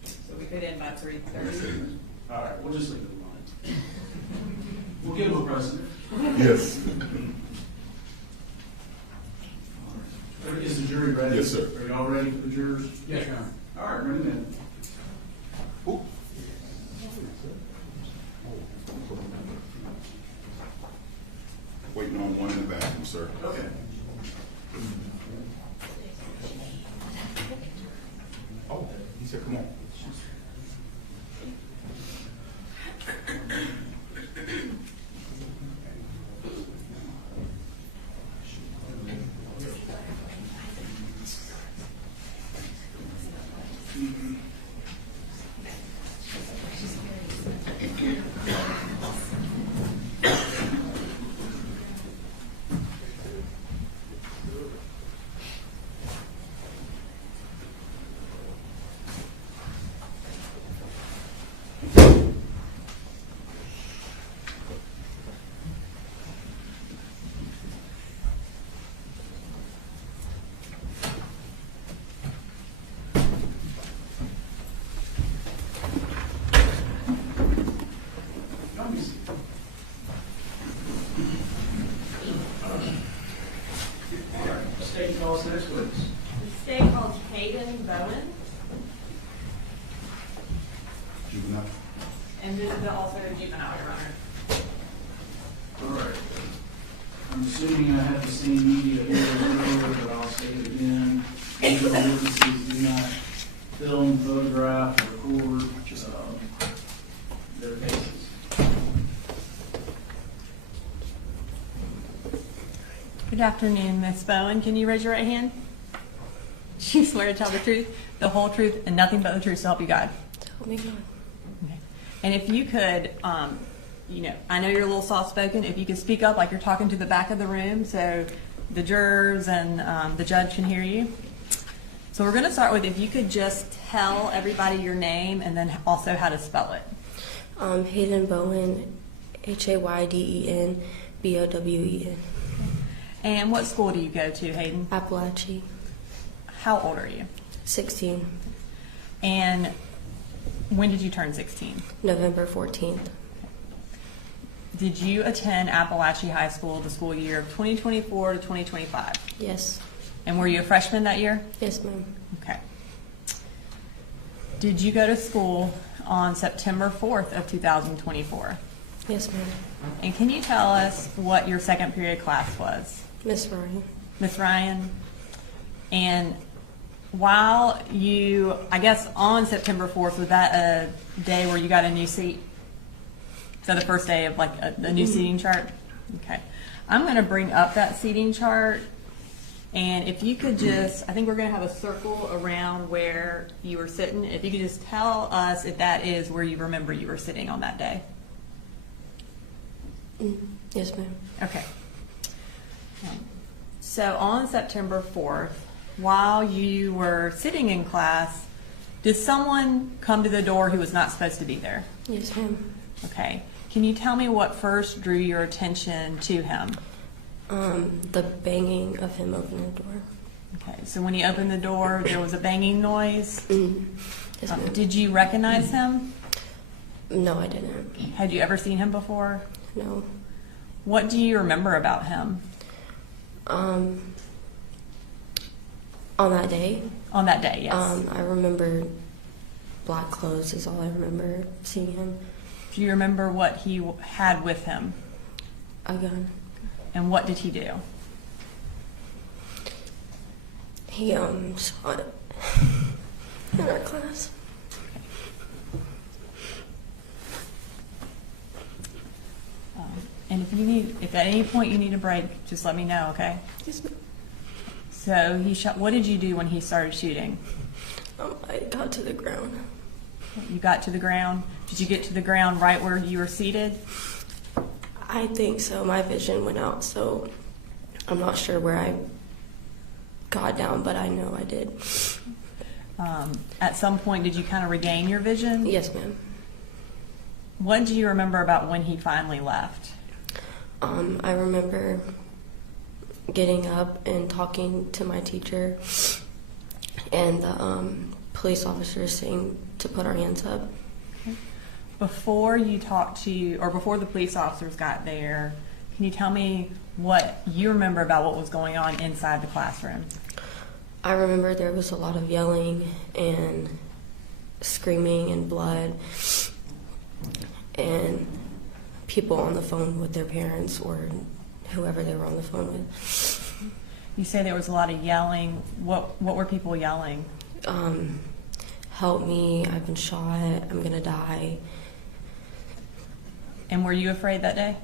So we could end by 3:30. All right, we'll just leave it alone. We'll give them a present. Yes. Is the jury ready? Yes, sir. Are y'all ready for the jurors? Yes, Your Honor. All right, bring them in. Waiting on one in the bathroom, sir. Okay. Oh, he said, come on. State calls next witness. The state calls Hayden Bowen, Juvenile. and this is also a juvenile, Your Honor. All right. I'm assuming I have the same media here as earlier, but I'll say it again. Individual witnesses do not film, photograph, or record their cases. Good afternoon, Miss Bowen. Can you raise your right hand? Do you swear to tell the truth, the whole truth, and nothing but the truth to help you God? Help me God. Okay. And if you could, I know you're a little soft-spoken. If you could speak up like you're talking to the back of the room so the jurors and the judge can hear you. So we're going to start with if you could just tell everybody your name and then also how to spell it. Hayden Bowen, Hayden Bowen. And what school do you go to, Hayden? Apalachee. How old are you? 16. And when did you turn 16? November 14th. Did you attend Apalachee High School the school year of 2024 to 2025? Yes. And were you a freshman that year? Yes, ma'am. Okay. Did you go to school on September 4th of 2024? Yes, ma'am. And can you tell us what your second period class was? Miss Ryan. Miss Ryan? And while you, I guess on September 4th, was that a day where you got a new seat? Is that the first day of like a new seating chart? Okay. I'm going to bring up that seating chart. And if you could just, I think we're going to have a circle around where you were sitting. If you could just tell us if that is where you remember you were sitting on that day. Yes, ma'am. Okay. So on September 4th, while you were sitting in class, did someone come to the door who was not supposed to be there? Yes, ma'am. Okay. Can you tell me what first drew your attention to him? The banging of him opening the door. Okay. So when he opened the door, there was a banging noise? Yes, ma'am. Did you recognize him? No, I didn't. Had you ever seen him before? No. What do you remember about him? On that day? On that day, yes. I remember black clothes is all I remember seeing him. Do you remember what he had with him? A gun. And what did he do? He shot it in our class. And if at any point you need a break, just let me know, okay? Yes, ma'am. So he shot. What did you do when he started shooting? I got to the ground. You got to the ground. Did you get to the ground right where you were seated? I think so. My vision went out, so I'm not sure where I got down, but I know I did. At some point, did you kind of regain your vision? Yes, ma'am. What do you remember about when he finally left? I remember getting up and talking to my teacher and the police officers saying to put our hands up. Okay. Before you talked to, or before the police officers got there, can you tell me what you remember about what was going on inside the classroom? I remember there was a lot of yelling and screaming and blood and people on the phone with their parents or whoever they were on the phone with. You say there was a lot of yelling. What were people yelling? Help me, I've been shot, I'm gonna die. And were you afraid that day?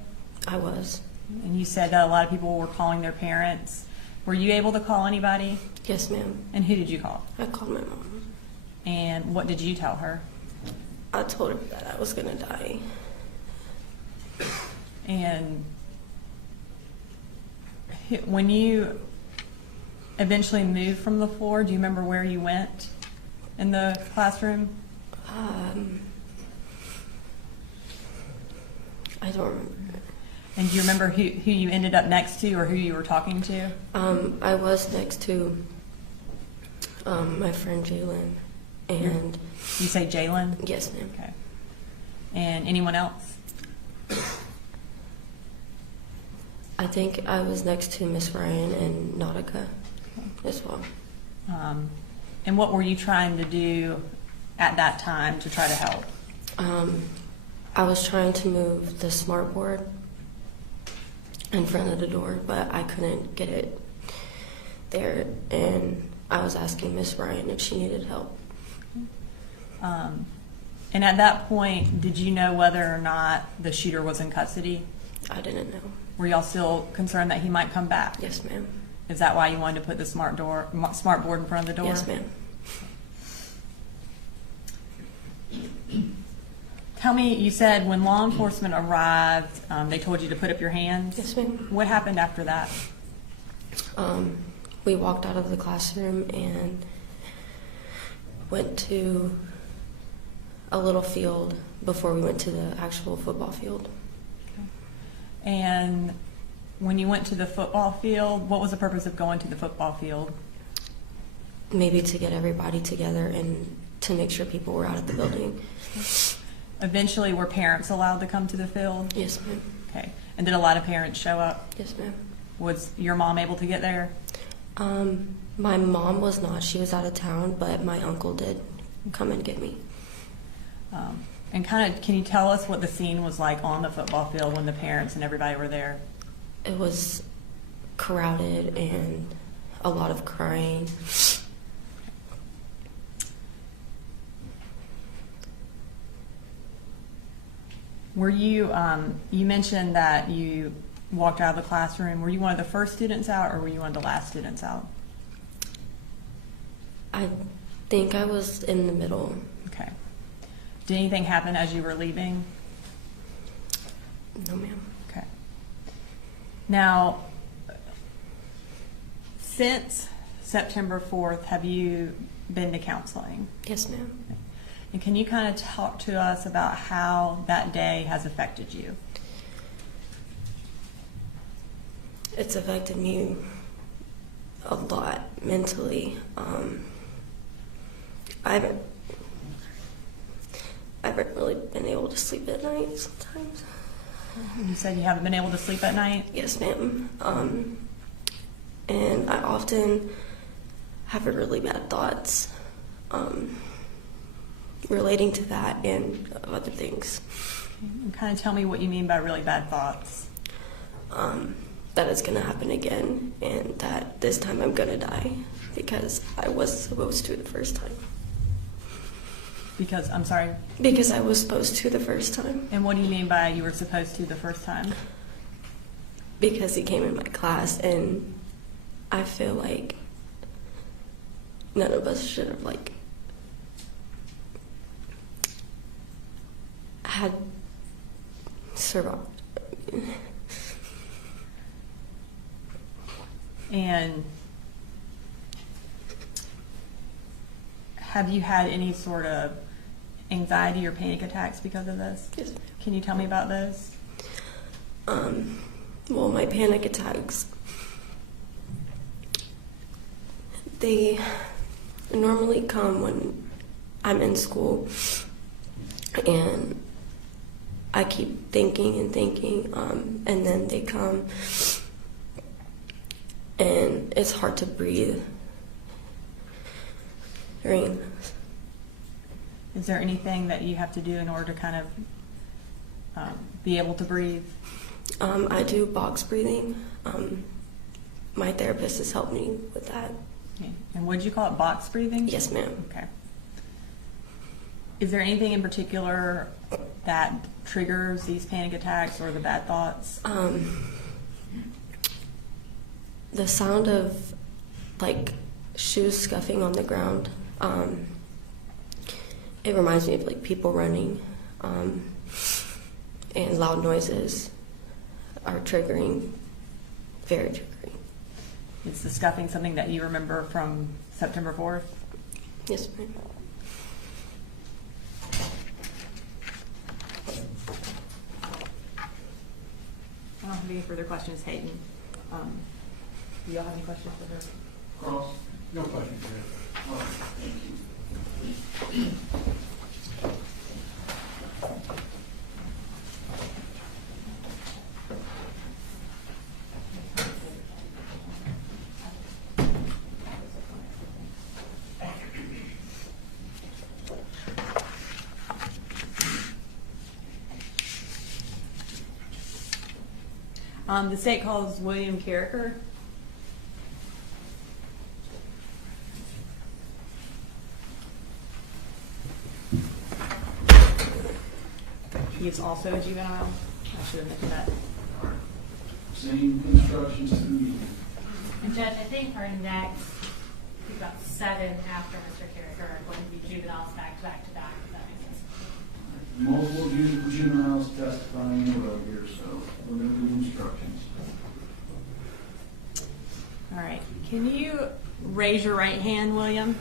I was. And you said that a lot of people were calling their parents. Were you able to call anybody? Yes, ma'am. And who did you call? I called my mom. And what did you tell her? I told her that I was gonna die. And when you eventually moved from the floor, do you remember where you went in the classroom? I don't remember. And do you remember who you ended up next to or who you were talking to? I was next to my friend Jalen. And you say Jalen? Yes, ma'am. Okay. And anyone else? I think I was next to Miss Ryan and Nautica as well. And what were you trying to do at that time to try to help? I was trying to move the smart board in front of the door, but I couldn't get it there, and I was asking Miss Ryan if she needed help. And at that point, did you know whether or not the shooter was in custody? I didn't know. Were y'all still concerned that he might come back? Yes, ma'am. Is that why you wanted to put the smart board in front of the door? Yes, ma'am. Tell me, you said when law enforcement arrived, they told you to put up your hands? Yes, ma'am. What happened after that? We walked out of the classroom and went to a little field before we went to the actual football field. And when you went to the football field, what was the purpose of going to the football field? Maybe to get everybody together and to make sure people were out of the building. Eventually, were parents allowed to come to the field? Yes, ma'am. Okay. And did a lot of parents show up? Yes, ma'am. Was your mom able to get there? My mom was not. She was out of town, but my uncle did come and get me. And can you tell us what the scene was like on the football field when the parents and everybody were there? It was crowded and a lot of crying. Were you, you mentioned that you walked out of the classroom. Were you one of the first students out or were you one of the last students out? I think I was in the middle. Okay. Did anything happen as you were leaving? No, ma'am. Okay. Now, since September 4th, have you been to counseling? Yes, ma'am. And can you kind of talk to us about how that day has affected you? It's affected me a lot mentally. I haven't really been able to sleep at night sometimes. You said you haven't been able to sleep at night? Yes, ma'am. And I often having really bad thoughts relating to that and other things. And kind of tell me what you mean by really bad thoughts. That it's going to happen again, and that this time I'm going to die because I was supposed to the first time. Because, I'm sorry? Because I was supposed to the first time. And what do you mean by you were supposed to the first time? Because he came in my class, and I feel like none of us should have, like, had survived. And have you had any sort of anxiety or panic attacks because of this? Yes. Can you tell me about those? Well, my panic attacks, they normally come when I'm in school and I keep thinking and thinking, and then they come and it's hard to breathe during this. Is there anything that you have to do in order to kind of be able to breathe? I do box breathing. My therapist has helped me with that. Okay. And would you call it box breathing? Yes, ma'am. Okay. Is there anything in particular that triggers these panic attacks or the bad thoughts? The sound of like shoes scuffing on the ground. It reminds me of like people running, and loud noises are triggering, very triggering. Is the scuffing something that you remember from September 4th? Yes, ma'am. I don't have any further questions, Hayden. Do you all have any questions for her? Cross? No questions, Judge. All right, thank you. The state calls William Carricker. He is also a juvenile. I should have mentioned that. Same instructions to the meeting. And Judge, I think our next, we've got 7 after Mr. Carricker are going to be juveniles back to back to back. If that makes sense. Multiple juveniles testifying in a row here, so remember the instructions. All right. Can you raise your right hand, William?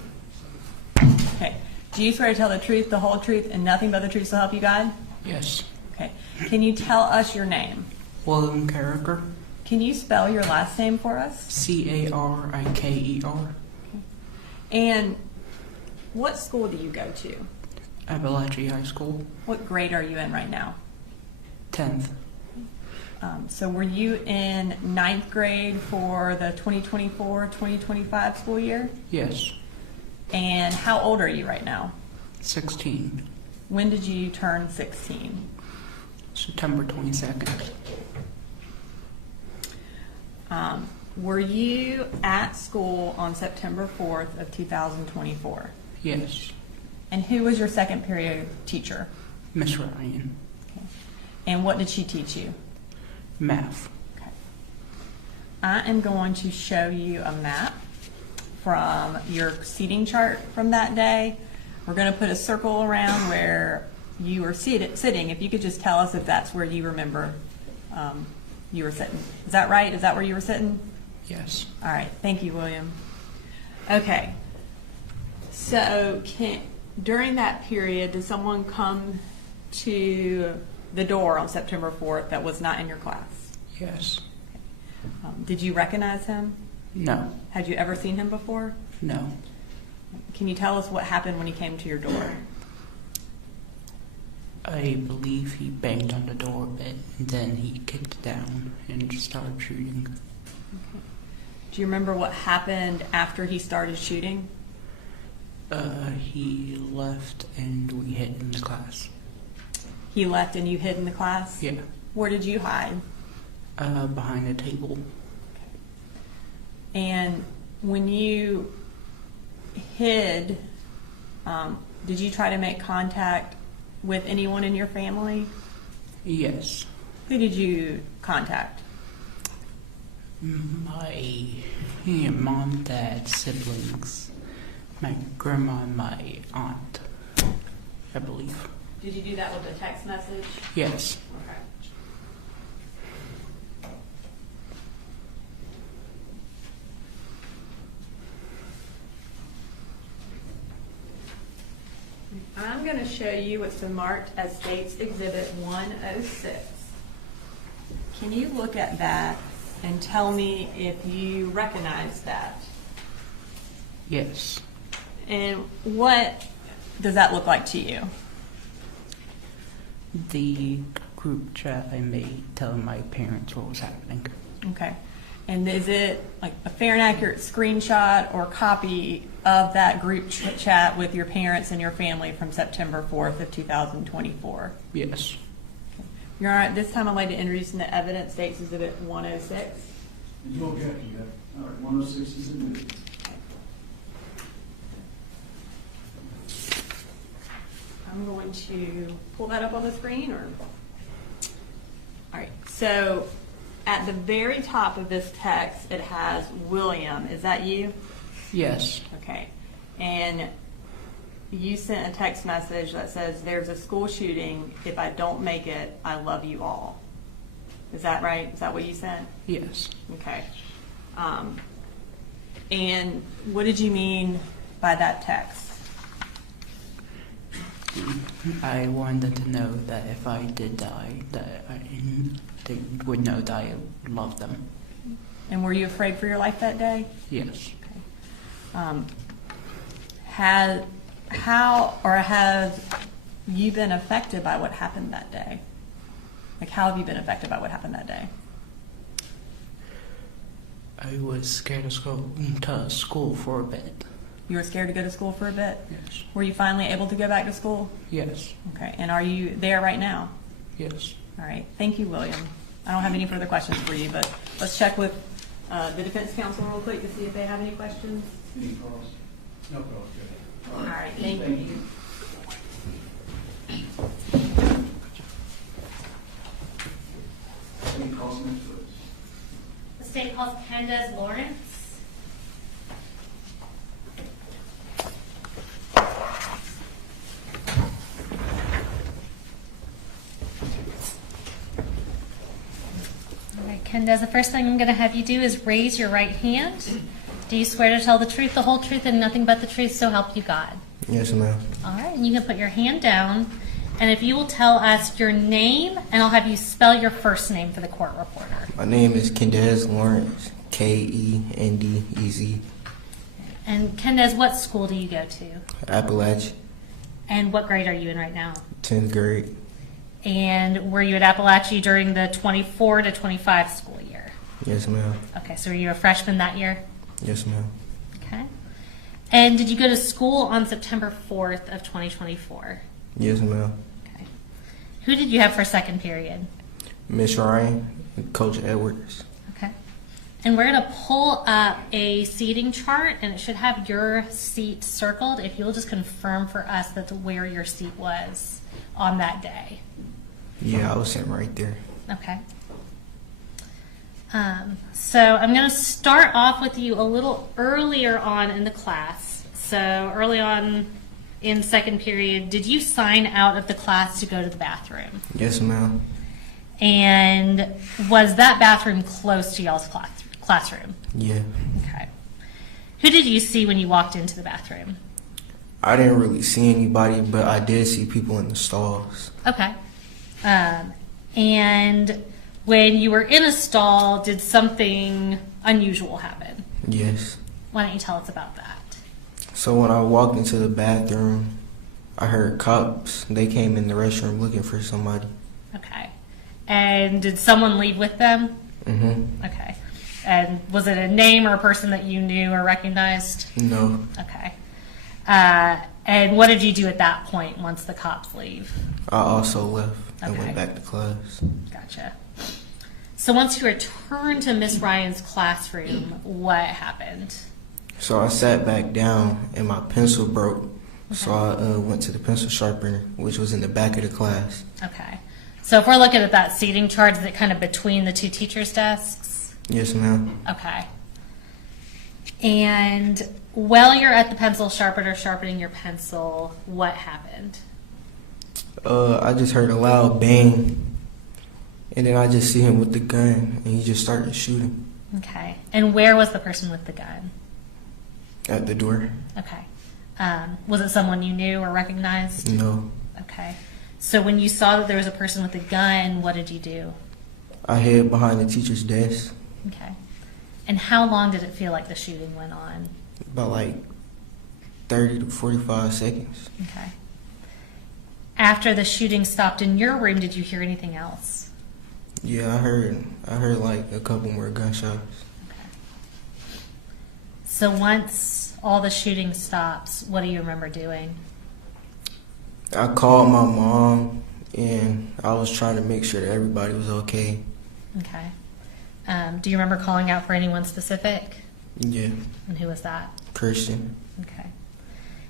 Okay. Do you swear to tell the truth, the whole truth, and nothing but the truth to help you God? Yes. Okay. Can you tell us your name? William Carricker. Can you spell your last name for us? Carriker. And what school do you go to? Apalachee High School. What grade are you in right now? 10th. So were you in 9th grade for the 2024-2025 school year? Yes. And how old are you right now? 16. When did you turn 16? September 22nd. Were you at school on September 4th of 2024? Yes. And who was your second period teacher? Miss Ryan. Okay. And what did she teach you? Math. Okay. I am going to show you a map from your seating chart from that day. We're going to put a circle around where you were sitting. If you could just tell us if that's where you remember you were sitting. Is that right? Is that where you were sitting? Yes. All right. Thank you, William. Okay. So during that period, did someone come to the door on September 4th that was not in your class? Yes. Did you recognize him? No. Had you ever seen him before? No. Can you tell us what happened when he came to your door? I believe he banged on the door a bit, and then he kicked it down and just started shooting. Okay. Do you remember what happened after he started shooting? He left and we hid in the class. He left and you hid in the class? Yeah. Where did you hide? Behind a table. And when you hid, did you try to make contact with anyone in your family? Yes. Who did you contact? My mom, dad, siblings, my grandma, and my aunt, I believe. Did you do that with a text message? Yes. Okay. I'm going to show you what's been marked as State's Exhibit 106. Can you look at that and tell me if you recognize that? Yes. And what does that look like to you? The group chat I made telling my parents what was happening. Okay. And is it like a fair and accurate screenshot or copy of that group chat with your parents and your family from September 4th of 2024? Yes. Your Honor, at this time I'd like to introduce into evidence State's Exhibit 106. No objection to that. All right, 106 is admitted. I'm going to pull that up on the screen, or? All right, so at the very top of this text, it has William. Is that you? Yes. Okay. And you sent a text message that says, "There's a school shooting. If I don't make it, I love you all." Is that right? Is that what you sent? Yes. Okay. And what did you mean by that text? I wanted to know that if I did die, they would know that I loved them. And were you afraid for your life that day? Yes. Have you been affected by what happened that day? Like, how have you been affected by what happened that day? I was scared to go to school for a bit. You were scared to go to school for a bit? Yes. Were you finally able to go back to school? Yes. Okay. And are you there right now? Yes. All right. Thank you, William. I don't have any further questions for you, but let's check with the defense counsel real quick to see if they have any questions. Any calls? No calls, Judge. All right. Thank you. Any calls next to us? The state calls Candace Lawrence. All right, Candace, the first thing I'm going to have you do is raise your right hand. Do you swear to tell the truth, the whole truth, and nothing but the truth, so help you God? Yes, ma'am. All right, and you can put your hand down, and if you will tell us your name, and I'll have you spell your first name for the court reporter. My name is Kendez Lawrence, Kendez. And Kendez, what school do you go to? Apalachee, And what grade are you in right now? 10th grade. And were you at Apalachee during the 24 to 25 school year? Yes, ma'am. Okay, so were you a freshman that year? Yes, ma'am. Okay. And did you go to school on September 4th of 2024? Yes, ma'am. Okay. Who did you have for second period? Miss Ryan and Coach Edwards. Okay. And we're going to pull up a seating chart, and it should have your seat circled. If you'll just confirm for us that's where your seat was on that day. Yeah, I was sitting right there. Okay. So I'm going to start off with you a little earlier on in the class. So early on in second period, did you sign out of the class to go to the bathroom? Yes, ma'am. And was that bathroom close to y'all's classroom? Yeah. Okay. Who did you see when you walked into the bathroom? I didn't really see anybody, but I did see people in the stalls. Okay. And when you were in a stall, did something unusual happen? Yes. Why don't you tell us about that? So when I walked into the bathroom, I heard cops. They came in the restroom looking for somebody. Okay. And did someone leave with them? Mm-hmm. Okay. And was it a name or a person that you knew or recognized? No. Okay. And what did you do at that point once the cops leave? I also left and Okay. went back to class. Gotcha. So once you returned to Miss Ryan's classroom, what happened? So I sat back down and my pencil broke. So I went to the pencil sharpener, which was in the back of the class. Okay. So if we're looking at that seating chart, is it kind of between the two teachers' desks? Yes, ma'am. Okay. And while you're at the pencil sharpener sharpening your pencil, what happened? I just heard a loud bang, and then I just see him with the gun, and he just started shooting Okay. And where was the person with the gun? at the door. Okay. Was it someone you knew or recognized? No. Okay. So when you saw that there was a person with a gun, what did you do? I hid behind the teacher's desk Okay. And how long did it feel like the shooting went on? about like 30 to 45 seconds. Okay. After the shooting stopped in your room, did you hear anything else? Yeah, I heard like a couple more gunshots. So once all the shooting stops, what do you remember doing? I called my mom, and I was trying to make sure that everybody was okay. Okay. Do you remember calling out for anyone specific? Yeah, And who was that? Christian, Okay.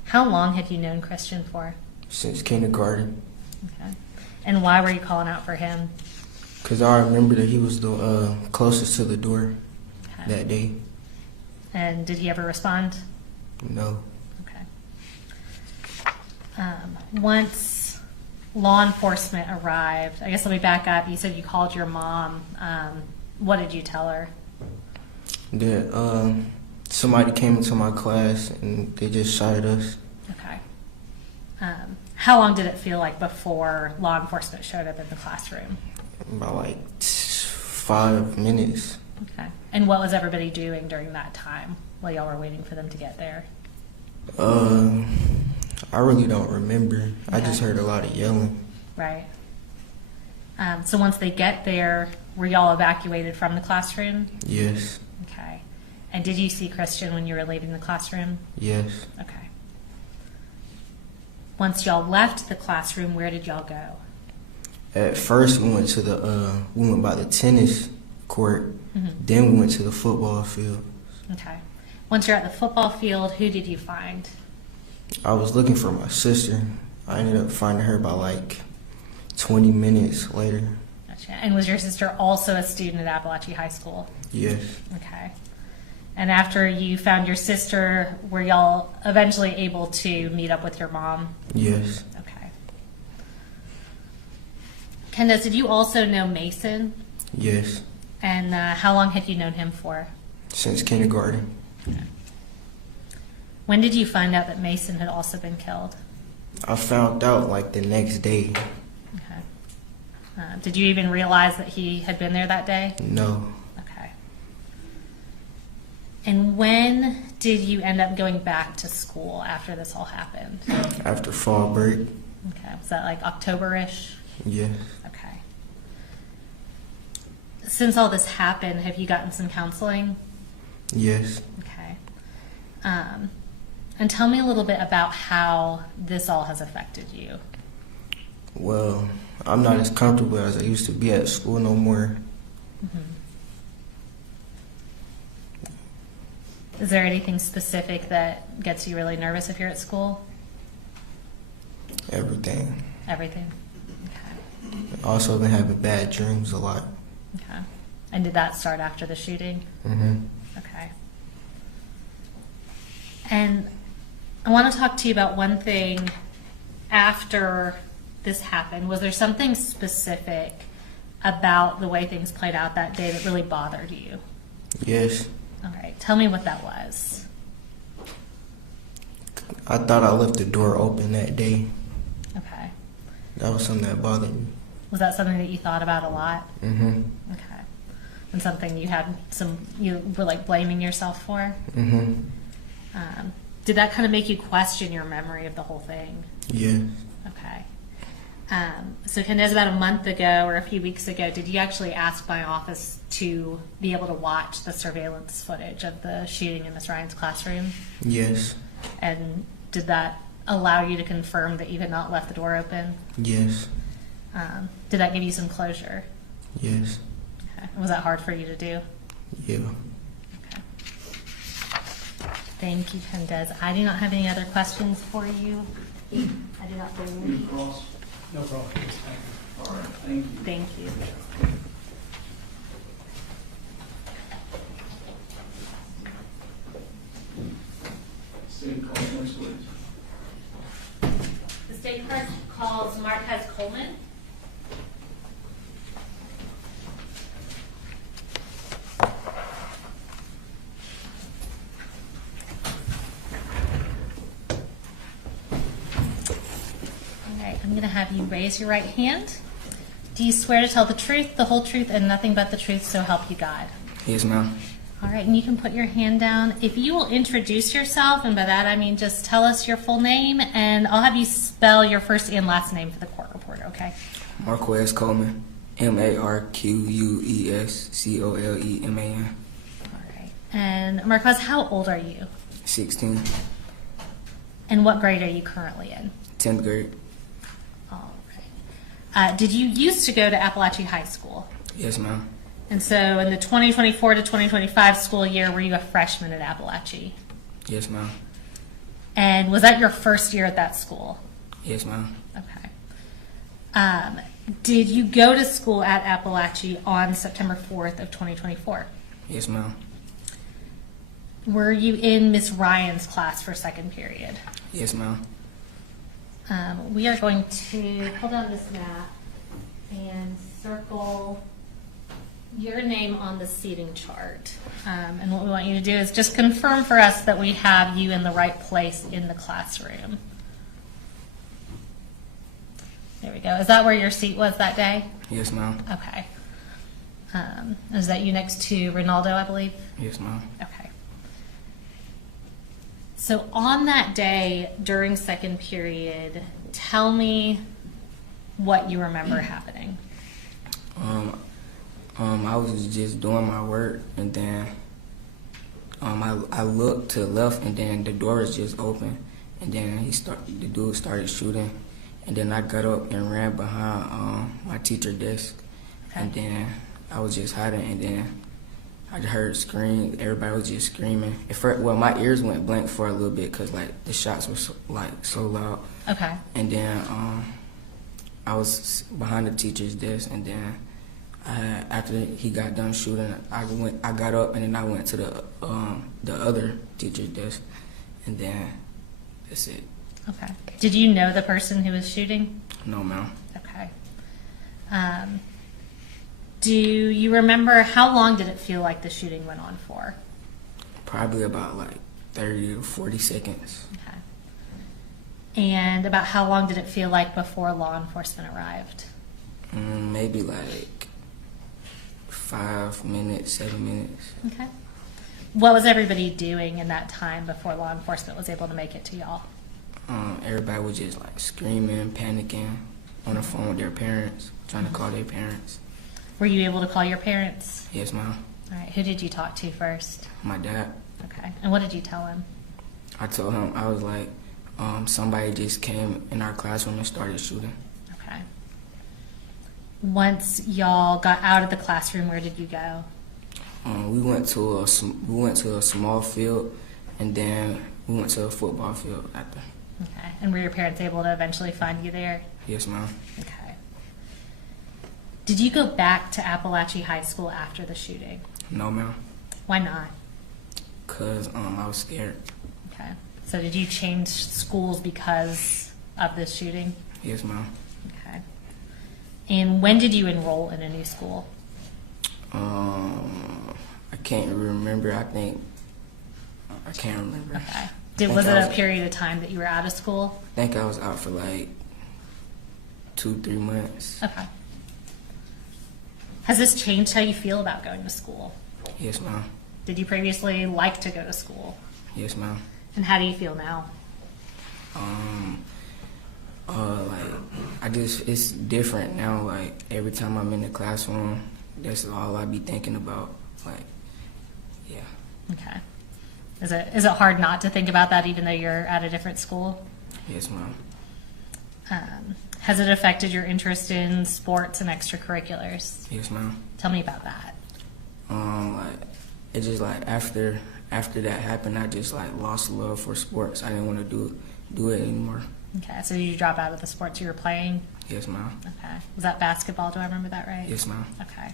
How long had you known Christian for? since kindergarten. Okay. And why were you calling out for him? Because I remember that he was the closest to the door Okay. that day. And did he ever respond? No. Okay. Once law enforcement arrived, I guess let me back up. You said you called your mom. What did you tell her? That somebody came into my class and they just shot at us. Okay. How long did it feel like before law enforcement showed up in the classroom? About like 5 minutes. Okay. And what was everybody doing during that time while y'all were waiting for them to get there? I really don't remember. I just heard a lot of yelling. Right. So once they get there, were y'all evacuated from the classroom? Yes. Okay. And did you see Christian when you were leaving the classroom? Yes. Okay. Once y'all left the classroom, where did y'all go? At first, we went to we went by the tennis court. Then we went to the football field. Okay. Once you're at the football field, who did you find? I was looking for my sister. I ended up finding her by like 20 minutes later. Gotcha. And was your sister also a student at Apalachee High School? Yes. Okay. And after you found your sister, were y'all eventually able to meet up with your mom? Yes. Okay. Candace, did you also know Mason? Yes. And how long had you known him for? Since kindergarten. When did you find out that Mason had also been killed? I found out like the next day. Okay. Did you even realize that he had been there that day? No. Okay. And when did you end up going back to school after this all happened? After fall break. Okay. Was that like October-ish? Yes. Okay. Since all this happened, have you gotten some counseling? Yes. Okay. And tell me a little bit about how this all has affected you. Well, I'm not as comfortable as I used to be at school no more. Is there anything specific that gets you really nervous if you're at school? Everything. Everything? Okay. I've also been having bad dreams a lot. Okay. And did that start after the shooting? Okay. And I want to talk to you about one thing after this happened. Was there something specific about the way things played out that day that really bothered you? Yes. All right. Tell me what that was. I thought I left the door open that day. Okay. That was something that bothered me. Was that something that you thought about a lot? Mm-hmm. Okay. And something you were like blaming yourself for? Mm-hmm. Did that kind of make you question your memory of the whole thing? Yeah. Okay. So Candace, about a month ago or a few weeks ago, did you actually ask my office to be able to watch the surveillance footage of the shooting in Miss Ryan's classroom? Yes. And did that allow you to confirm that you had not left the door open? Yes. Did that give you some closure? Yes. Okay. Was that hard for you to do? Yeah. Okay. Thank you, Candace. I do not have any other questions for you. I do not believe. No problem. Thank you. All right, thank you. Thank you. State call next week. The state clerk calls Marquez Coleman. All right, I'm going to have you raise your right hand. Do you swear to tell the truth, the whole truth, and nothing but the truth, so help you God? Yes, ma'am. All right, and you can put your hand down. If you will introduce yourself, and by that I mean just tell us your full name, and I'll have you spell your first and last name for the court report, okay? Marquez Coleman. MarquezColeman. All right. And Marquez, how old are you? 16. And what grade are you currently in? 10th grade. All right. Did you used to go to Apalachee High School? Yes, ma'am. And so in the 2024 to 2025 school year, were you a freshman at Apalachee? Yes, ma'am. And was that your first year at that school? Yes, ma'am. Okay. Did you go to school at Apalachee on September 4th of 2024? Yes, ma'am. Were you in Miss Ryan's class for second period? Yes, ma'am. We are going to pull down this map and circle your name on the seating chart. And what we want you to do is just confirm for us that we have you in the right place in the classroom. There we go. Is that where your seat was that day? Yes, ma'am. Okay. Is that you next to Ronaldo, I believe? Yes, ma'am. Okay. So on that day during second period, tell me what you remember happening. I was just doing my work, and then I looked to the left, and then the door was just open, and then the dude started shooting, and then I got up and ran behind my teacher desk, and then I was just hiding, and then I heard screams. Everybody was just screaming. At first, well, my ears went blank for a little bit because like the shots were so loud. Okay. And then I was behind the teacher's desk, and then after he got done shooting, I got up and then I went to the other teacher's desk, and then that's it. Okay. Did you know the person who was shooting? No, ma'am. Okay. Do you remember how long did it feel like the shooting went on for? Probably about like 30 to 40 seconds. Okay. And about how long did it feel like before law enforcement arrived? Maybe like 5 minutes, 7 minutes. Okay. What was everybody doing in that time before law enforcement was able to make it to y'all? Everybody was just like screaming, panicking, on the phone with their parents, trying to call their parents. Were you able to call your parents? Yes, ma'am. All right. Who did you talk to first? My dad. Okay. And what did you tell him? I told him, I was like, somebody just came in our classroom and started shooting. Okay. Once y'all got out of the classroom, where did you go? We went to a small field, and then we went to a football field after. Okay. And were your parents able to eventually find you there? Yes, ma'am. Okay. Did you go back to Apalachee High School after the shooting? No, ma'am. Why not? Because I was scared. Okay. So did you change schools because of this shooting? Yes, ma'am. Okay. And when did you enroll in a new school? I can't remember. I can't remember. Okay. Was it a period of time that you were out of school? I think I was out for like 2-3 months. Okay. Has this changed how you feel about going to school? Yes, ma'am. Did you previously like to go to school? Yes, ma'am. And how do you feel now? It's different now. Like every time I'm in the classroom, that's all I be thinking about. Like, yeah. Okay. Is it hard not to think about that even though you're at a different school? Yes, ma'am. Has it affected your interest in sports and extracurriculars? Yes, ma'am. Tell me about that. It just like after that happened, I just like lost love for sports. I didn't want to do it anymore. Okay, so you drop out of the sports you were playing? Yes, ma'am. Okay. Was that basketball? Do I remember that right? Yes, ma'am. Okay.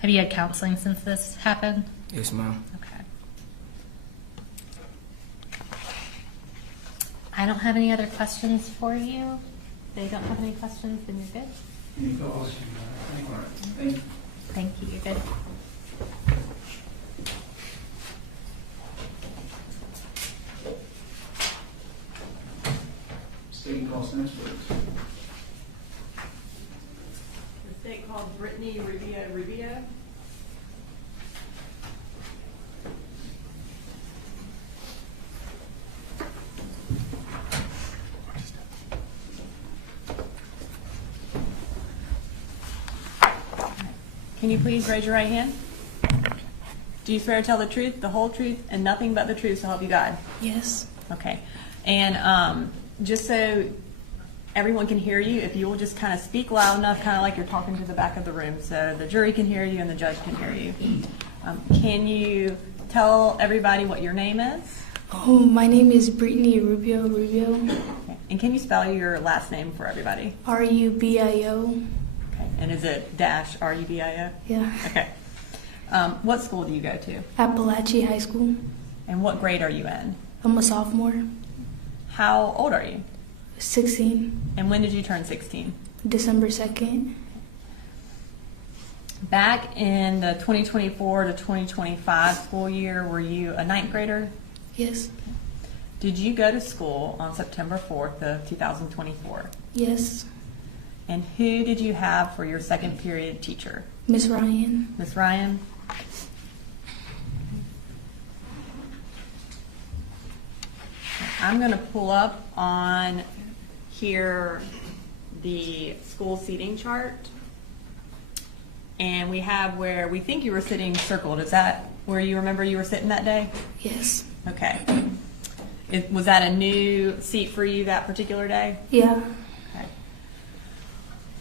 Have you had counseling since this happened? Yes, ma'am. Okay. I don't have any other questions for you. They don't have any questions, then you're good. Any thoughts? Thank you. Thank you, you're good. State calls next, please. The state called Brittany Rubio. Can you please raise your right hand? Do you swear to tell the truth, the whole truth, and nothing but the truth so help you God? Yes. Okay. And just so everyone can hear you, if you will just kind of speak loud enough, kind of like you're talking to the back of the room, so the jury can hear you and the judge can hear you. Can you tell everybody what your name is? Oh, my name is Brittany Rubio. Okay. And can you spell your last name for everybody? Rubio. Okay. And is it dash Rubio? Yeah. Okay. What school do you go to? Apalachee High School. And what grade are you in? I'm a sophomore. How old are you? 16. And when did you turn 16? December 2nd. Back in the 2024 to 2025 school year, were you a ninth grader? Yes. Did you go to school on September 4th of 2024? Yes. And who did you have for your second period teacher? Miss Ryan. Miss Ryan? I'm going to pull up on here the school seating chart. And we have where we think you were sitting circled. Is that where you remember you were sitting that day? Yes. Okay. Was that a new seat for you that particular day? Yeah. Okay.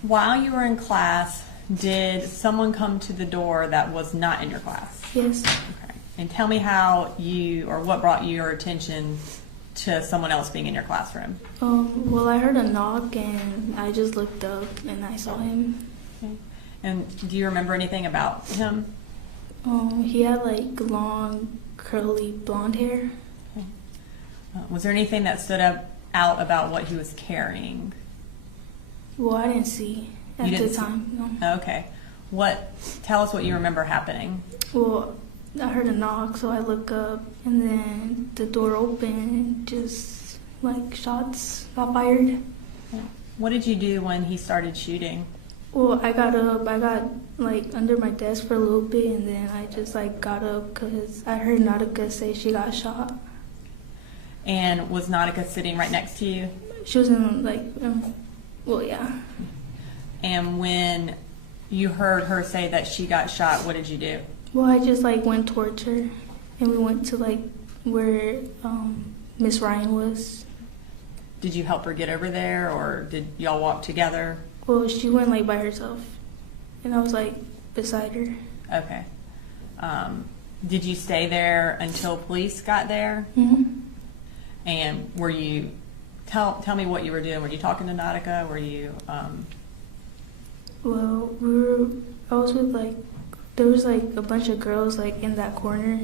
While you were in class, did someone come to the door that was not in your class? Yes. Okay. And tell me how you, or what brought your attention to someone else being in your classroom? Well, I heard a knock and I just looked up and I saw him. Okay. And do you remember anything about him? He had like long, curly blonde hair. Okay. Was there anything that stood out about what he was carrying? Well, I didn't see at the time. No. Okay. Tell us what you remember happening. Well, I heard a knock, so I look up, and then the door opened, just like shots got fired. What did you do when he started shooting? Well, I got up, I got like under my desk for a little bit, and then I just like got up because I heard Nautica say she got shot. And was Nautica sitting right next to you? She was in like, well, yeah. And when you heard her say that she got shot, what did you do? Well, I just like went towards her, and we went to like where Miss Ryan was. Did you help her get over there, or did y'all walk together? Well, she went like by herself, and I was like beside her. Okay. Did you stay there until police got there? Mm-hmm. And were you? Tell me what you were doing. Were you talking to Nautica? Were you? Well, I was with like. There was like a bunch of girls like in that corner,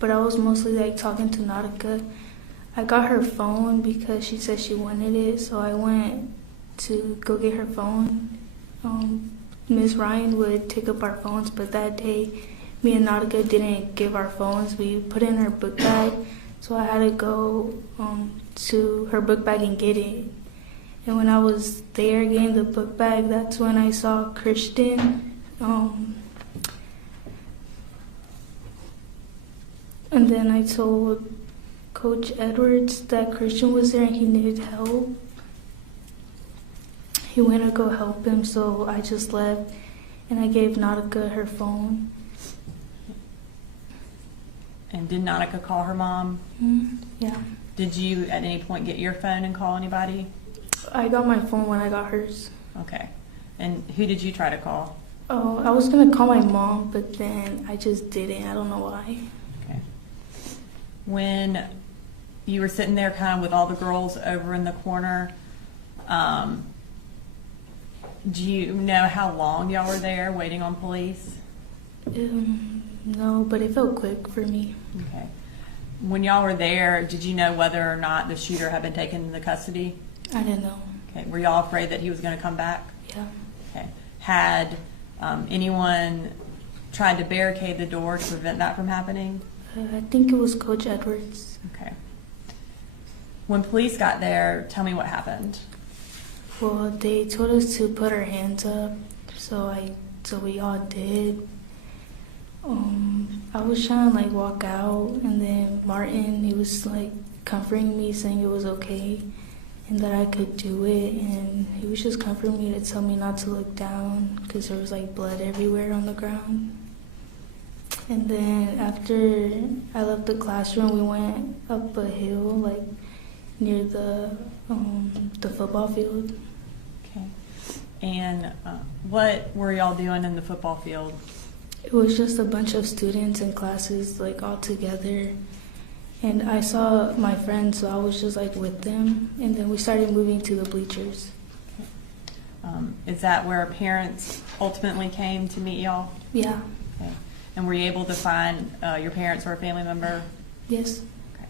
but I was mostly like talking to Nautica. I got her phone because she said she wanted it, so I went to go get her phone. Miss Ryan would take up our phones, but that day me and Nautica didn't give our phones. We put it in her book bag, so I had to go to her book bag and get it. And when I was there getting the book bag, that's when I saw Christian. And then I told Coach Edwards that Christian was there and he needed help. he went to go help him, so I just left, and I gave Nautica her phone. And did Nautica call her mom? Yeah. Did you at any point get your phone and call anybody? I got my phone when I got hers. Okay. And who did you try to call? Oh, I was gonna call my mom, but then I just didn't. I don't know why. Okay. When you were sitting there kind of with all the girls over in the corner, do you know how long y'all were there waiting on police? No, but it felt quick for me. Okay. When y'all were there, did you know whether or not the shooter had been taken into custody? I didn't know. Okay. Were y'all afraid that he was going to come back? Yeah. Okay. Had anyone tried to barricade the door to prevent that from happening? I think it was Coach Edwards. Okay. When police got there, tell me what happened. Well, they told us to put our hands up, so we all did. I was trying to like walk out, and then Martin, he was like comforting me, saying it was okay and that I could do it, and he was just comforting me to tell me not to look down because there was like blood everywhere on the ground. And then after I left the classroom, we went up a hill, like near the football field. Okay. And what were y'all doing in the football field? It was just a bunch of students and classes, like all together. And I saw my friends, so I was just like with them. And then we started moving to the bleachers. Is that where parents ultimately came to meet y'all? Yeah. Okay. And were you able to find your parents or a family member? Yes. Okay.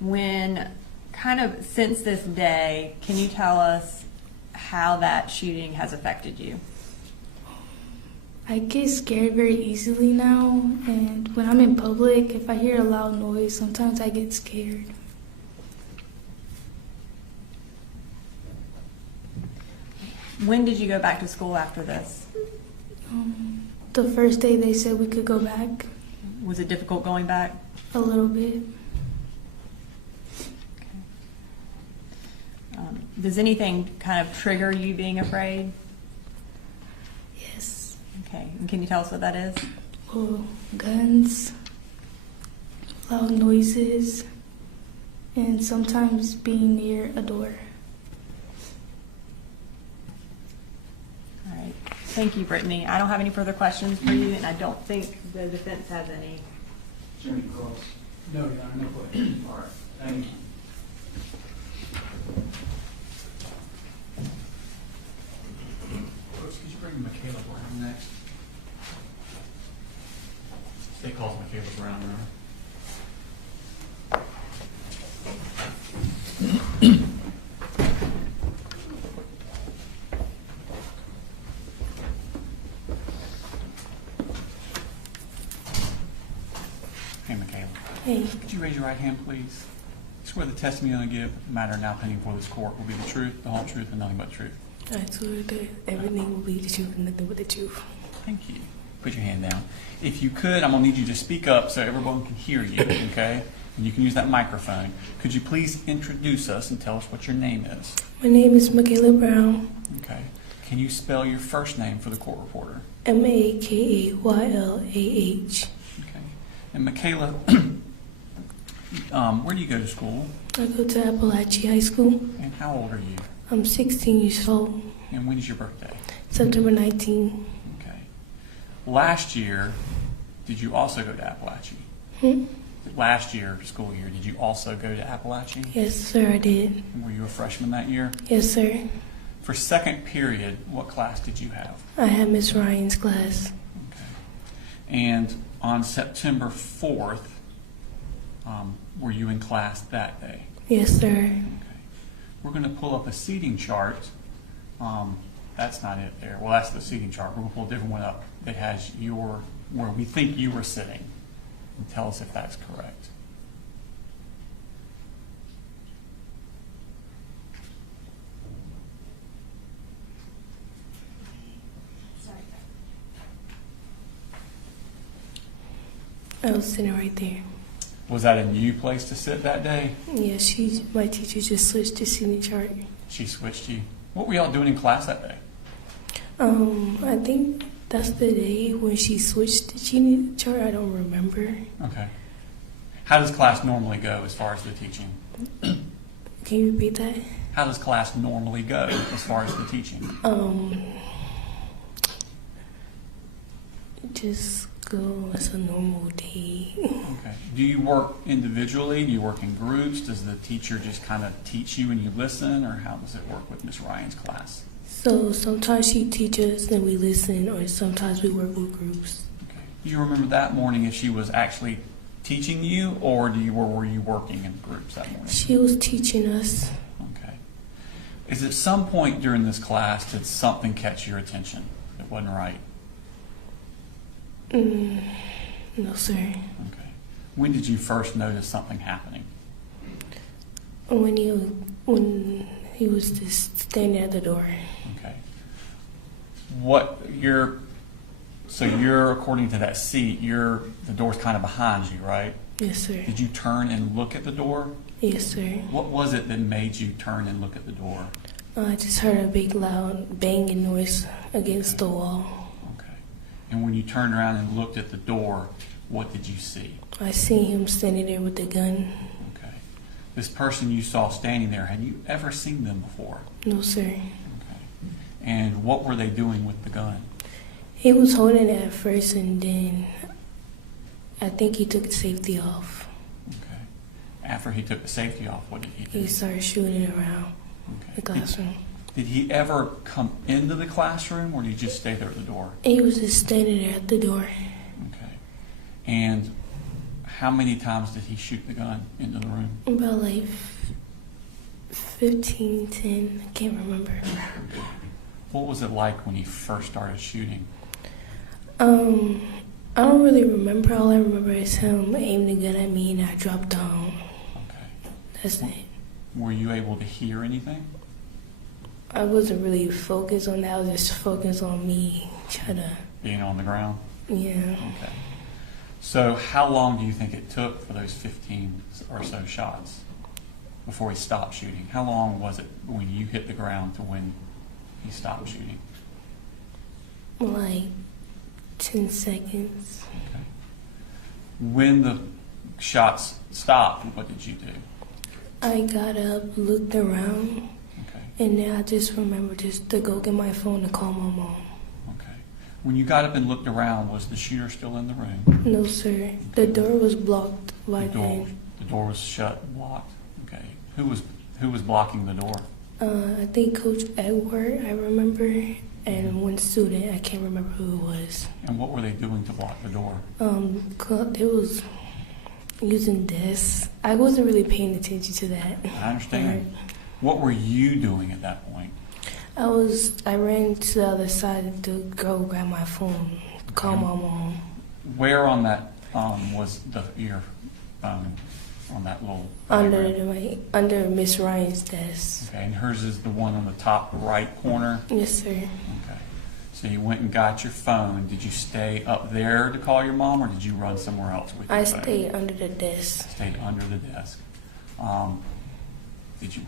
When, kind of since this day, can you tell us how that shooting has affected you? I get scared very easily now, and when I'm in public, if I hear a loud noise, sometimes I get scared. When did you go back to school after this? The first day they said we could go back. Was it difficult going back? A little bit. Does anything kind of trigger you being afraid? Yes. Okay. And can you tell us what that is? Oh, guns, loud noises, and sometimes being near a door. All right. Thank you, Brittany. I don't have any further questions for you, and I don't think the defense has any. Attorney Cross? No, Your Honor, no question. All right, thank you. Coach, could you bring Michaela Brown next? State calls Michaela Brown, remember? Hey, Michaela. Hey. Could you raise your right hand, please? Swear the testimony you're going to give, the matter now pending before this court, will be the truth, the whole truth, and nothing but the truth. I swear that everything will be the truth and nothing but the truth. Thank you. Put your hand down. If you could, I'm going to need you to speak up so everyone can hear you, okay? And you can use that microphone. Could you please introduce us and tell us what your name is? My name is Michaela Brown. Okay. Can you spell your first name for the court reporter? Makaylah. Okay. And Michaela, where do you go to school? I go to Apalachee High School. And how old are you? I'm 16 years old. And when is your birthday? September 19. Okay. Last year, did you also go to Apalachee? Last year, school year, did you also go to Apalachee? Yes, sir, I did. Were you a freshman that year? Yes, sir. For second period, what class did you have? I had Miss Ryan's class. Okay. And on September 4th, were you in class that day? Yes, sir. Okay. We're going to pull up a seating chart. That's not it there. Well, that's the seating chart. We're going to pull a different one up that has where we think you were sitting. And tell us if that's correct. I was sitting right there. Was that a new place to sit that day? Yeah, my teacher just switched to seating chart. She switched you. What were y'all doing in class that day? I think that's the day when she switched to seating chart. I don't remember. Okay. How does class normally go as far as the teaching? Can you repeat that? How does class normally go as far as the teaching? Just go as a normal day. Okay. Do you work individually? Do you work in groups? Does the teacher just kind of teach you and you listen, or how does it work with Miss Ryan's class? So sometimes she teaches and we listen, or sometimes we work with groups. Okay. Do you remember that morning if she was actually teaching you, or were you working in groups that morning? She was teaching us. Okay. Is at some point during this class did something catch your attention that wasn't right? No, sir. Okay. When did you first notice something happening? When he was just standing at the door. Okay. You're according to that seat, the door's kind of behind you, right? Yes, sir. Did you turn and look at the door? Yes, sir. What was it that made you turn and look at the door? I just heard a big loud banging noise against the wall. Okay. And when you turned around and looked at the door, what did you see? I seen him standing there with the gun. Okay. This person you saw standing there, had you ever seen them before? No, sir. Okay. And what were they doing with the gun? He was holding it at first, and then I think he took the safety off. Okay. After he took the safety off, what did he do? He started shooting around the classroom. Did he ever come into the classroom, or did he just stay there at the door? He was just standing there at the door. Okay. And how many times did he shoot the gun into the room? About like 15, 10, I can't remember. What was it like when he first started shooting? I don't really remember. All I remember is him aiming the gun at me and I dropped down. Okay. That's it. Were you able to hear anything? I wasn't really focused on that. I was just focused on me trying to... Being on the ground? Yeah. Okay. So how long do you think it took for those 15 or so shots before he stopped shooting? How long was it when you hit the ground to when he stopped shooting? Like 10 seconds. Okay. When the shots stopped, what did you do? I got up, looked around, and then I just remember just to go get my phone to call my mom. Okay. When you got up and looked around, was the shooter still in the room? No, sir. The door was blocked by then. The door was shut, blocked. Okay. Who was blocking the door? I think Coach Edward, I remember, and one student, I can't remember who it was. And what were they doing to block the door? They was using this. I wasn't really paying attention to that. I understand. What were you doing at that point? I ran to the other side to go grab my phone, call my mom. Where on that was your phone on that little under Miss Ryan's desk. Okay, and hers is the one on the top right corner? Yes, sir. Okay. So you went and got your phone. Did you stay up there to call your mom, or did you run somewhere else with your phone? I stayed under the desk. Stayed under the desk.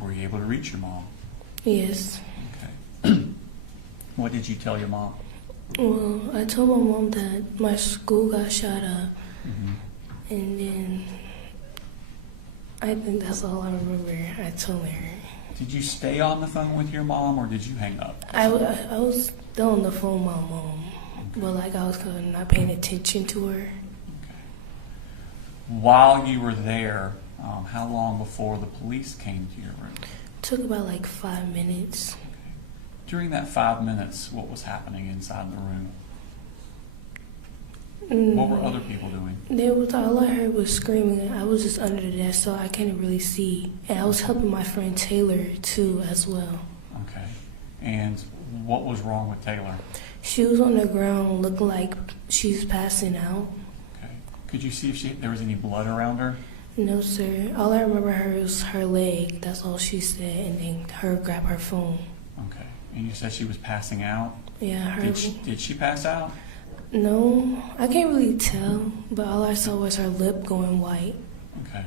Were you able to reach your mom? Yes. Okay. What did you tell your mom? Well, I told my mom that my school got shot up, and then I think that's all I remember. I told her. Did you stay on the phone with your mom, or did you hang up? I was still on the phone with my mom, but like I was kind of not paying attention to her. Okay. While you were there, how long before the police came to your room? It took about like 5 minutes. Okay. During that 5 minutes, what was happening inside the room? What were other people doing? All I heard was screaming. I was just under the desk, so I couldn't really see. And I was helping my friend Taylor too, as well. Okay. And what was wrong with Taylor? She was on the ground, looking like she's passing out. Okay. Could you see if there was any blood around her? No, sir. All I remember her was her leg. That's all she said, and then her grab her phone. Okay. And you said she was passing out? Yeah. Did she pass out? No, I can't really tell, but all I saw was her lip going white. Okay.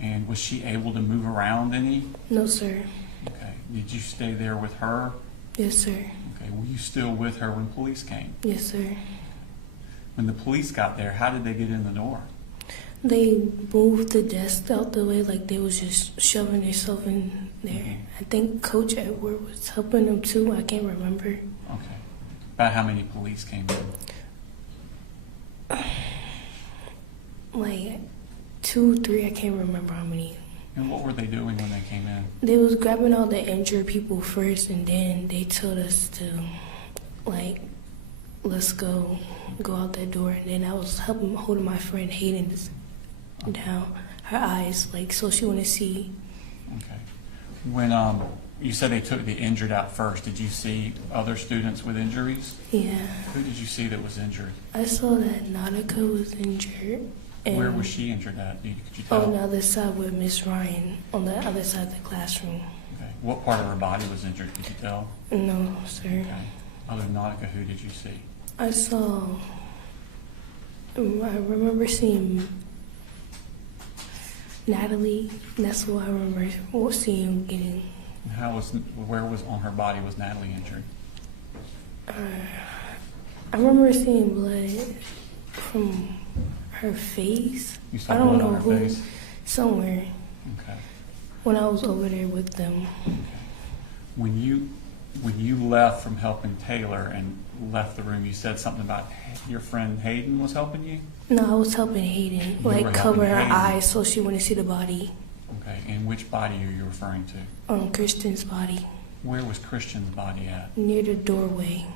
And was she able to move around any? No, sir. Okay. Did you stay there with her? Yes, sir. Okay. Were you still with her when police came? Yes, sir. When the police got there, how did they get in the door? They moved the desk out the way, like they was just shoving themselves in there. I think Coach Edward was helping them too. I can't remember. Okay. About how many police came in? Like 2, 3, I can't remember how many. And what were they doing when they came in? They was grabbing all the injured people first, and then they told us to, like, let's go out that door. And then I was holding my friend Hayden down, her eyes, like, so she wouldn't see. Okay. When you said they took the injured out first, did you see other students with injuries? Yeah. Who did you see that was injured? I saw that Nautica was injured. And Where was she injured at? Could you tell? on the other side with Miss Ryan, on the other side of the classroom. Okay. What part of her body was injured? Could you tell? No, sir. Okay. Other than Nautica, who did you see? I remember seeing Natalie. That's what I remember seeing getting. Where was on her body was Natalie injured? I remember seeing blood from her face. You saw I don't blood know on her who. face? Somewhere. Okay. When I was over there with them. When you left from helping Taylor and left the room, you said something about your friend Hayden was helping you? No, I was helping Hayden, You were like cover helping her Hayden. eyes so she wouldn't see the body. Okay. And which body are you referring to? Christian's body, Where was Christian's body at? near the doorway.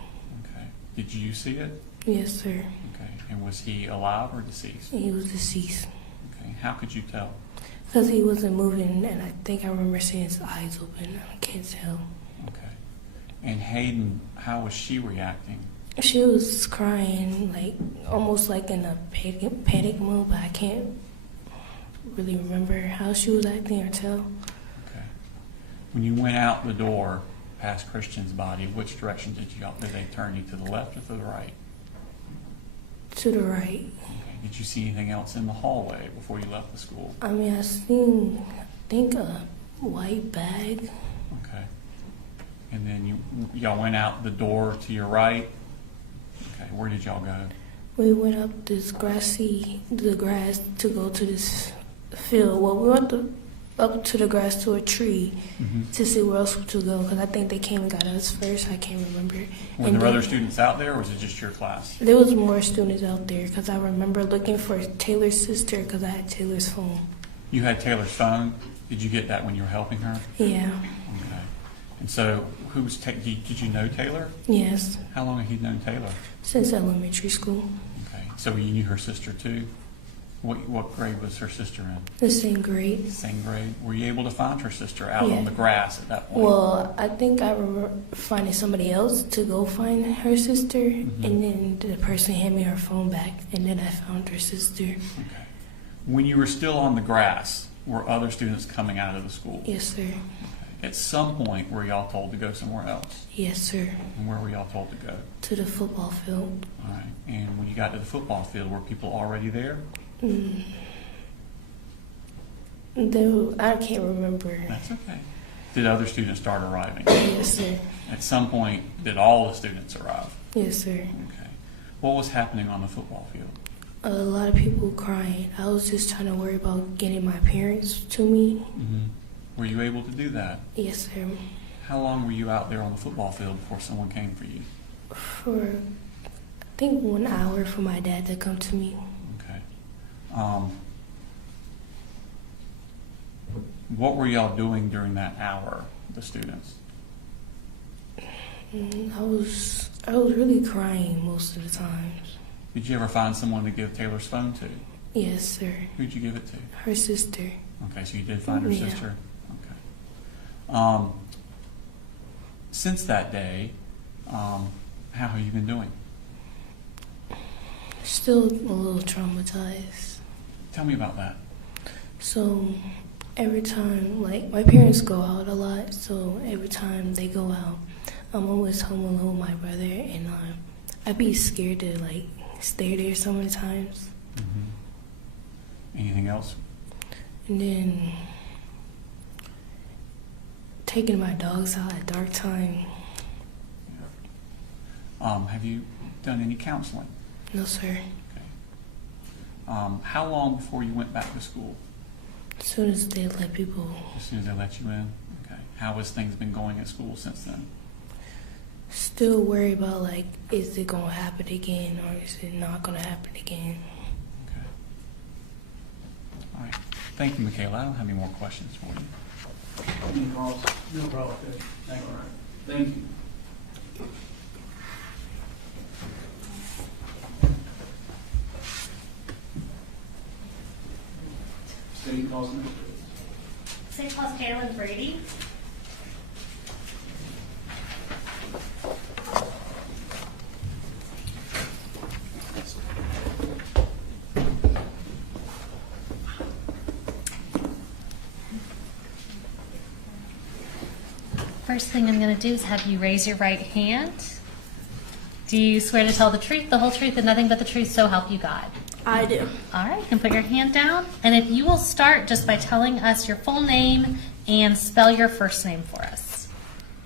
Okay. Did you see it? Yes, sir. Okay. And was he alive or deceased? He was deceased. Okay. How could you tell? Because he wasn't moving, and I think I remember seeing his eyes open. I can't tell. Okay. And Hayden, how was she reacting? She was crying, like almost like in a panic mode, but I can't really remember how she was acting or tell. Okay. When you went out the door past Christian's body, which direction did they turn you, to the left or to the right? To the right. Okay. Did you see anything else in the hallway before you left the school? I mean, I think a white bag. Okay. And then y'all went out the door to your right. Okay. Where did y'all go? We went up the grass to go to this field. Well, we went up to the grass to a tree to see where else to go, because I think they came and got us first. I can't remember. Were there other students out there, or was it just your class? There was more students out there, because I remember looking for Taylor's sister, because I had Taylor's phone. You had Taylor's phone. Did you get that when you were helping her? Yeah. Okay. And so, did you know Taylor? Yes. How long have you known Taylor? Since elementary school. Okay. So you knew her sister too? What grade was her sister in? The same grade. Same grade. Were you able to find her sister out Yeah. on the grass at that point? Well, I think I remember finding somebody else to go find her sister, and then the person handed me her phone back, and then I found her sister. Okay. When you were still on the grass, were other students coming out of the school? Yes, sir. Okay. At some point, were y'all told to go somewhere else? Yes, sir. And where were y'all told to go? To the football field. All right. And when you got to the football field, were people already there? I can't remember. That's okay. Did other students start arriving? Yes, sir. At some point, did all the students arrive? Yes, sir. Okay. What was happening on the football field? A lot of people crying. I was just trying to worry about getting my parents to me. Were you able to do that? Yes, sir. How long were you out there on the football field before someone came for you? For, I think, 1 hour for my dad to come to me. Okay. What were y'all doing during that hour, the students? I was really crying most of the times. Did you ever find someone to give Taylor's phone to? Yes, sir. Who'd you give it to? Her sister. Okay, so you did find her Yeah. sister? Okay. Since that day, how have you been doing? Still a little traumatized. Tell me about that. So every time, like, my parents go out a lot, so every time they go out, I'm always home alone with my brother, and I'd be scared to, like, stay there so many times. Anything else And then taking my dogs out at dark time. Have you done any counseling? No, sir. How long before you went back to school? As soon as they let people. As soon as they let you in? Okay. How has things been going at school since then? Still worry about, like, is it going to happen again or is it not going to happen again? Okay. All right. Thank you, Michaela. I don't have any more questions for you. Any calls? No problem. Okay. Thank you. Thank you. State calls next, please. St. Paul's Kaylin Brady. First thing I'm going to do is have you raise your right hand. Do you swear to tell the truth, the whole truth, and nothing but the truth, so help you God? I do. All right, you can put your hand down. And if you will start just by telling us your full name and spell your first name for us.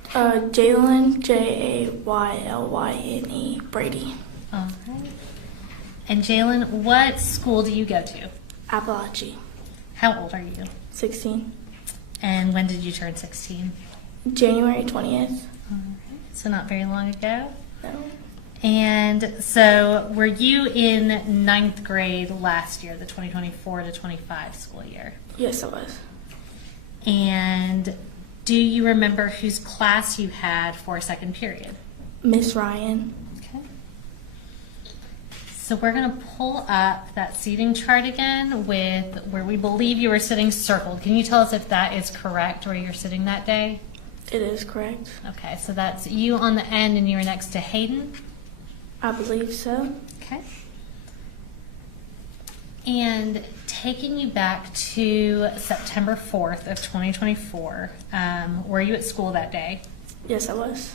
Jaylyn, Jaylyne, Brady. All right. And Jaylyn, what school do you go to? Apalachee. How old are you? 16. And when did you turn 16? January 20th. All right. So not very long ago. No. And so were you in ninth grade last year, the 2024 to 25 school year? Yes, I was. And do you remember whose class you had for second period? Miss Ryan. Okay. So we're going to pull up that seating chart again with where we believe you were sitting circled. Can you tell us if that is correct where you're sitting that day? It is correct. Okay, so that's you on the end and you were next to Hayden? I believe so. Okay. And taking you back to September 4th of 2024, were you at school that day? Yes, I was.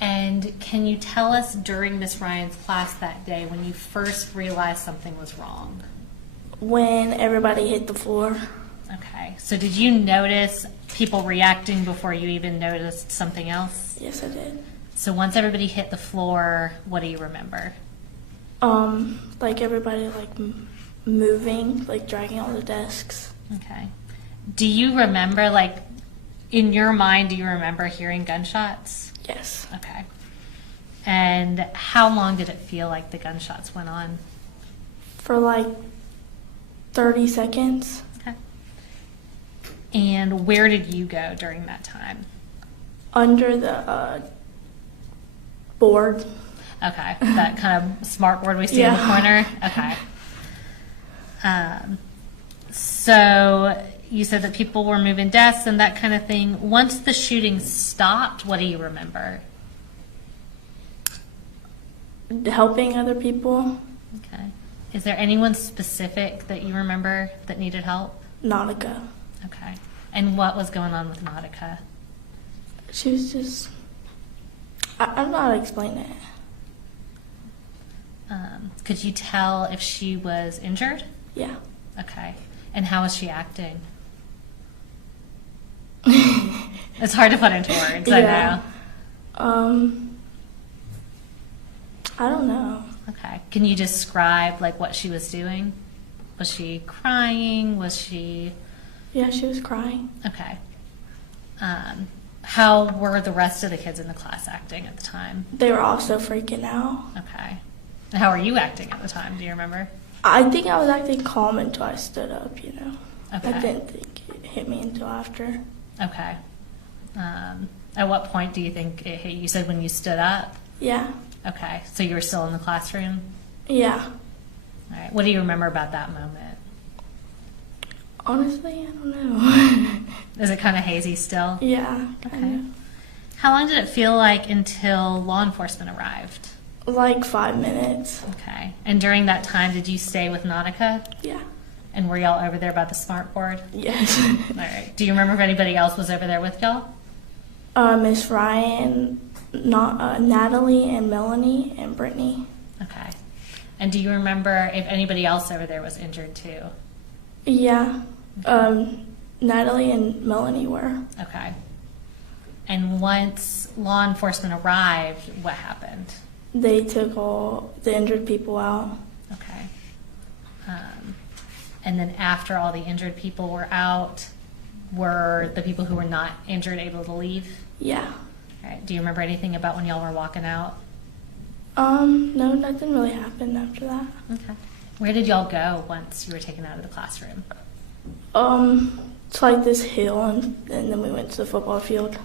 And can you tell us during Miss Ryan's class that day when you first realized something was wrong? When everybody hit the floor. Okay, so did you notice people reacting before you even noticed something else? Yes, I did. So once everybody hit the floor, what do you remember? Like everybody moving, like dragging all the desks. Okay. Do you remember, like, in your mind, do you remember hearing gunshots? Yes. Okay. And how long did it feel like the gunshots went on? For like 30 seconds. Okay. And where did you go during that time? Under the board. Okay, that kind of smart board we see in the corner? Okay. So you said that people were moving desks and that kind of thing. Once the shooting stopped, what do you remember? Helping other people. Okay. Is there anyone specific that you remember that needed help? Nautica. Okay. And what was going on with Nautica? She was just... I don't know how to explain it. Could you tell if she was injured? Yeah. Okay. And how was she acting? It's hard to put into words, I know. I don't know. Okay. Can you describe like what she was doing? Was she crying? Was she... Yeah, she was crying. Okay. How were the rest of the kids in the class acting at the time? They were also freaking out. Okay. And how were you acting at the time? Do you remember? I think I was acting calm until I stood up, you know. Okay. I didn't think it hit me until after. Okay. At what point do you think it hit you? You said when you stood up? Yeah. Okay. So you were still in the classroom? Yeah. All right. What do you remember about that moment? Honestly, I don't know. Is it kind of hazy still? Yeah. Okay. How long did it feel like until law enforcement arrived? Like 5 minutes. Okay. And during that time, did you stay with Nautica? Yeah. And were y'all over there by the smart board? Yes. All right. Do you remember if anybody else was over there with y'all? Miss Ryan, Natalie, and Melanie, and Brittany. Okay. And do you remember if anybody else over there was injured too? Yeah. Natalie and Melanie were. Okay. And once law enforcement arrived, what happened? They took all the injured people out. Okay. And then after all the injured people were out, were the people who were not injured able to leave? Yeah. All right. Do you remember anything about when y'all were walking out? No, nothing really happened after that. Okay. Where did y'all go once you were taken out of the classroom? To like this hill, and then we went to the football field.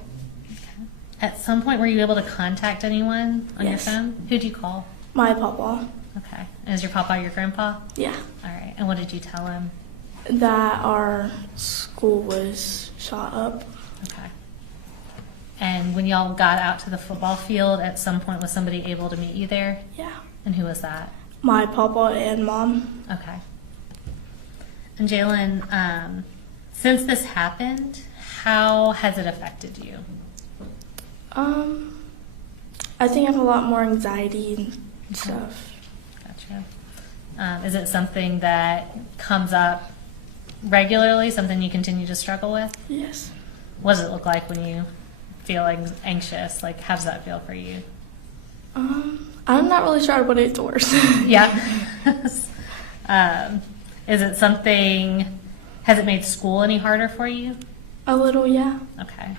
At some point, were you able to contact anyone on Yes. your phone? Who'd you call? My papa. Okay. And is your papa your grandpa? Yeah. All right. And what did you tell him? That our school was shot up. Okay. And when y'all got out to the football field, at some point was somebody able to meet you there? Yeah. And who was that? My papa and mom. Okay. And Jalen, since this happened, how has it affected you? I think I have a lot more anxiety and stuff. Gotcha. Is it something that comes up regularly, something you continue to struggle with? Yes. What does it look like when you feel anxious? Like, how does that feel for you? I'm not really sure what it's worse. Yeah. Is it something, has it made school any harder for you? A little, yeah. Okay.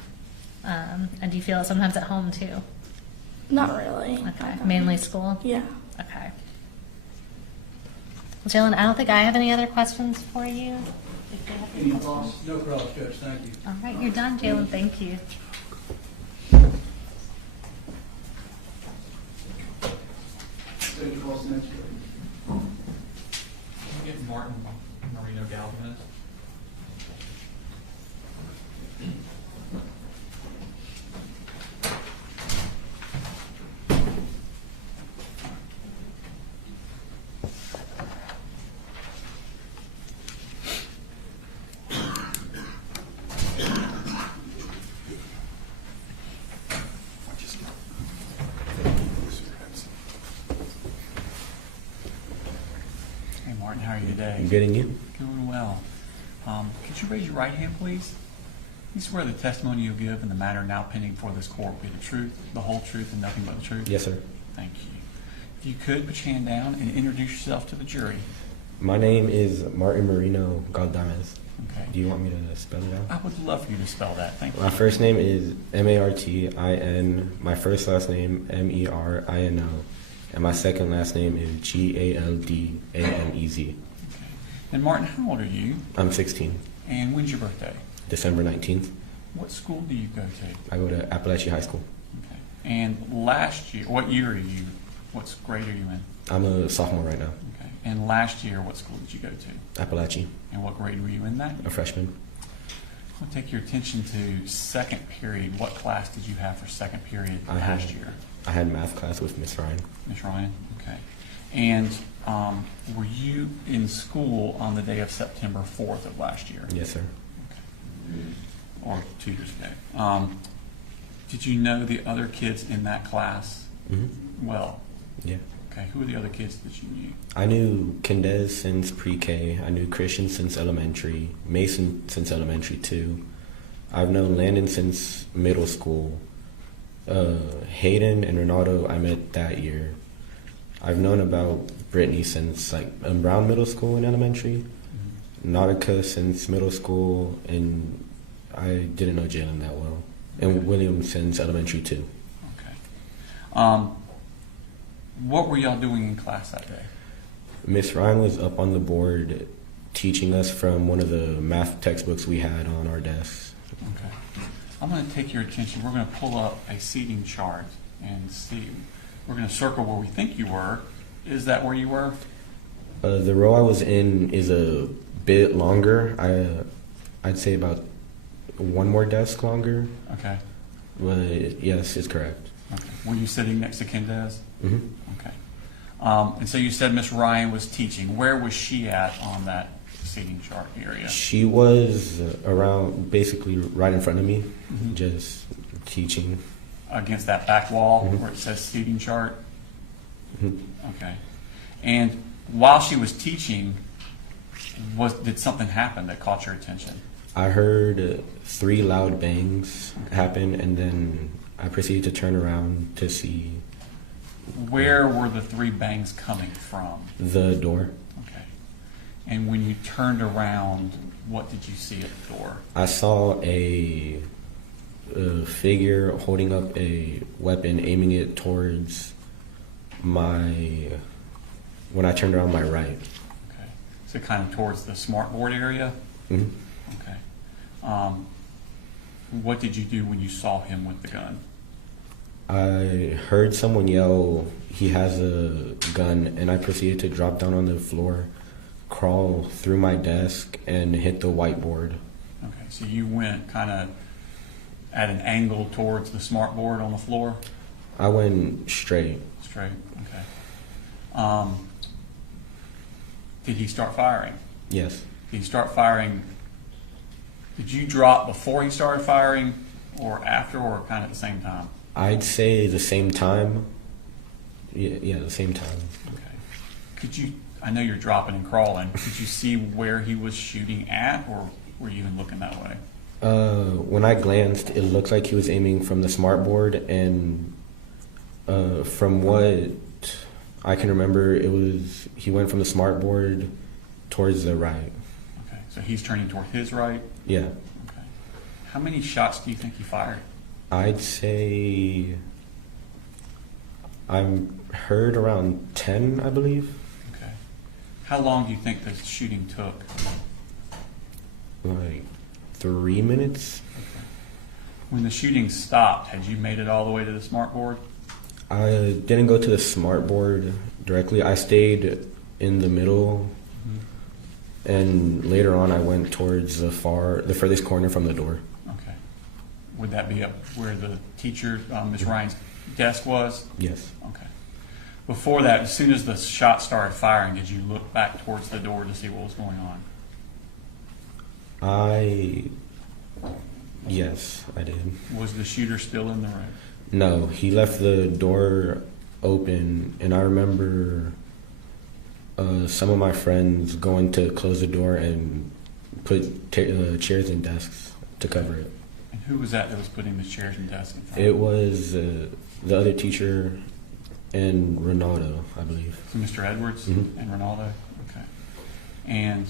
And do you feel it sometimes at home too? Not really. Okay. Mainly school? Yeah. Okay. Jalen, I don't think I have any other questions for you. Any thoughts? No problem, Judge. Thank you. All right, you're done, Jalen. Thank you. State calls next week. Can we get Martin Marino Galvez? Hey Martin, how are you today? I'm getting you. Doing well. Could you raise your right hand, please? You swear the testimony you'll give in the matter now pending before this court will be the truth, the whole truth, and nothing but the truth? Yes, sir. Thank you. If you could, put your hand down and introduce yourself to the jury. My name is Martin Marino Galdames. Okay. Do you want me to spell it out? I would love for you to spell that. Thank you. My first name is Martin. My first last name Merino. And my second last name is Galdamez. Okay. And Martin, how old are you? I'm 16. And when's your birthday? December 19th. What school do you go to? I go to Apalachee High School. Okay. And last year, what year are you? What grade are you in? I'm a sophomore right now. Okay. And last year, what school did you go to? Appalachee. And what grade were you in that? A freshman. I'll take your attention to second period. What class did you have for second period last year? I had math class with Miss Ryan. Miss Ryan? Okay. And were you in school on the day of September 4th of last year? Yes, sir. Okay. Or 2 years ago. Did you know the other kids in that class well? Yeah. Okay. Who were the other kids that you knew? I knew Kendez since pre-K. I knew Christian since elementary. Mason since elementary too. I've known Landon since middle school. Hayden and Ronaldo I met that year. I've known about Brittany since around middle school and elementary. Nautica since middle school, and I didn't know Jalen that well. And William since elementary too. Okay. What were y'all doing in class that day? Miss Ryan was up on the board teaching us from one of the math textbooks we had on our desks. Okay. I'm going to take your attention. We're going to pull up a seating chart and see. We're going to circle where we think you were. Is that where you were? The row I was in is a bit longer. I'd say about one more desk longer. Okay. But yes, it's correct. Okay. Were you sitting next to Kendez? Mm-hmm. Okay. And so you said Miss Ryan was teaching. Where was she at on that seating chart area? She was around, basically right in front of me, Mhm. just teaching. Against that back wall where it says seating chart? Mhm. Okay. And while she was teaching, Did something happen that caught your attention? I heard 3 loud bangs happen, and then I proceeded to turn around to see Where were the 3 bangs coming from? the door. Okay. And when you turned around, what did you see at the door? I saw a figure holding up a weapon, aiming it towards when I turned around my right. Okay. So kind of towards the smartboard area? Mhm. Okay. What did you do when you saw him with the gun? I heard someone yell, "He has a gun," and I proceeded to drop down on the floor, crawl through my desk, and hit the whiteboard. Okay, so you went kind of at an angle towards the smartboard on the floor? I went straight. Straight, okay. Did he start firing? Yes. Did he start firing? Did you drop before he started firing, or after, or kind of at the same time? I'd say the same time. Yeah, the same time. Okay. Could you, I know you're dropping and crawling, could you see where he was shooting at, or were you even looking that way? When I glanced, it looked like he was aiming from the smartboard, and from what I can remember, he went from the smartboard towards the right. Okay, so he's turning toward his right? Yeah. Okay. How many shots do you think he fired? I'd say I heard around 10, I believe. Okay. How long do you think the shooting took? Like 3 minutes. Okay. When the shooting stopped, had you made it all the way to the smartboard? I didn't go to the smartboard directly. I stayed in the middle, and later on I went towards the furthest corner from the door. Okay. Would that be up where the teacher, Ms. Ryan's desk was? Yes. Okay. Before that, as soon as the shot started firing, did you look back towards the door to see what was going on? Yes, I did. Was the shooter still in the room? No, he left the door open, and I remember some of my friends going to close the door and put chairs and desks to cover it. And who was that was putting the chairs and desks in front? It was the other teacher and Ronaldo, I believe. So Mr. Edwards Mhm. and Ronaldo? Okay. And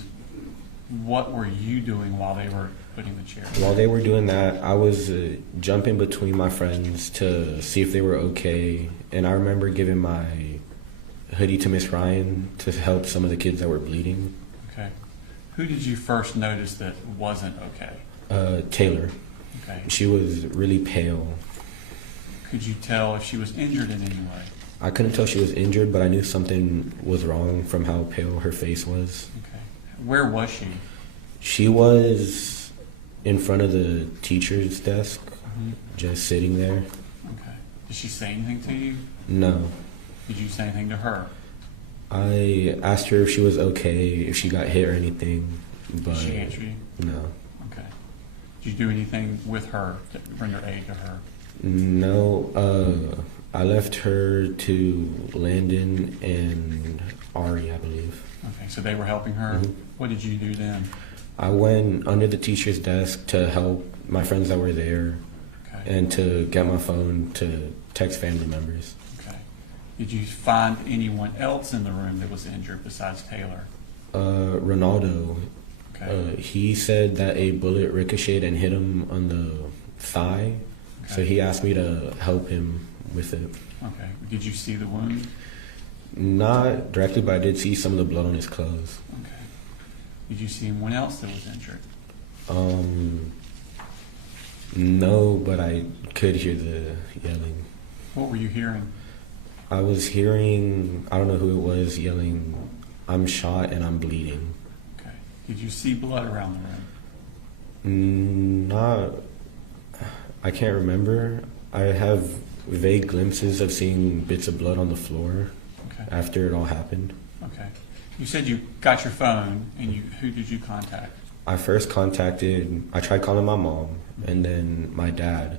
what were you doing while they were putting the chairs? While they were doing that, I was jumping between my friends to see if they were okay. And I remember giving my hoodie to Miss Ryan to help some of the kids that were bleeding. Okay. Who did you first notice that wasn't okay? Taylor. Okay. She was really pale. Could you tell if she was injured in any way? I couldn't tell she was injured, but I knew something was wrong from how pale her face was. Okay. Where was she? She was in front of the teacher's desk, Mm-hmm. just sitting there. Okay. Did she say anything to you? No. Did you say anything to her? I asked her if she was okay, if she got hit or anything, but Did she answer you? no. Okay. Did you do anything with her to render aid to her? No, I left her to Landon and Ari, I believe. Okay, so they were helping her. Mhm. What did you do then? I went under the teacher's desk to help my friends that were there Okay. and to get my phone to text family members. Okay. Did you find anyone else in the room that was injured besides Taylor? Ronaldo, Okay. he said that a bullet ricocheted and hit him on the thigh, so Okay. he asked me to help him with it. Okay. Did you see the wound? Not directly, but I did see some of the blood on his clothes. Okay. Did you see anyone else that was injured? No, but I could hear the yelling. What were you hearing? I was hearing, I don't know who it was, yelling, "I'm shot and I'm bleeding." Okay. Did you see blood around the room? Not, I can't remember. I have vague glimpses of seeing bits of blood on the floor Okay. after it all happened. Okay. You said you got your phone, and who did you contact? I tried calling my mom and then my dad,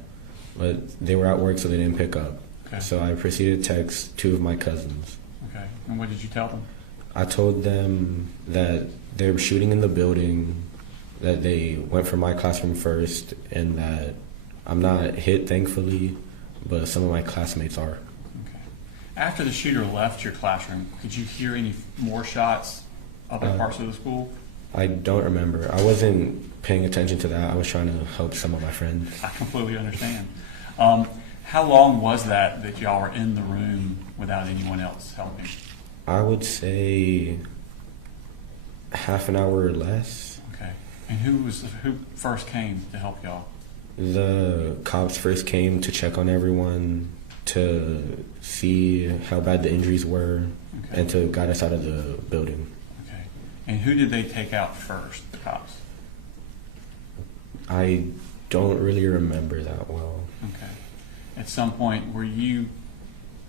but they were at work so they didn't pick up. Okay. So I proceeded to text 2 of my cousins. Okay. And what did you tell them? I told them that they were shooting in the building, that they went for my classroom first, and that I'm not hit, thankfully, but some of my classmates are. Okay. After the shooter left your classroom, could you hear any more shots other parts of the school? I don't remember. I wasn't paying attention to that. I was trying to help some of my friends. I completely understand. How long was that y'all were in the room without anyone else helping? I would say half an hour or less. Okay. And who first came to help y'all? The cops first came to check on everyone, to see how bad the injuries were, Okay. and to guide us out of the building. Okay. And who did they take out first, the cops? I don't really remember that well. Okay. At some point, were you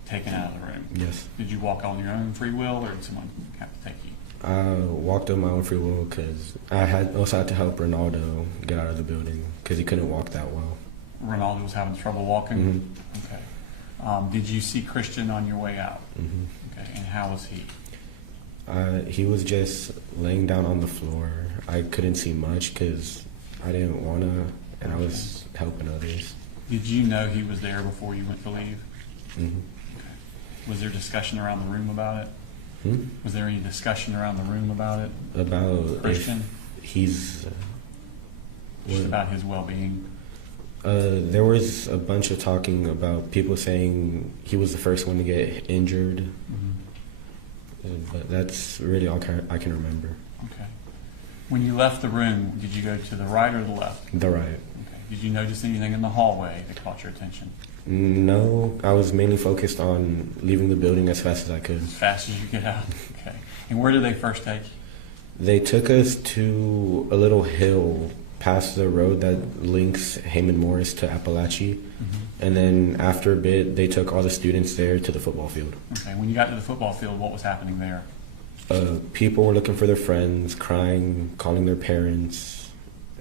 taken out of the room? Yes. Did you walk on your own free will, or did someone have to take you? I walked on my own free will because I also had to help Ronaldo get out of the building because he couldn't walk that well. Ronaldo was having trouble walking? Mm-hmm. Okay. Did you see Christian on your way out? Mm-hmm. Okay. And how was he? He was just laying down on the floor. I couldn't see much because I didn't want to, and I was helping others. Did you know he was there before you went to leave? Mm-hmm. Okay. Was there discussion around the room about it? Hmm? Was there any discussion around the room about it? About Christian? if he's Just about his well-being? there was a bunch of talking about people saying he was the first one to get injured. Mm-hmm. But that's really all I can remember. Okay. When you left the room, did you go to the right or the left? The right. Okay. Did you notice anything in the hallway that caught your attention? No, I was mainly focused on leaving the building as fast as I could. As fast as you get out? Okay. And where did they first take you? They took us to a little hill past the road that links Heyman Morris to Apalachee. Mm-hmm. And then after a bit, they took all the students there to the football field. Okay. When you got to the football field, what was happening there? People were looking for their friends, crying, calling their parents.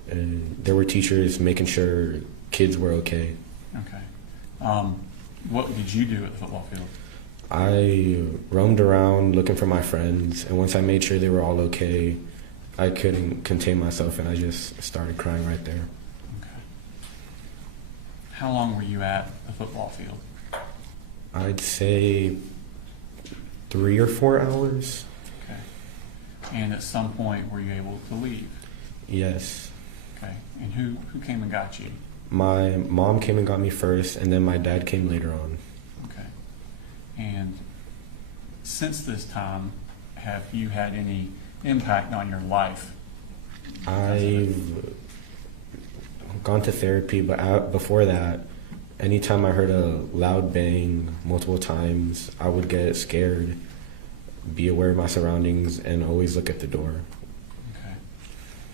There were teachers making sure kids were okay. Okay. What did you do at the football field? I roamed around looking for my friends, and once I made sure they were all okay, I couldn't contain myself, and I just started crying right there. Okay. How long were you at the football field? I'd say 3 or 4 hours. Okay. And at some point, were you able to leave? Yes. Okay. And who came and got you? My mom came and got me first, and then my dad came later on. Okay. And since this time, have you had any impact on your life? I've gone to therapy, but before that, anytime I heard a loud bang multiple times, I would get scared, be aware of my surroundings, and always look at the door. Okay.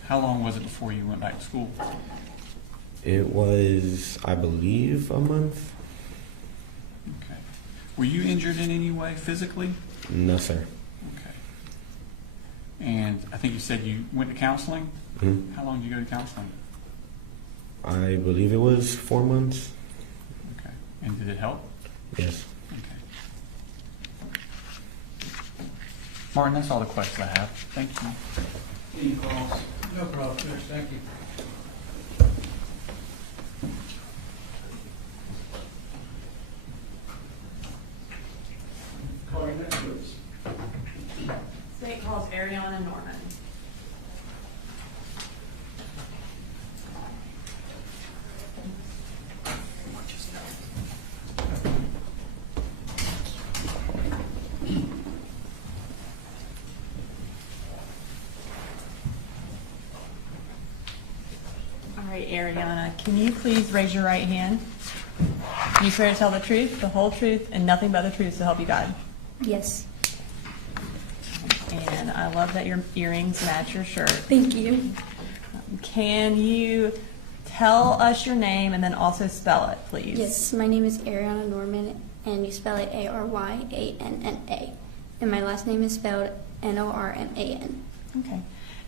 How long was it before you went back to school? It was, I believe, a month. Okay. Were you injured in any way physically? No, sir. Okay. And I think you said you went to counseling? Mm-hmm. How long did you go to counseling? I believe it was 4 months. Okay. And did it help? Yes. Okay. Martin, that's all the questions I have. Thank you. Any calls? No problem, Chris, thank you. Call your next witness. State calls Ariana Norman. All right, Ariana, can you please raise your right hand? Do you swear to tell the truth, the whole truth, and nothing but the truth to help you God? Yes. And I love that your earrings match your shirt. Thank you. Can you tell us your name and then also spell it, please? Yes, my name is Ariana Norman, and you spell it Aryanna. And my last name is spelled Norman. Okay.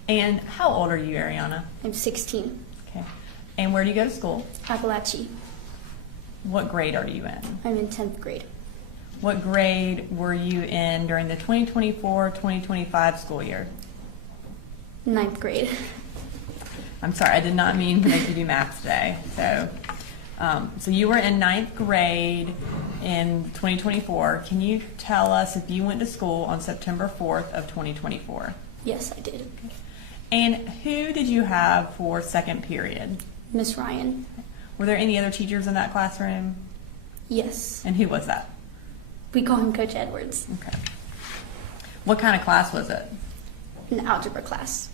And how old are you, Ariana? I'm 16. Okay. And where do you go to school? Apalachee. What grade are you in? I'm in 10th grade. What grade were you in during the 2024-2025 school year? Ninth grade. I'm sorry, I did not mean to make you do math today. So you were in ninth grade in 2024. Can you tell us if you went to school on September 4th of 2024? Yes, I did. And who did you have for second period? Miss Ryan. Were there any other teachers in that classroom? Yes. And who was that? We call him Coach Edwards. Okay. What kind of class was it? An algebra class.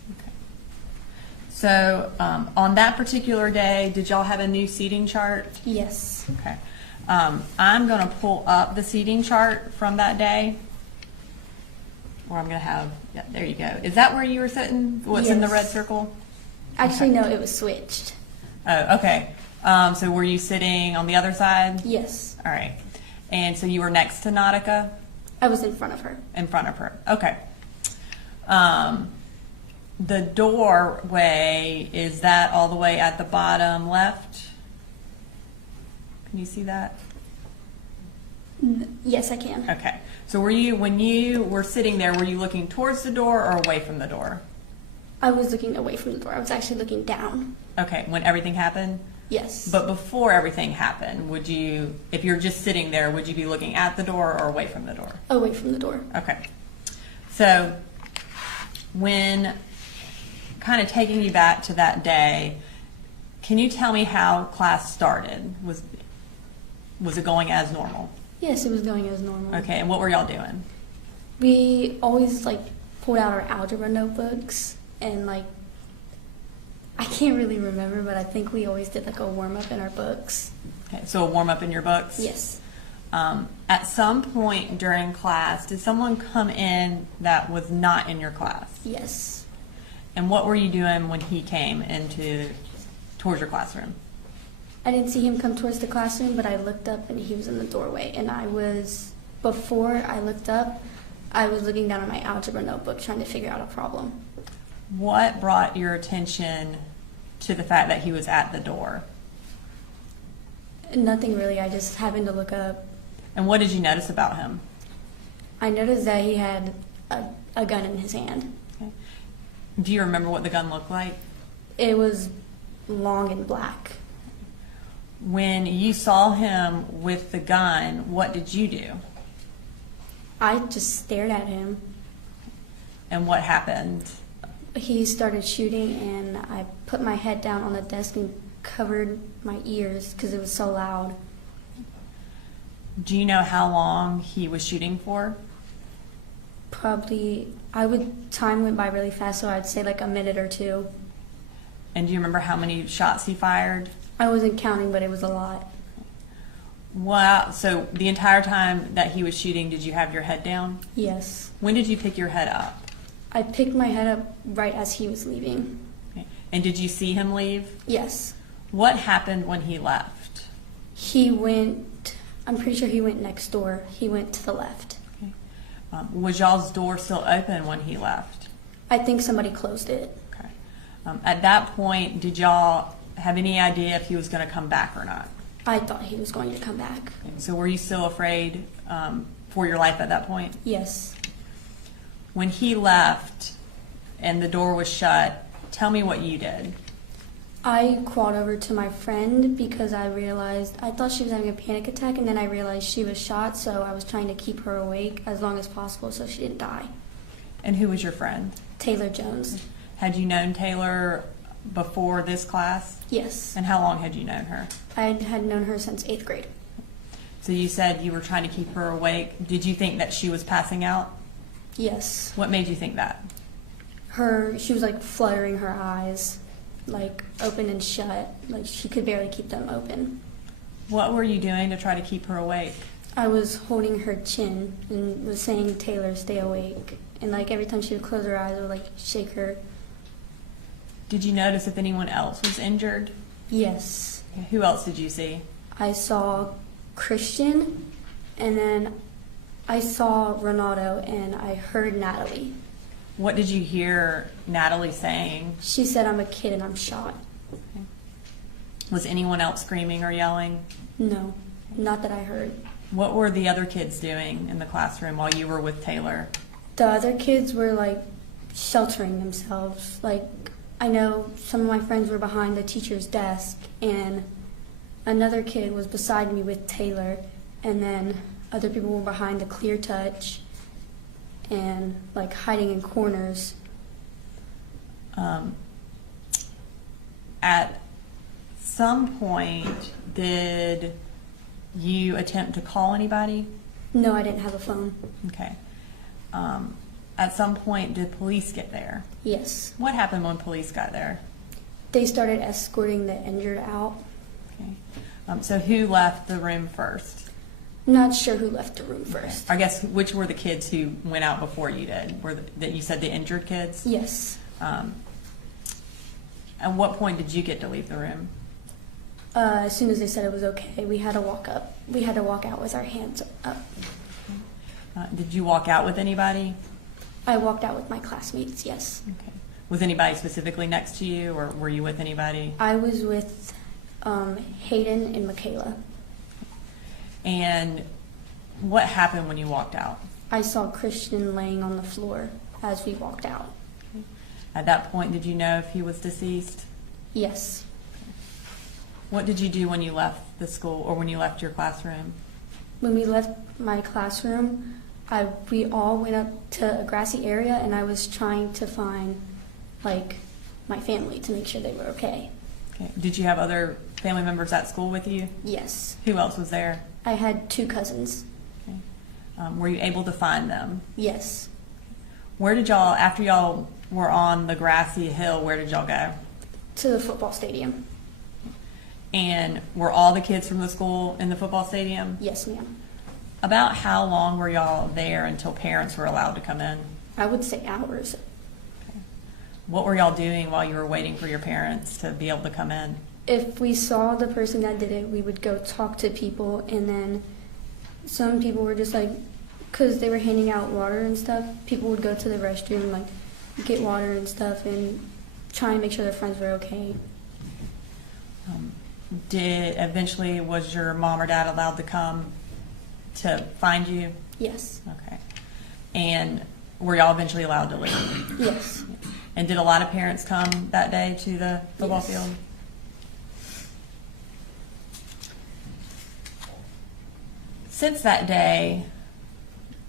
So on that particular day, did y'all have a new seating chart? Yes. Okay. I'm going to pull up the seating chart from that day. Or I'm going to have, yeah, there you go. Is that where you were sitting? What's in the red circle? Actually, no, it was switched. Oh, okay. So were you sitting on the other side? Yes. All right. And so you were next to Nautica? I was in front of her. In front of her. Okay. The doorway, is that all the way at the bottom left? Can you see that? Yes, I can. Okay. So were you, when you were sitting there, were you looking towards the door or away from the door? I was looking away from the door. I was actually looking down. Okay, when everything happened? Yes. But before everything happened, would you, if you're just sitting there, would you be looking at the door or away from the door? Away from the door. Okay. So when kind of taking you back to that day, can you tell me how class started? Was it going as normal? Yes, it was going as normal. Okay, and what were y'all doing? We always pulled out our algebra notebooks and I can't really remember, but I think we always did a warm up in our books. Okay, so a warm up in your books? Yes. At some point during class, did someone come in that was not in your class? Yes. And what were you doing when he came towards your classroom? I didn't see him come towards the classroom, but I looked up and he was in the doorway. And before I looked up, I was looking down at my algebra notebook trying to figure out a problem. What brought your attention to the fact that he was at the door? Nothing really. I just happened to look up. And what did you notice about him? I noticed that he had a gun in his hand. Okay. Do you remember what the gun looked like? It was long and black. When you saw him with the gun, what did you do? I just stared at him. And what happened? He started shooting, and I put my head down on the desk and covered my ears because it was so loud. Do you know how long he was shooting for? Probably, time went by really fast, so I'd say a minute or two. And do you remember how many shots he fired? I wasn't counting, but it was a lot. Wow. So the entire time that he was shooting, did you have your head down? Yes. When did you pick your head up? I picked my head up right as he was leaving. Okay. And did you see him leave? Yes. What happened when he left? I'm pretty sure he went next door. He went to the left. Okay. Was y'all's door still open when he left? I think somebody closed it. Okay. At that point, did y'all have any idea if he was going to come back or not? I thought he was going to come back. Okay. So were you still afraid for your life at that point? Yes. When he left and the door was shut, tell me what you did. I crawled over to my friend because I thought she was having a panic attack, and then I realized she was shot, so I was trying to keep her awake as long as possible so she didn't die. And who was your friend? Taylor Jones. Had you known Taylor before this class? Yes. And how long had you known her? I had known her since 8th grade. So you said you were trying to keep her awake. Did you think that she was passing out? Yes. What made you think that? She was fluttering her eyes, open and shut. She could barely keep them open. What were you doing to try to keep her awake? I was holding her chin and was saying, "Taylor, stay awake." And every time she would close her eyes, I would shake her. Did you notice if anyone else was injured? Yes. Who else did you see? I saw Christian, and then I saw Ronaldo, and I heard Natalie. What did you hear Natalie saying? She said, "I'm a kid and I'm shot." Okay. Was anyone else screaming or yelling? No, not that I heard. What were the other kids doing in the classroom while you were with Taylor? The other kids were sheltering themselves. Like, I know some of my friends were behind the teacher's desk, and another kid was beside me with Taylor, and then other people were behind the clear touch and like hiding in corners. At some point, did you attempt to call anybody? No, I didn't have a phone. Okay. At some point, did police get there? Yes. What happened when police got there? They started escorting the injured out. Okay. So who left the room first? Not sure who left the room first. I guess which were the kids who went out before you did? That you said the injured kids? Yes. At what point did you get to leave the room? As soon as they said it was okay, we had to walk up. We had to walk out with our hands up. Did you walk out with anybody? I walked out with my classmates, yes. Okay. Was anybody specifically next to you, or were you with anybody? I was with Hayden and Michaela. And what happened when you walked out? I saw Christian laying on the floor as we walked out. Okay. At that point, did you know if he was deceased? Yes. What did you do when you left the school, or when you left your classroom? When we left my classroom, we all went up to a grassy area, and I was trying to find, like, my family to make sure they were okay. Okay. Did you have other family members at school with you? Yes. Who else was there? I had 2 cousins. Okay. Were you able to find them? Yes. Where did y'all, after y'all were on the grassy hill, where did y'all go? To the football stadium. And were all the kids from the school in the football stadium? Yes, ma'am. About how long were y'all there until parents were allowed to come in? I would say hours. Okay. What were y'all doing while you were waiting for your parents to be able to come in? If we saw the person that did it, we would go talk to people, and then some people were just like, because they were handing out water and stuff, people would go to the restroom, like, get water and stuff, and try and make sure their friends were okay. Eventually, was your mom or dad allowed to come to find you? Yes. Okay. And were y'all eventually allowed to leave? Yes. And did a lot of parents come that day to the football Yes. field? Since that day,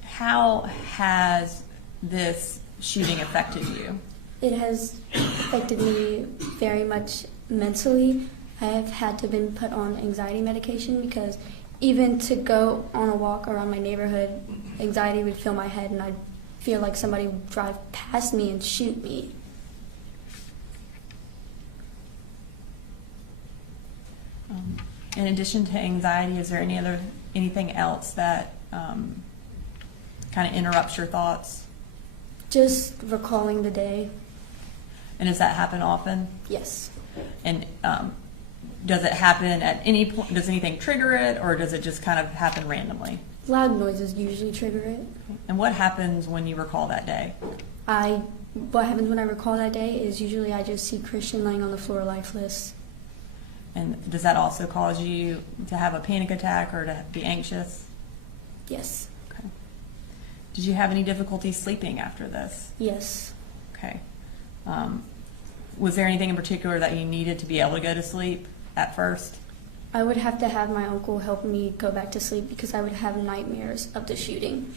how has this shooting affected you? It has affected me very much mentally. I have had to been put on anxiety medication because even to go on a walk around my neighborhood, anxiety would fill my head, and I'd feel like somebody would drive past me and shoot me. In addition to anxiety, is there anything else that kind of interrupts your thoughts? Just recalling the day. And does that happen often? Yes. And does it happen at any point? Does anything trigger it, or does it just kind of happen randomly? Loud noises usually trigger it. And what happens when you recall that day? What happens when I recall that day is usually I just see Christian laying on the floor lifeless. And does that also cause you to have a panic attack or to be anxious? Yes. Okay. Did you have any difficulty sleeping after this? Yes. Okay. Was there anything in particular that you needed to be able to go to sleep at first? I would have to have my uncle help me go back to sleep because I would have nightmares of the shooting.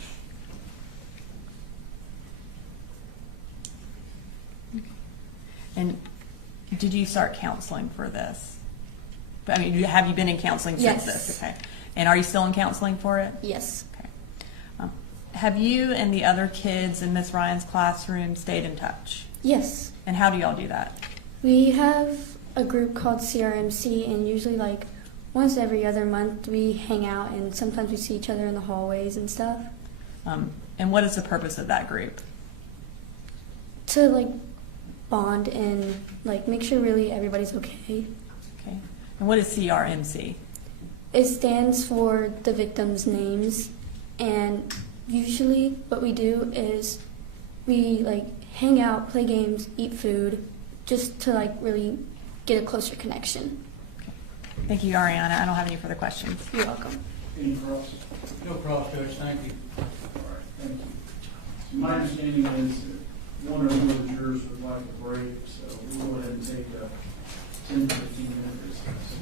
And did you start counseling for this? I mean, have you been in counseling since this? Okay. And are you still in counseling for it? Yes. Okay. Have you and the other kids in Miss Ryan's classroom stayed in touch? Yes. And how do y'all do that? We have a group called CRMC, and usually like once every other month we hang out, and sometimes we see each other in the hallways and stuff. And what is the purpose of that group? To like bond and like make sure really everybody's okay. Okay. And what is CRMC? It stands for the victims' names, and usually what we do is we like hang out, play games, eat food, just to like really get a closer connection. Okay. Thank you, Ariana. I don't have any further questions. You're welcome. Any cross? No cross, Judge, thank you. All right, thank you. So my understanding is that one or more of the jurors would like a break, so we'll go ahead and take a 10 to 15 minute recess.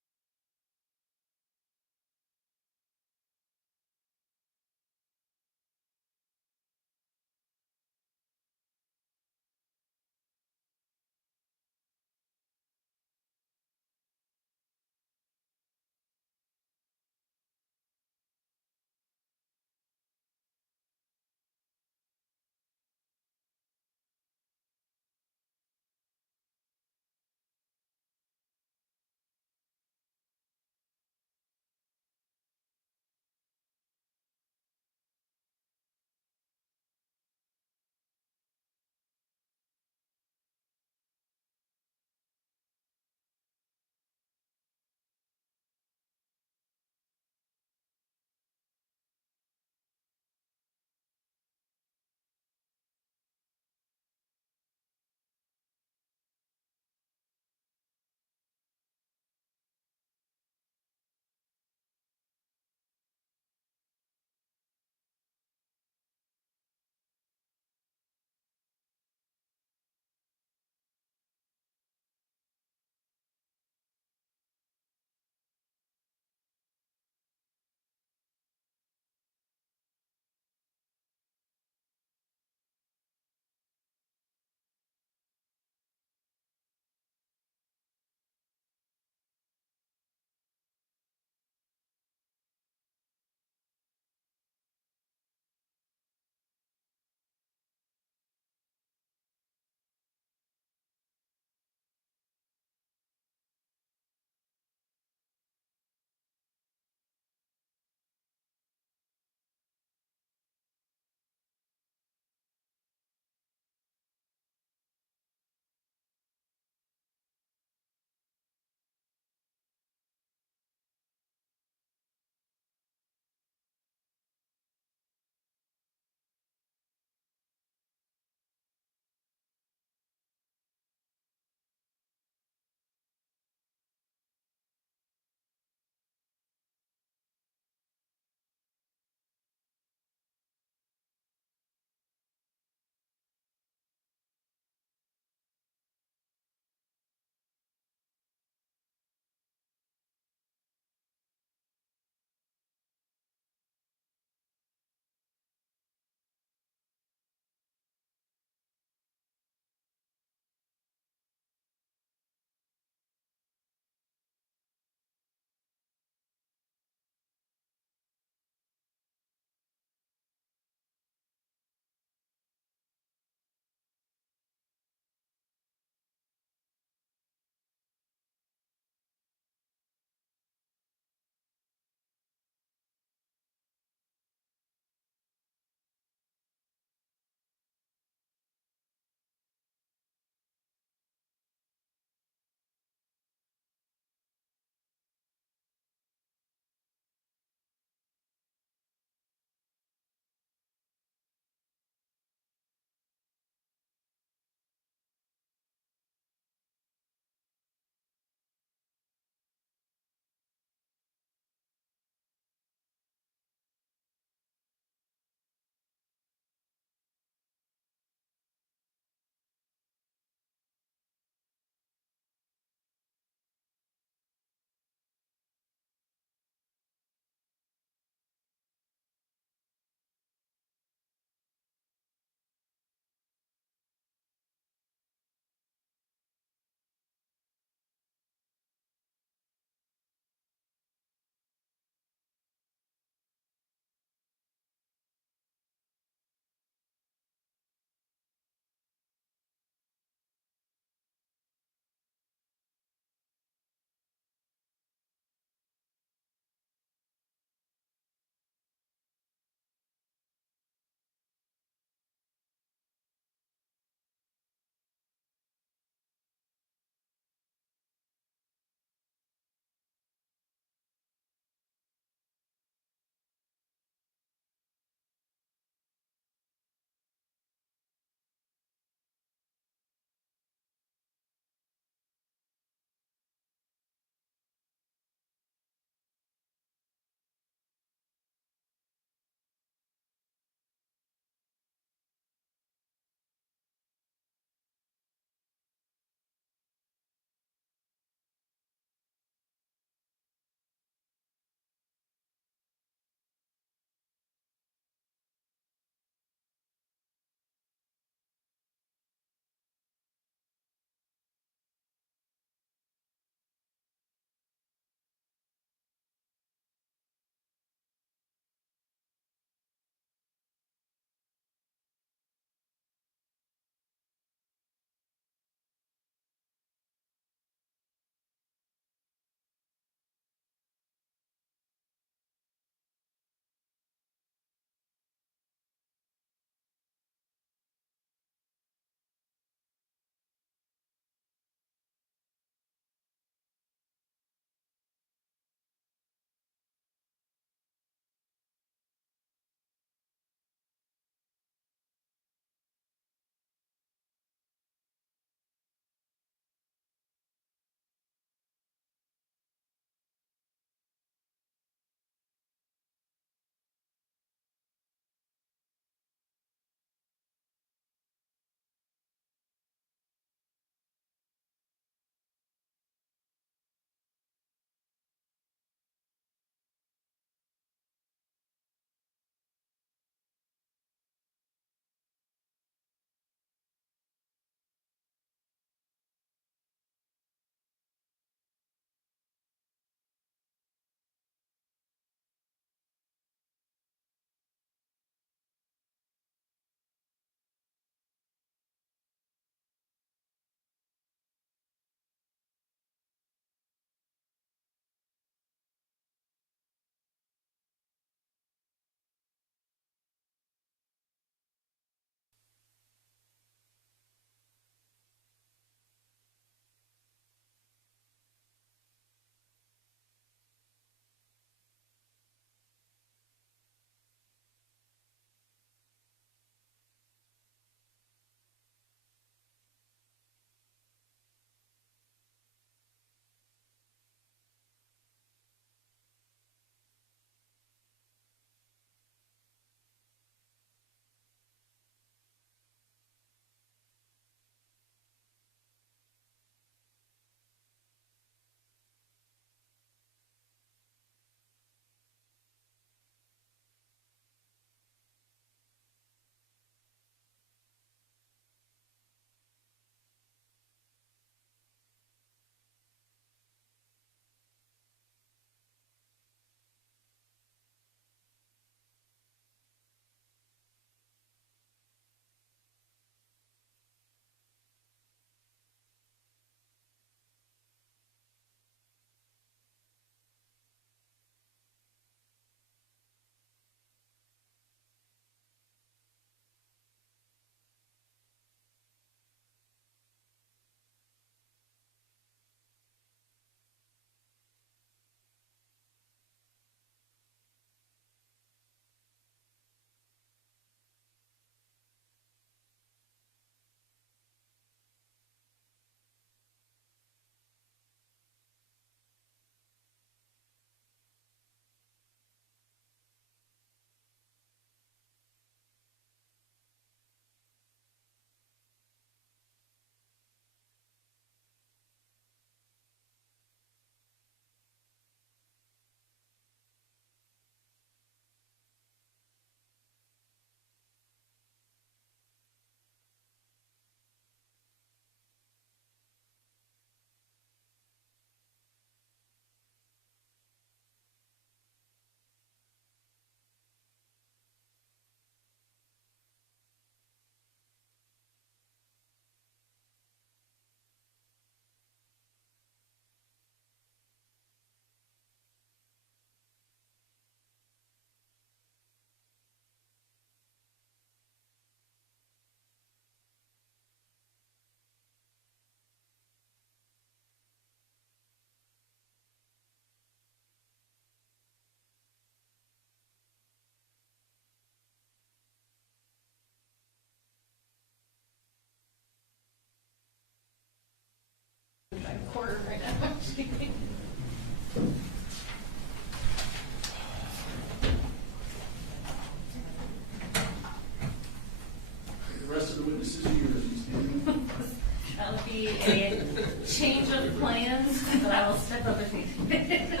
be a change of plans, but I will step up if needed.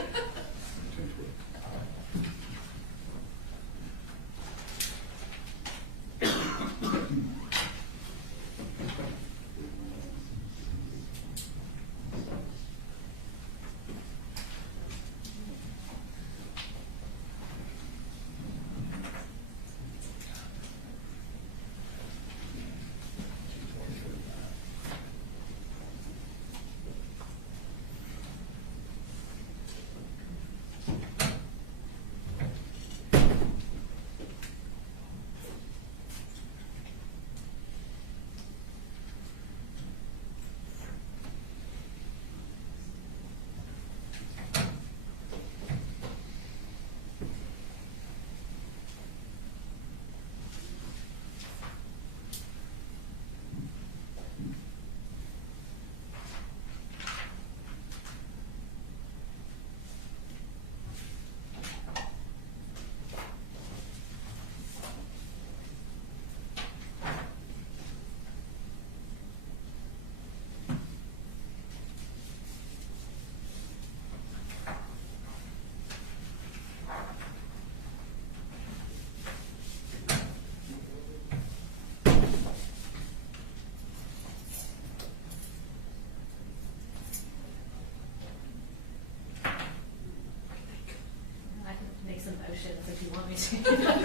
Some motions if you want me to.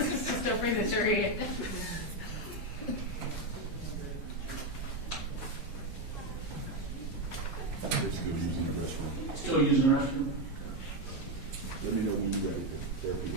Just don't bring the jury in. Still using the restroom? Let me know when you're ready. Therapy.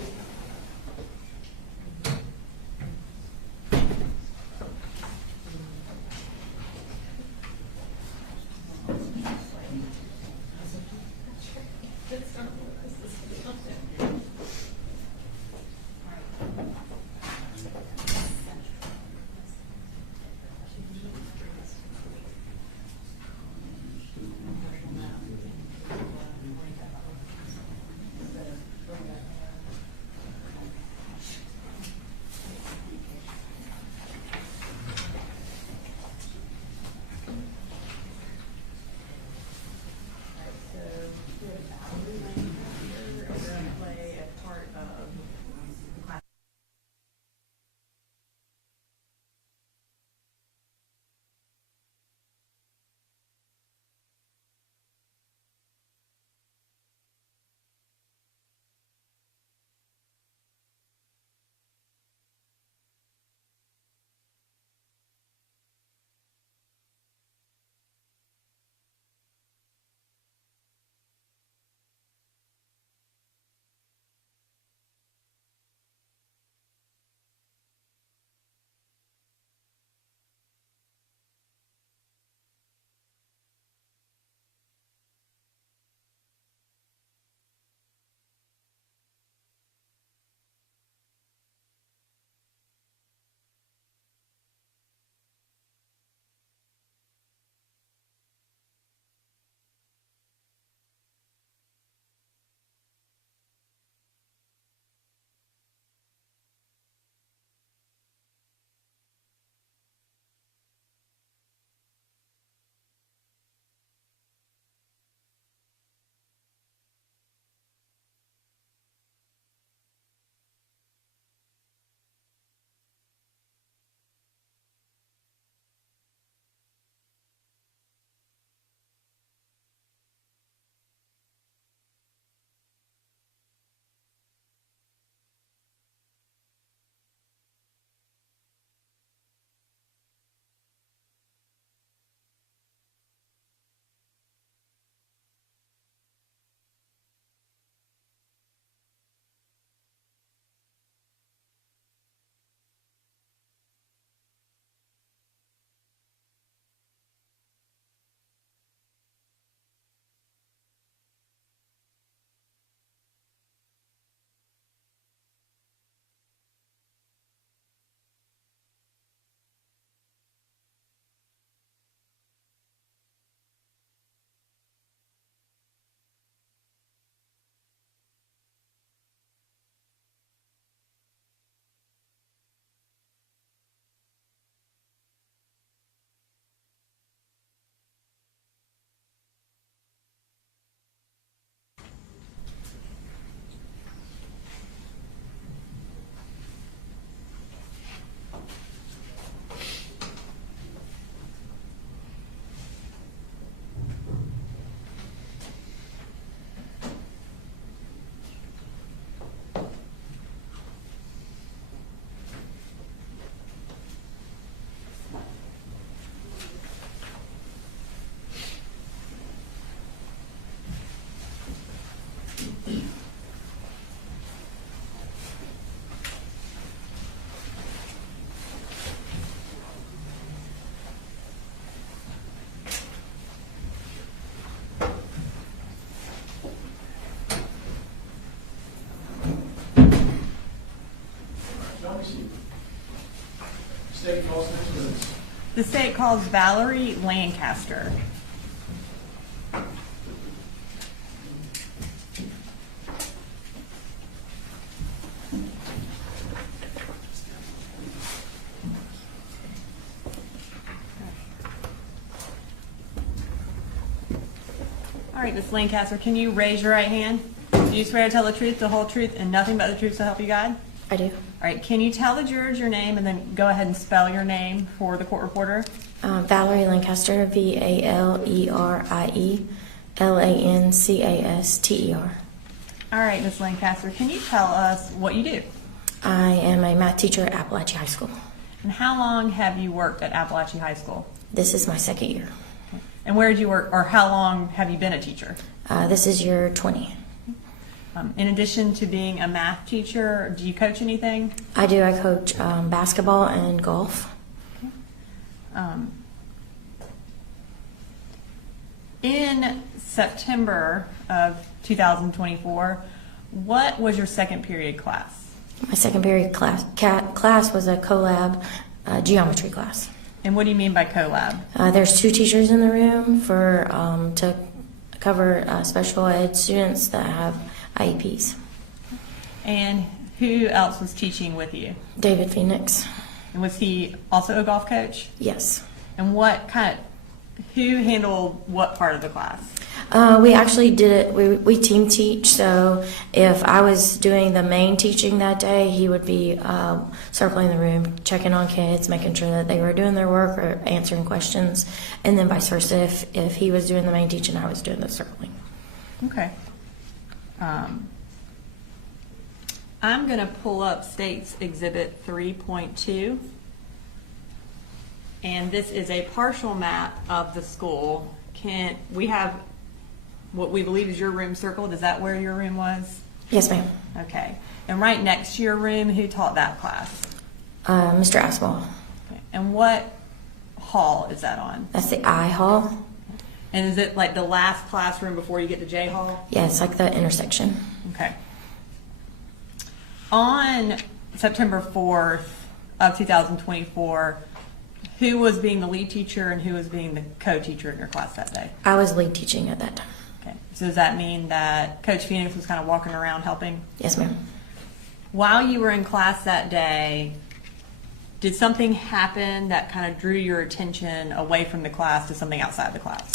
State calls next witness. The state calls Valerie Lancaster. All right, Ms. Lancaster, can you raise your right hand? Do you swear to tell the truth, the whole truth, and nothing but the truth so help you God? I do. All right, can you tell the jurors your name and then go ahead and spell your name for the court reporter? Valerie Lancaster, VALERIE LANCASTER. All right, Ms. Lancaster, can you tell us what you do? I am a math teacher at Apalachee High School. And how long have you worked at Apalachee High School? This is my second year. And where did you work, or how long have you been a teacher? This is year 20. In addition to being a math teacher, do you coach anything? I do. I coach basketball and golf. In September of 2024, what was your second period class? My second period class was a collab geometry class. And what do you mean by collab? There's 2 teachers in the room for to cover special ed students that have IEPs. And who else was teaching with you? David Phoenix. And was he also a golf coach? Yes. And who handled what part of the class? We actually did it, we team teach, so if I was doing the main teaching that day, he would be circling the room, checking on kids, making sure that they were doing their work or answering questions, and then vice versa, if he was doing the main teaching, I was doing the circling. Okay. I'm going to pull up State's Exhibit 3.2. And this is a partial map of the school. We have what we believe is your room circled. Is that where your room was? Yes, ma'am. Okay. And right next to your room, who taught that class? Mr. Aswell. Okay. And what hall is that on? That's the I hall. And is it like the last classroom before you get to J hall? Yeah, it's like the intersection. Okay. On September 4th of 2024, who was being the lead teacher and who was being the co-teacher in your class that day? I was lead teaching at that time. Okay. So does that mean that Coach Phoenix was kind of walking around helping? Yes, ma'am. While you were in class that day, did something happen that kind of drew your attention away from the class to something outside the class?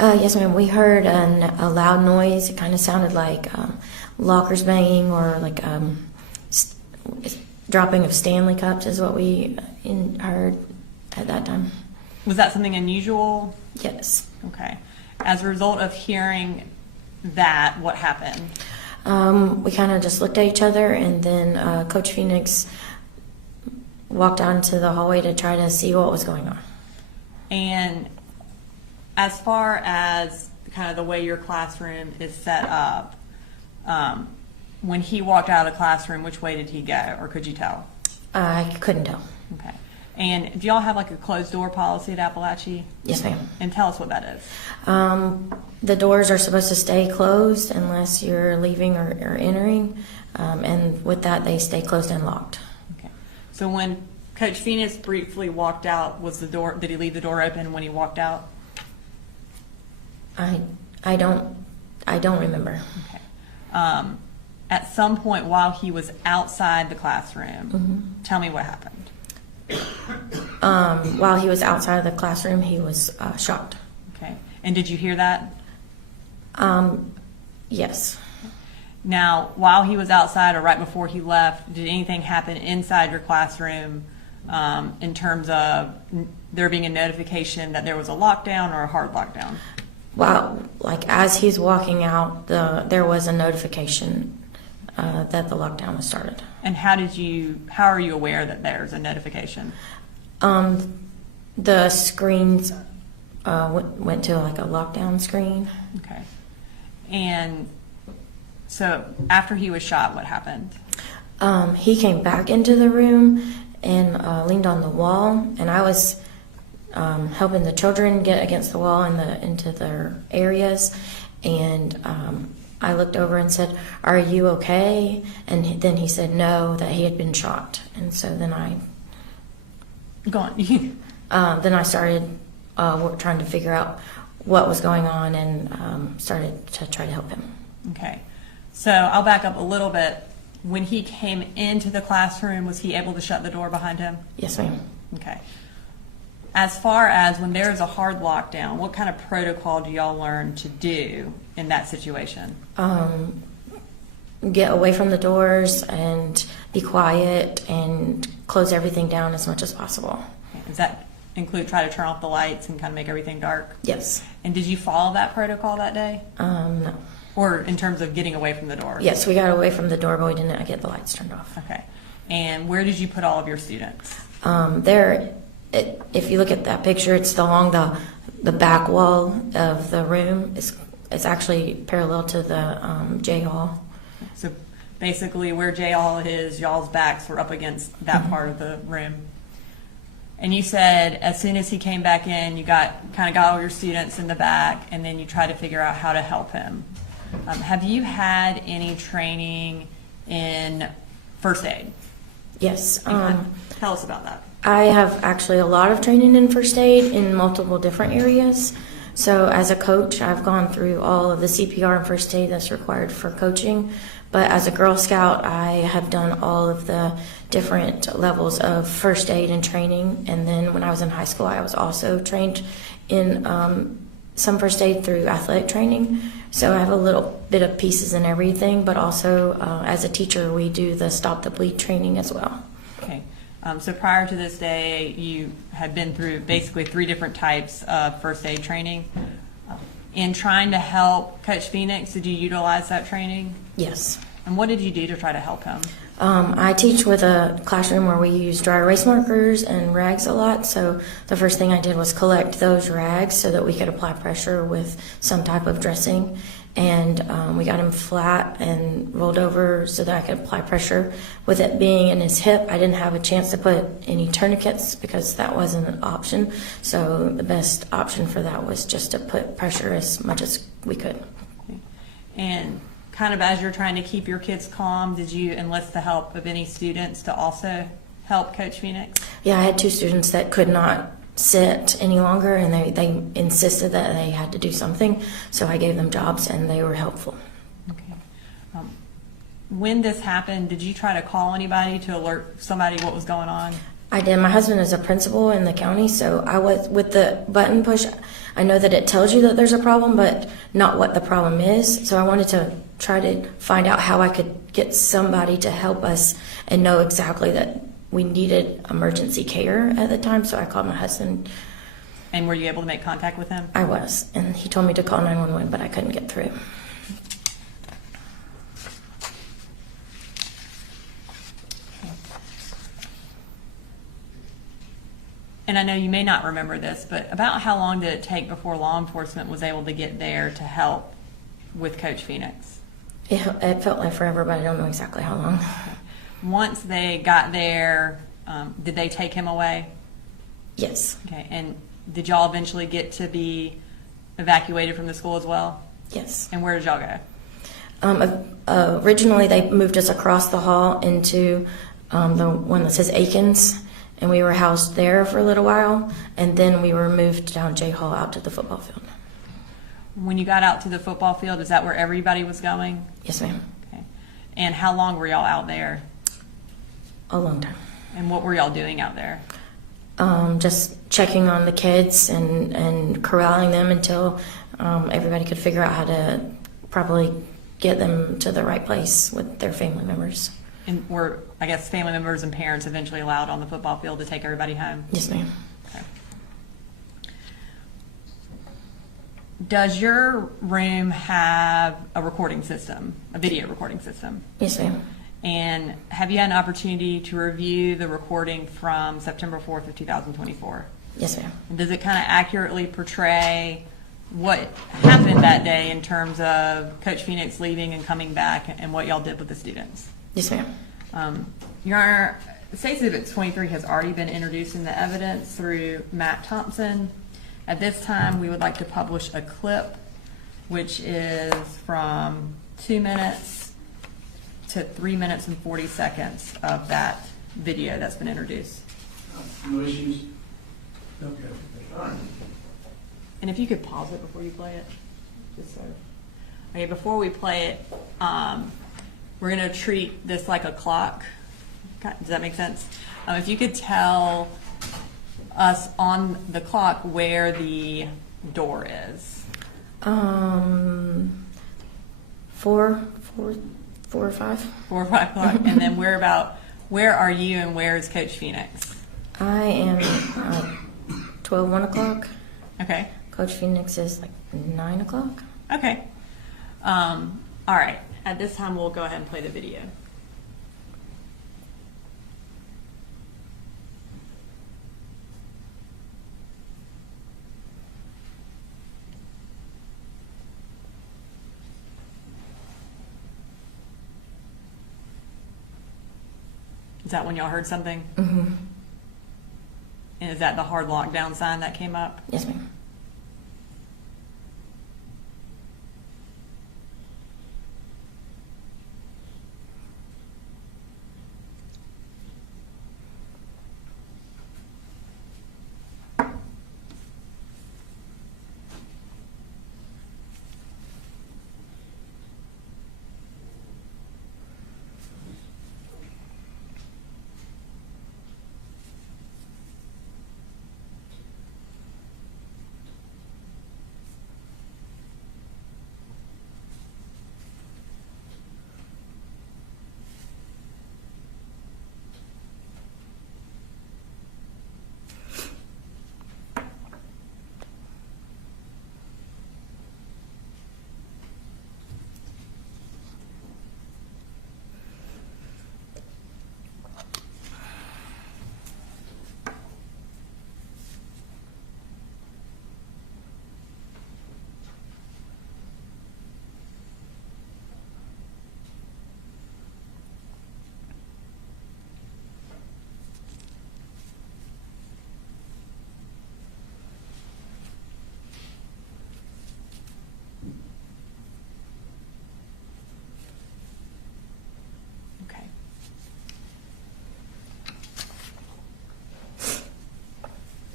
Yes, ma'am. We heard a loud noise. It kind of sounded like lockers banging or like dropping of Stanley cups is what we heard at that time. Was that something unusual? Yes. Okay. As a result of hearing that, what happened? We kind of just looked at each other, and then Coach Phoenix walked out into the hallway to try to see what was going on. And as far as kind of the way your classroom is set up, when he walked out of the classroom, which way did he go, or could you tell? I couldn't tell. Okay. And do y'all have like a closed door policy at Apalachee? Yes, ma'am. And tell us what that is. The doors are supposed to stay closed unless you're leaving or entering, and with that, they stay closed and locked. Okay. So when Coach Phoenix briefly walked out, did he leave the door open when he walked out? I don't remember. Okay. At some point while he was outside the classroom, tell me what happened. While he was outside of the classroom, he was shot. Okay. And did you hear that? Yes. Now, while he was outside or right before he left, did anything happen inside your classroom in terms of there being a notification that there was a lockdown or a hard lockdown? Well, like as he's walking out, there was a notification that the lockdown was started. And how are you aware that there's a notification? The screens went to like a lockdown screen. Okay. And so after he was shot, what happened? He came back into the room and leaned on the wall, and I was helping the children get against the wall into their areas, and I looked over and said, "Are you okay?" And then he said no, that he had been shot, and so then I Go on. Then I started trying to figure out what was going on and started to try to help him. Okay. So I'll back up a little bit. When he came into the classroom, was he able to shut the door behind him? Yes, ma'am. Okay. As far as when there is a hard lockdown, what kind of protocol do y'all learn to do in that situation? Get away from the doors and be quiet and close everything down as much as possible. Does that include try to turn off the lights and kind of make everything dark? Yes. And did you follow that protocol that day? No. Or in terms of getting away from the door? Yes, we got away from the door, but we didn't get the lights turned off. Okay. And where did you put all of your students? If you look at that picture, it's along the back wall of the room. It's actually parallel to the J Hall. So basically where J Hall is, y'all's backs were up against that Mm-hmm. part of the room. And you said as soon as he came back in, you got all your students in the back, and then you tried to figure out how to help him. Have you had any training in first aid? Yes. Tell us about that. I have actually a lot of training in first aid in multiple different areas. So as a coach, I've gone through all of the CPR and first aid that's required for coaching. But as a Girl Scout, I have done all of the different levels of first aid and training. And then when I was in high school, I was also trained in some first aid through athletic training. So I have a little bit of pieces in everything, but also as a teacher, we do the Stop the Bleed training as well. Okay. So prior to this day, you had been through basically 3 different types of first aid training. In trying to help Coach Phoenix, did you utilize that training? Yes. And what did you do to try to help him? I teach with a classroom where we use dry erase markers and rags a lot. So the first thing I did was collect those rags so that we could apply pressure with some type of dressing. And we got him flat and rolled over so that I could apply pressure. With it being in his hip, I didn't have a chance to put any tourniquets because that wasn't an option. So the best option for that was just to put pressure as much as we could. And kind of as you're trying to keep your kids calm, did you enlist the help of any students to also help Coach Phoenix? Yeah, I had 2 students that could not sit any longer, and they insisted that they had to do something, so I gave them jobs and they were helpful. Okay. When this happened, did you try to call anybody to alert somebody what was going on? I did. My husband is a principal in the county, so I was with the button push. I know that it tells you that there's a problem, but not what the problem is. So I wanted to try to find out how I could get somebody to help us and know exactly that we needed emergency care at the time. So I called my husband. And were you able to make contact with him? I was, and he told me to call 911, but I couldn't get through. And I know you may not remember this, but about how long did it take before law enforcement was able to get there to help with Coach Phoenix? It felt like forever, but I don't know exactly how long. Once they got there, did they take him away? Yes. Okay. And did y'all eventually get to be evacuated from the school as well? Yes. And where did y'all go? Originally, they moved us across the hall into the one that says Aikens, and we were housed there for a little while, and then we were moved down J Hall out to the football field. When you got out to the football field, is that where everybody was going? Yes, ma'am. Okay. And how long were y'all out there? A long time. And what were y'all doing out there? Just checking on the kids and corralling them until everybody could figure out how to properly get them to the right place with their family members. And were, I guess, family members and parents eventually allowed on the football field to take everybody home? Yes, ma'am. Okay. Does your room have a recording system, a video recording system? Yes, ma'am. And have you had an opportunity to review the recording from September 4th of 2024? Yes, ma'am. And does it kind of accurately portray what happened that day in terms of Coach Phoenix leaving and coming back and what y'all did with the students? Yes, ma'am. Your Honor, State's Exhibit 23 has already been introduced in the evidence through Matt Thompson. At this time, we would like to publish a clip, which is from 2 minutes to 3 minutes and 40 seconds of that video that's been introduced. No issues? Okay. All right. And if you could pause it before you play it, just so. Okay, before we play it, we're going to treat this like a clock. Does that make sense? If you could tell us on the clock where the door is. 4 or 5. 4 or 5 o'clock. And then where are you and where is Coach Phoenix? I am 1 o'clock. Okay. Coach Phoenix is like 9 o'clock. Okay. All right. At this time, we'll go ahead and play the video. Is that when y'all heard something? Mm-hmm. And is that the hard lockdown sign that came up? Yes, ma'am.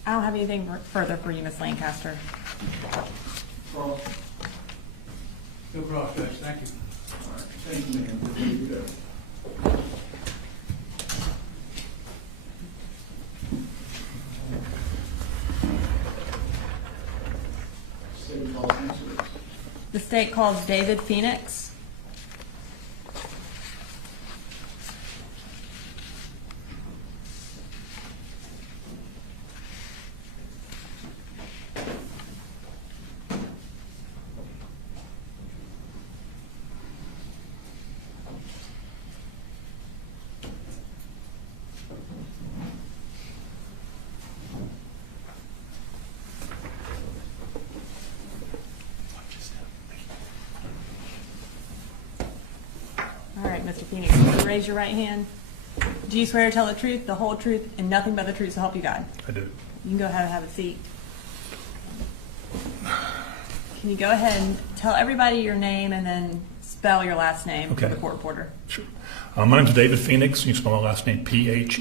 I don't have anything further for you, Miss Lancaster. Cross. No cross, Judge, thank you. All right. Thank you, ma'am. We're ready to go. State calls answers. The state calls David Phoenix. All right, Mr. Phoenix, will you raise your right hand? Do you swear to tell the truth, the whole truth, and nothing but the truth to help you God? I do. You can go ahead and have a seat. Can you go ahead and tell everybody your name and then spell your last name for the court reporter? Sure. My name's David Phoenix. You spell my last name Phenix.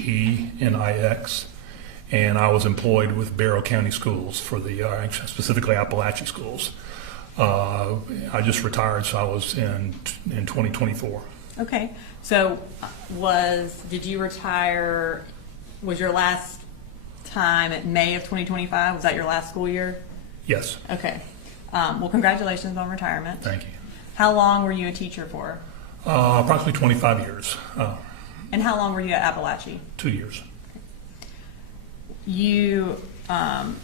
And I was employed with Barrow County Schools for the, specifically Apalachee Schools. I just retired, so I was in 2024. Okay, so did you retire, was your last time at May of 2025? Was that your last school year? Yes. Okay. Well, congratulations on retirement. Thank you. How long were you a teacher for? Approximately 25 years. And how long were you at Apalachee? 2 years. You, while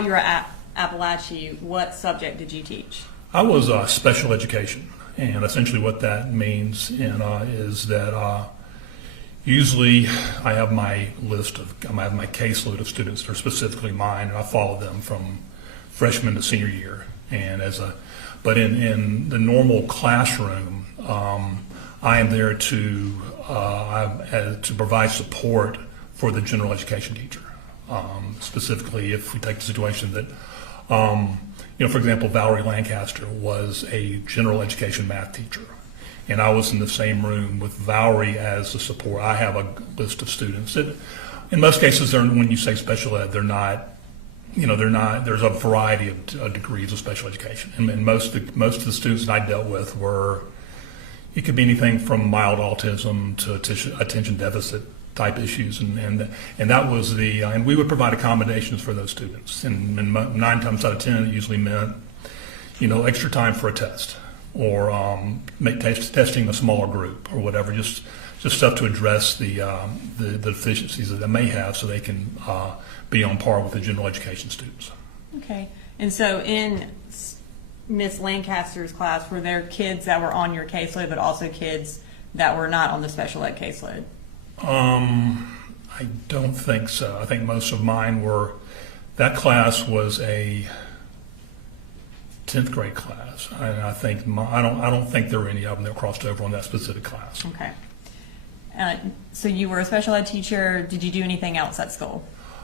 you were at Apalachee, what subject did you teach? I was special education, and essentially what that means is that usually I have my caseload of students that are specifically mine, and I follow them from freshman to senior year. And but in the normal classroom, I am there to provide support for the general education teacher. Specifically, if we take the situation that, for example, Valerie Lancaster was a general education math teacher, and I was in the same room with Valerie as the support. I have a list of students that, in most cases, when you say special ed, they're not. There's a variety of degrees of special education, and most of the students that I dealt with it could be anything from mild autism to attention deficit type issues, and that was and we would provide accommodations for those students, and 9 times out of 10 it usually meant, extra time for a test, or testing a smaller group, or whatever, just stuff to address the deficiencies that they may have, so they can be on par with the general education students. Okay. And so in Miss Lancaster's class, were there kids that were on your caseload, but also kids that were not on the special ed caseload? I don't think so. I think most of mine were. That class was a 10th grade class, and I don't think there were any of them that crossed over on that specific class. Okay. So you were a special ed teacher. Did you do anything else at school?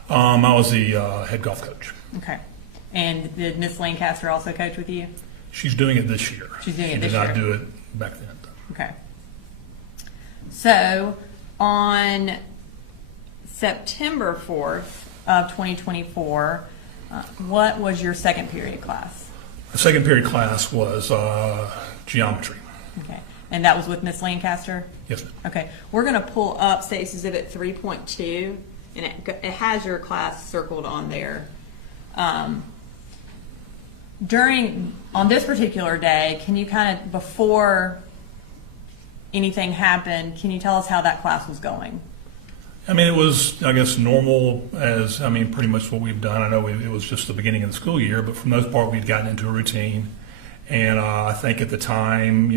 I was the head golf coach. Okay. And did Miss Lancaster also coach with you? She's doing it this year. She's doing it this year. She did not do it back then. Okay. So on September 4th of 2024, what was your second period class? The second period class was geometry. Okay. And that was with Miss Lancaster? Yes, ma'am. Okay. We're going to pull up State's Exhibit 3.2, and it has your class circled on there. On this particular day, can you kind of, before anything happened, can you tell us how that class was going? I mean, it was, I guess, normal pretty much what we've done. I know it was just the beginning of the school year, but for the most part, we'd gotten into a routine. And I think at the time,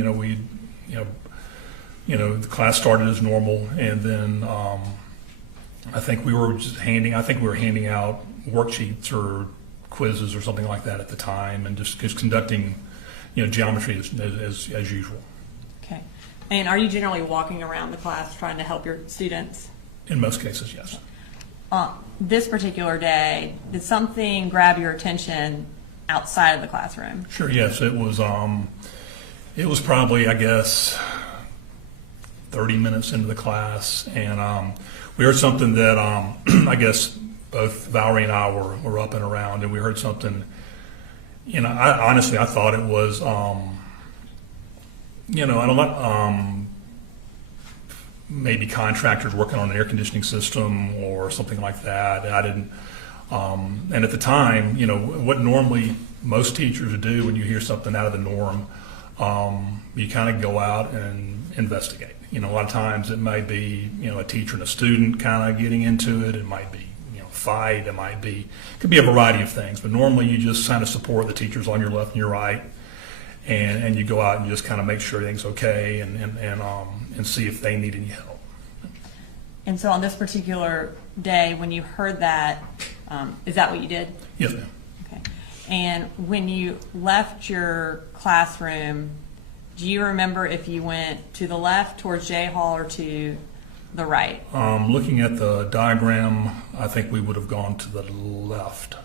the class started as normal, and then I think we were handing out worksheets or quizzes or something like that at the time, and just conducting, geometry as usual. Okay. And are you generally walking around the class trying to help your students? In most cases, yes. This particular day, did something grab your attention outside of the classroom? Sure. Yes, it was. It was probably, I guess, 30 minutes into the class, and we heard something that I guess both Valerie and I were up and around, and we heard something. I thought it was, maybe contractors working on an air conditioning system or something like that. I didn't. And at the time, what normally most teachers do when you hear something out of the norm, you kind of go out and investigate. A lot of times it might be, a teacher and a student kind of getting into it. It might be, fight. Could be a variety of things. But normally you just kind of support the teachers on your left and your right, and you go out and just kind of make sure everything's okay and see if they need any help. And so on this particular day, when you heard that, is that what you did? Yes, ma'am. Okay. And when you left your classroom, do you remember if you went to the left towards J Hall or to the right? Looking at the diagram, I think we would have gone to the left.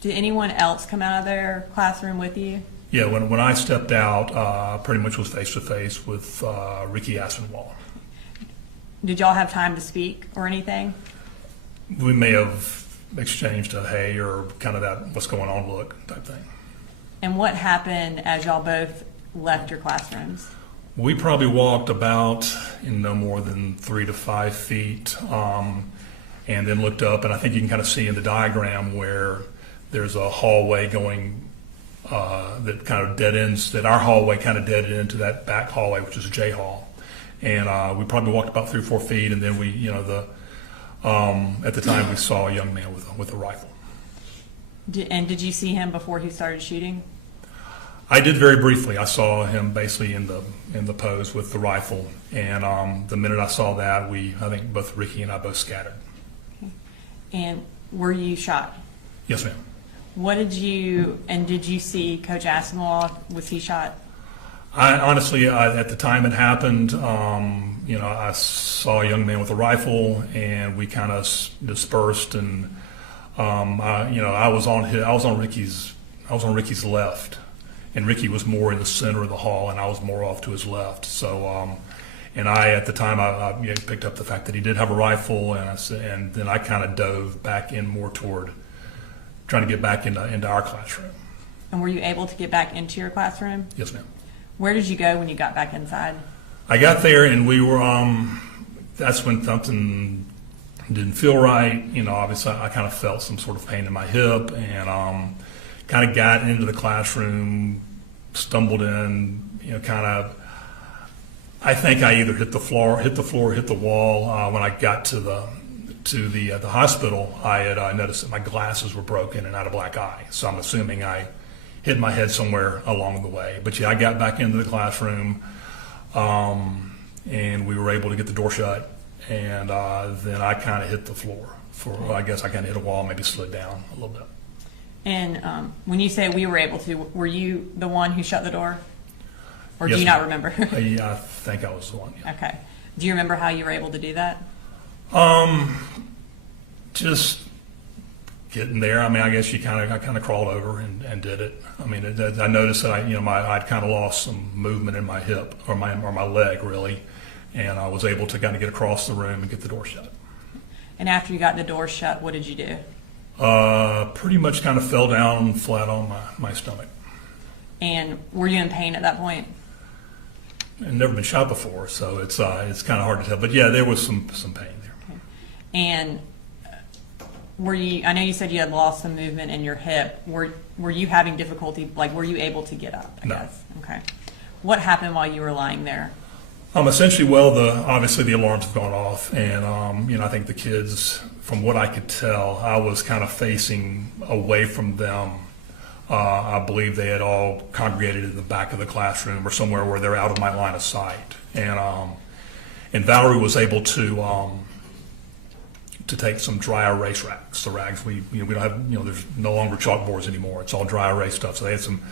Did anyone else come out of their classroom with you? Yeah, when I stepped out, pretty much was face to face with Ricky Asenwall. Did y'all have time to speak or anything? We may have exchanged a hey or kind of that what's going on look type thing. And what happened as y'all both left your classrooms? We probably walked about no more than 3 to 5 feet, and then looked up, and I think you can kind of see in the diagram where there's a hallway going that kind of dead ends, that our hallway kind of deaded into that back hallway, which is a J Hall. And we probably walked about 3 or 4 feet, and then we, at the time we saw a young man with a rifle. Did you see him before he started shooting? I did very briefly. I saw him basically in the pose with the rifle, and the minute I saw that, I think both Ricky and I both scattered. Okay. And were you shot? Yes, ma'am. Did you see Coach Asenwall? Was he shot? I honestly, at the time it happened, I saw a young man with a rifle, and we kind of dispersed, and I was on Ricky's left, and Ricky was more in the center of the hall, and I was more off to his left. So, and I, at the time, I picked up the fact that he did have a rifle, and then I kind of dove back in more toward trying to get back into our classroom. And were you able to get back into your classroom? Yes, ma'am. Where did you go when you got back inside? I got there, and we were, that's when something didn't feel right. You know, obviously I kind of felt some sort of pain in my hip, and kind of got into the classroom, stumbled in, you know, kind of, I think I either hit the floor, hit the wall. When I got to the hospital, I had noticed that my glasses were broken and I had a black eye. So I'm assuming I hit my head somewhere along the way. But yeah, I got back into the classroom, and we were able to get the door shut. And then I kind of hit the floor. I guess I kind of hit a wall, maybe slid down a little bit. And when you say we were able to, were you the one who shut the door? Or Yes, do you not ma'am. remember? Yeah, I think I was the one. Yeah. Okay. Do you remember how you were able to do that? Just getting there. I mean, I guess I kind of crawled over and did it. I mean, I noticed that I'd kind of lost some movement in my hip or my leg really, and I was able to kind of get across the room and get the door shut. And after you got the door shut, what did you do? Pretty much kind of fell down flat on my stomach. And were you in pain at that point? I've never been shot before, so it's kind of hard to tell. But yeah, there was some pain there. Okay. And were you? I know you said you had lost some movement in your hip. Were you having difficulty? Like, were you able to get up? I guess. Okay. What happened while you were lying there? Essentially, obviously the alarms have gone off, and I think the kids, from what I could tell, I was kind of facing away from them. I believe they had all congregated in the back of the classroom or somewhere where they're out of my line of sight, and Valerie was able to take some dry erase rags. The rags we don't have, there's no longer chalkboards anymore. It's all dry erase stuff. So they had some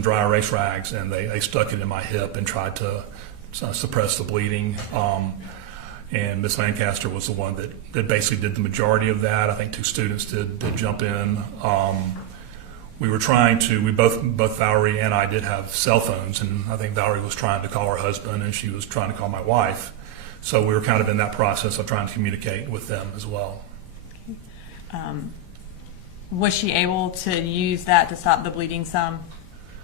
dry erase rags, and they stuck it in my hip and tried to suppress the bleeding. And Miss Lancaster was the one that basically did the majority of that. I think 2 students did jump in. We were both Valerie and I did have cell phones, and I think Valerie was trying to call her husband and she was trying to call my wife. So we were kind of in that process of trying to communicate with them as well. Was she able to use that to stop the bleeding some?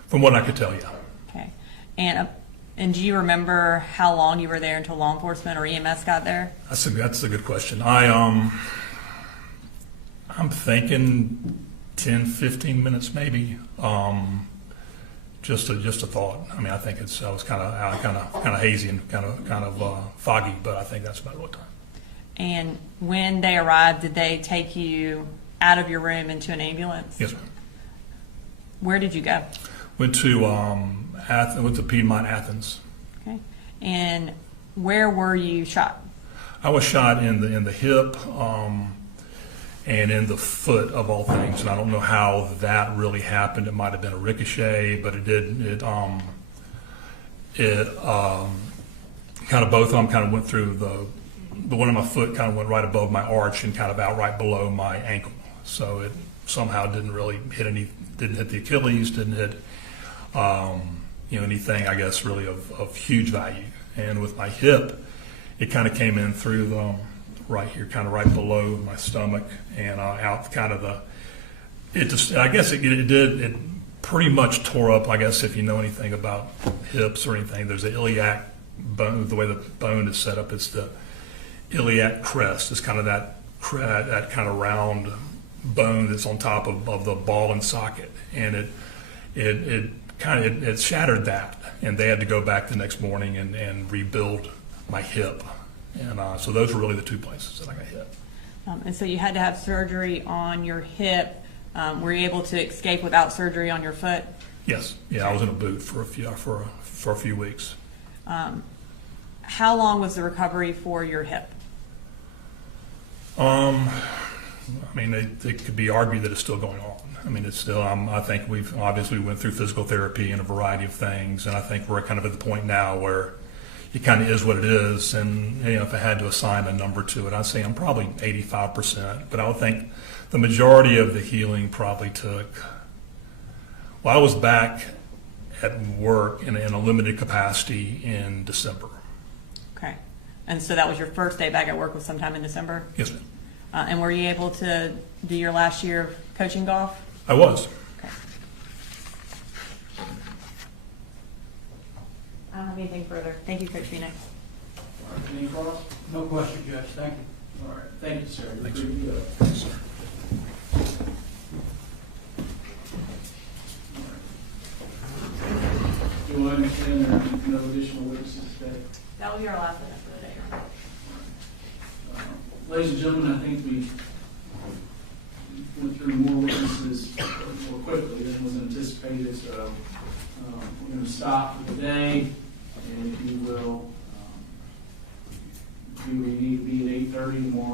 From what I could tell, yeah. Okay. And do you remember how long you were there until law enforcement or EMS got there? That's a good question. I'm thinking 10, 15 minutes maybe. Just a thought. I mean, I think I was kind of hazy and kind of foggy, but I think that's about what time. And when they arrived, did they take you out of your room into an ambulance? Yes, ma'am. Where did you go? Went to Piedmont, Athens. Okay. And where were you shot? I was shot in the hip and in the foot, of all things. And I don't know how that really happened. It might have been a ricochet, but it did. It kind of both of them kind of went through the one of my foot kind of went right above my arch and kind of out right below my ankle. So it somehow didn't really didn't hit the Achilles, didn't hit anything, I guess, really of huge value. And with my hip, it kind of came in through the right here, kind of right below my stomach, and out kind of it pretty much tore up. I guess if you know anything about hips or anything, there's the iliac bone. The way the bone is set up, it's the iliac crest. It's kind of that kind of round bone that's on top of the ball and socket, and it shattered that, and they had to go back the next morning and rebuild my hip. And so those were really the 2 places that I got hit. And so you had to have surgery on your hip. Were you able to escape without surgery on your foot? Yes. Yeah, I was in a boot for a few weeks. How long was the recovery for your hip? I mean, it could be argued that it's still going on. I mean, it's still. I think we've obviously went through physical therapy and a variety of things, and I think we're kind of at the point now where it kind of is what it is. And if I had to assign a number to it, I'd say I'm probably 85%. But I would think the majority of the healing probably took. Well, I was back at work in a limited capacity in December. Okay. And so that was your first day back at work was sometime in December? Yes, ma'am. And were you able to do your last year of coaching golf? I was. Okay. I don't have anything further. Thank you, Coach Phoenix. All right, any cross? No question, Judge, thank you. All right, thank you, sir. Thanks, You're sir. pretty good. Yes, sir. Do I understand there are no additional witnesses today? That will be our last witness for the day. Ladies and gentlemen, I think we went through more witnesses more quickly than was anticipated, so we're going to stop for the day, and if you will, we need to be at 8:30 tomorrow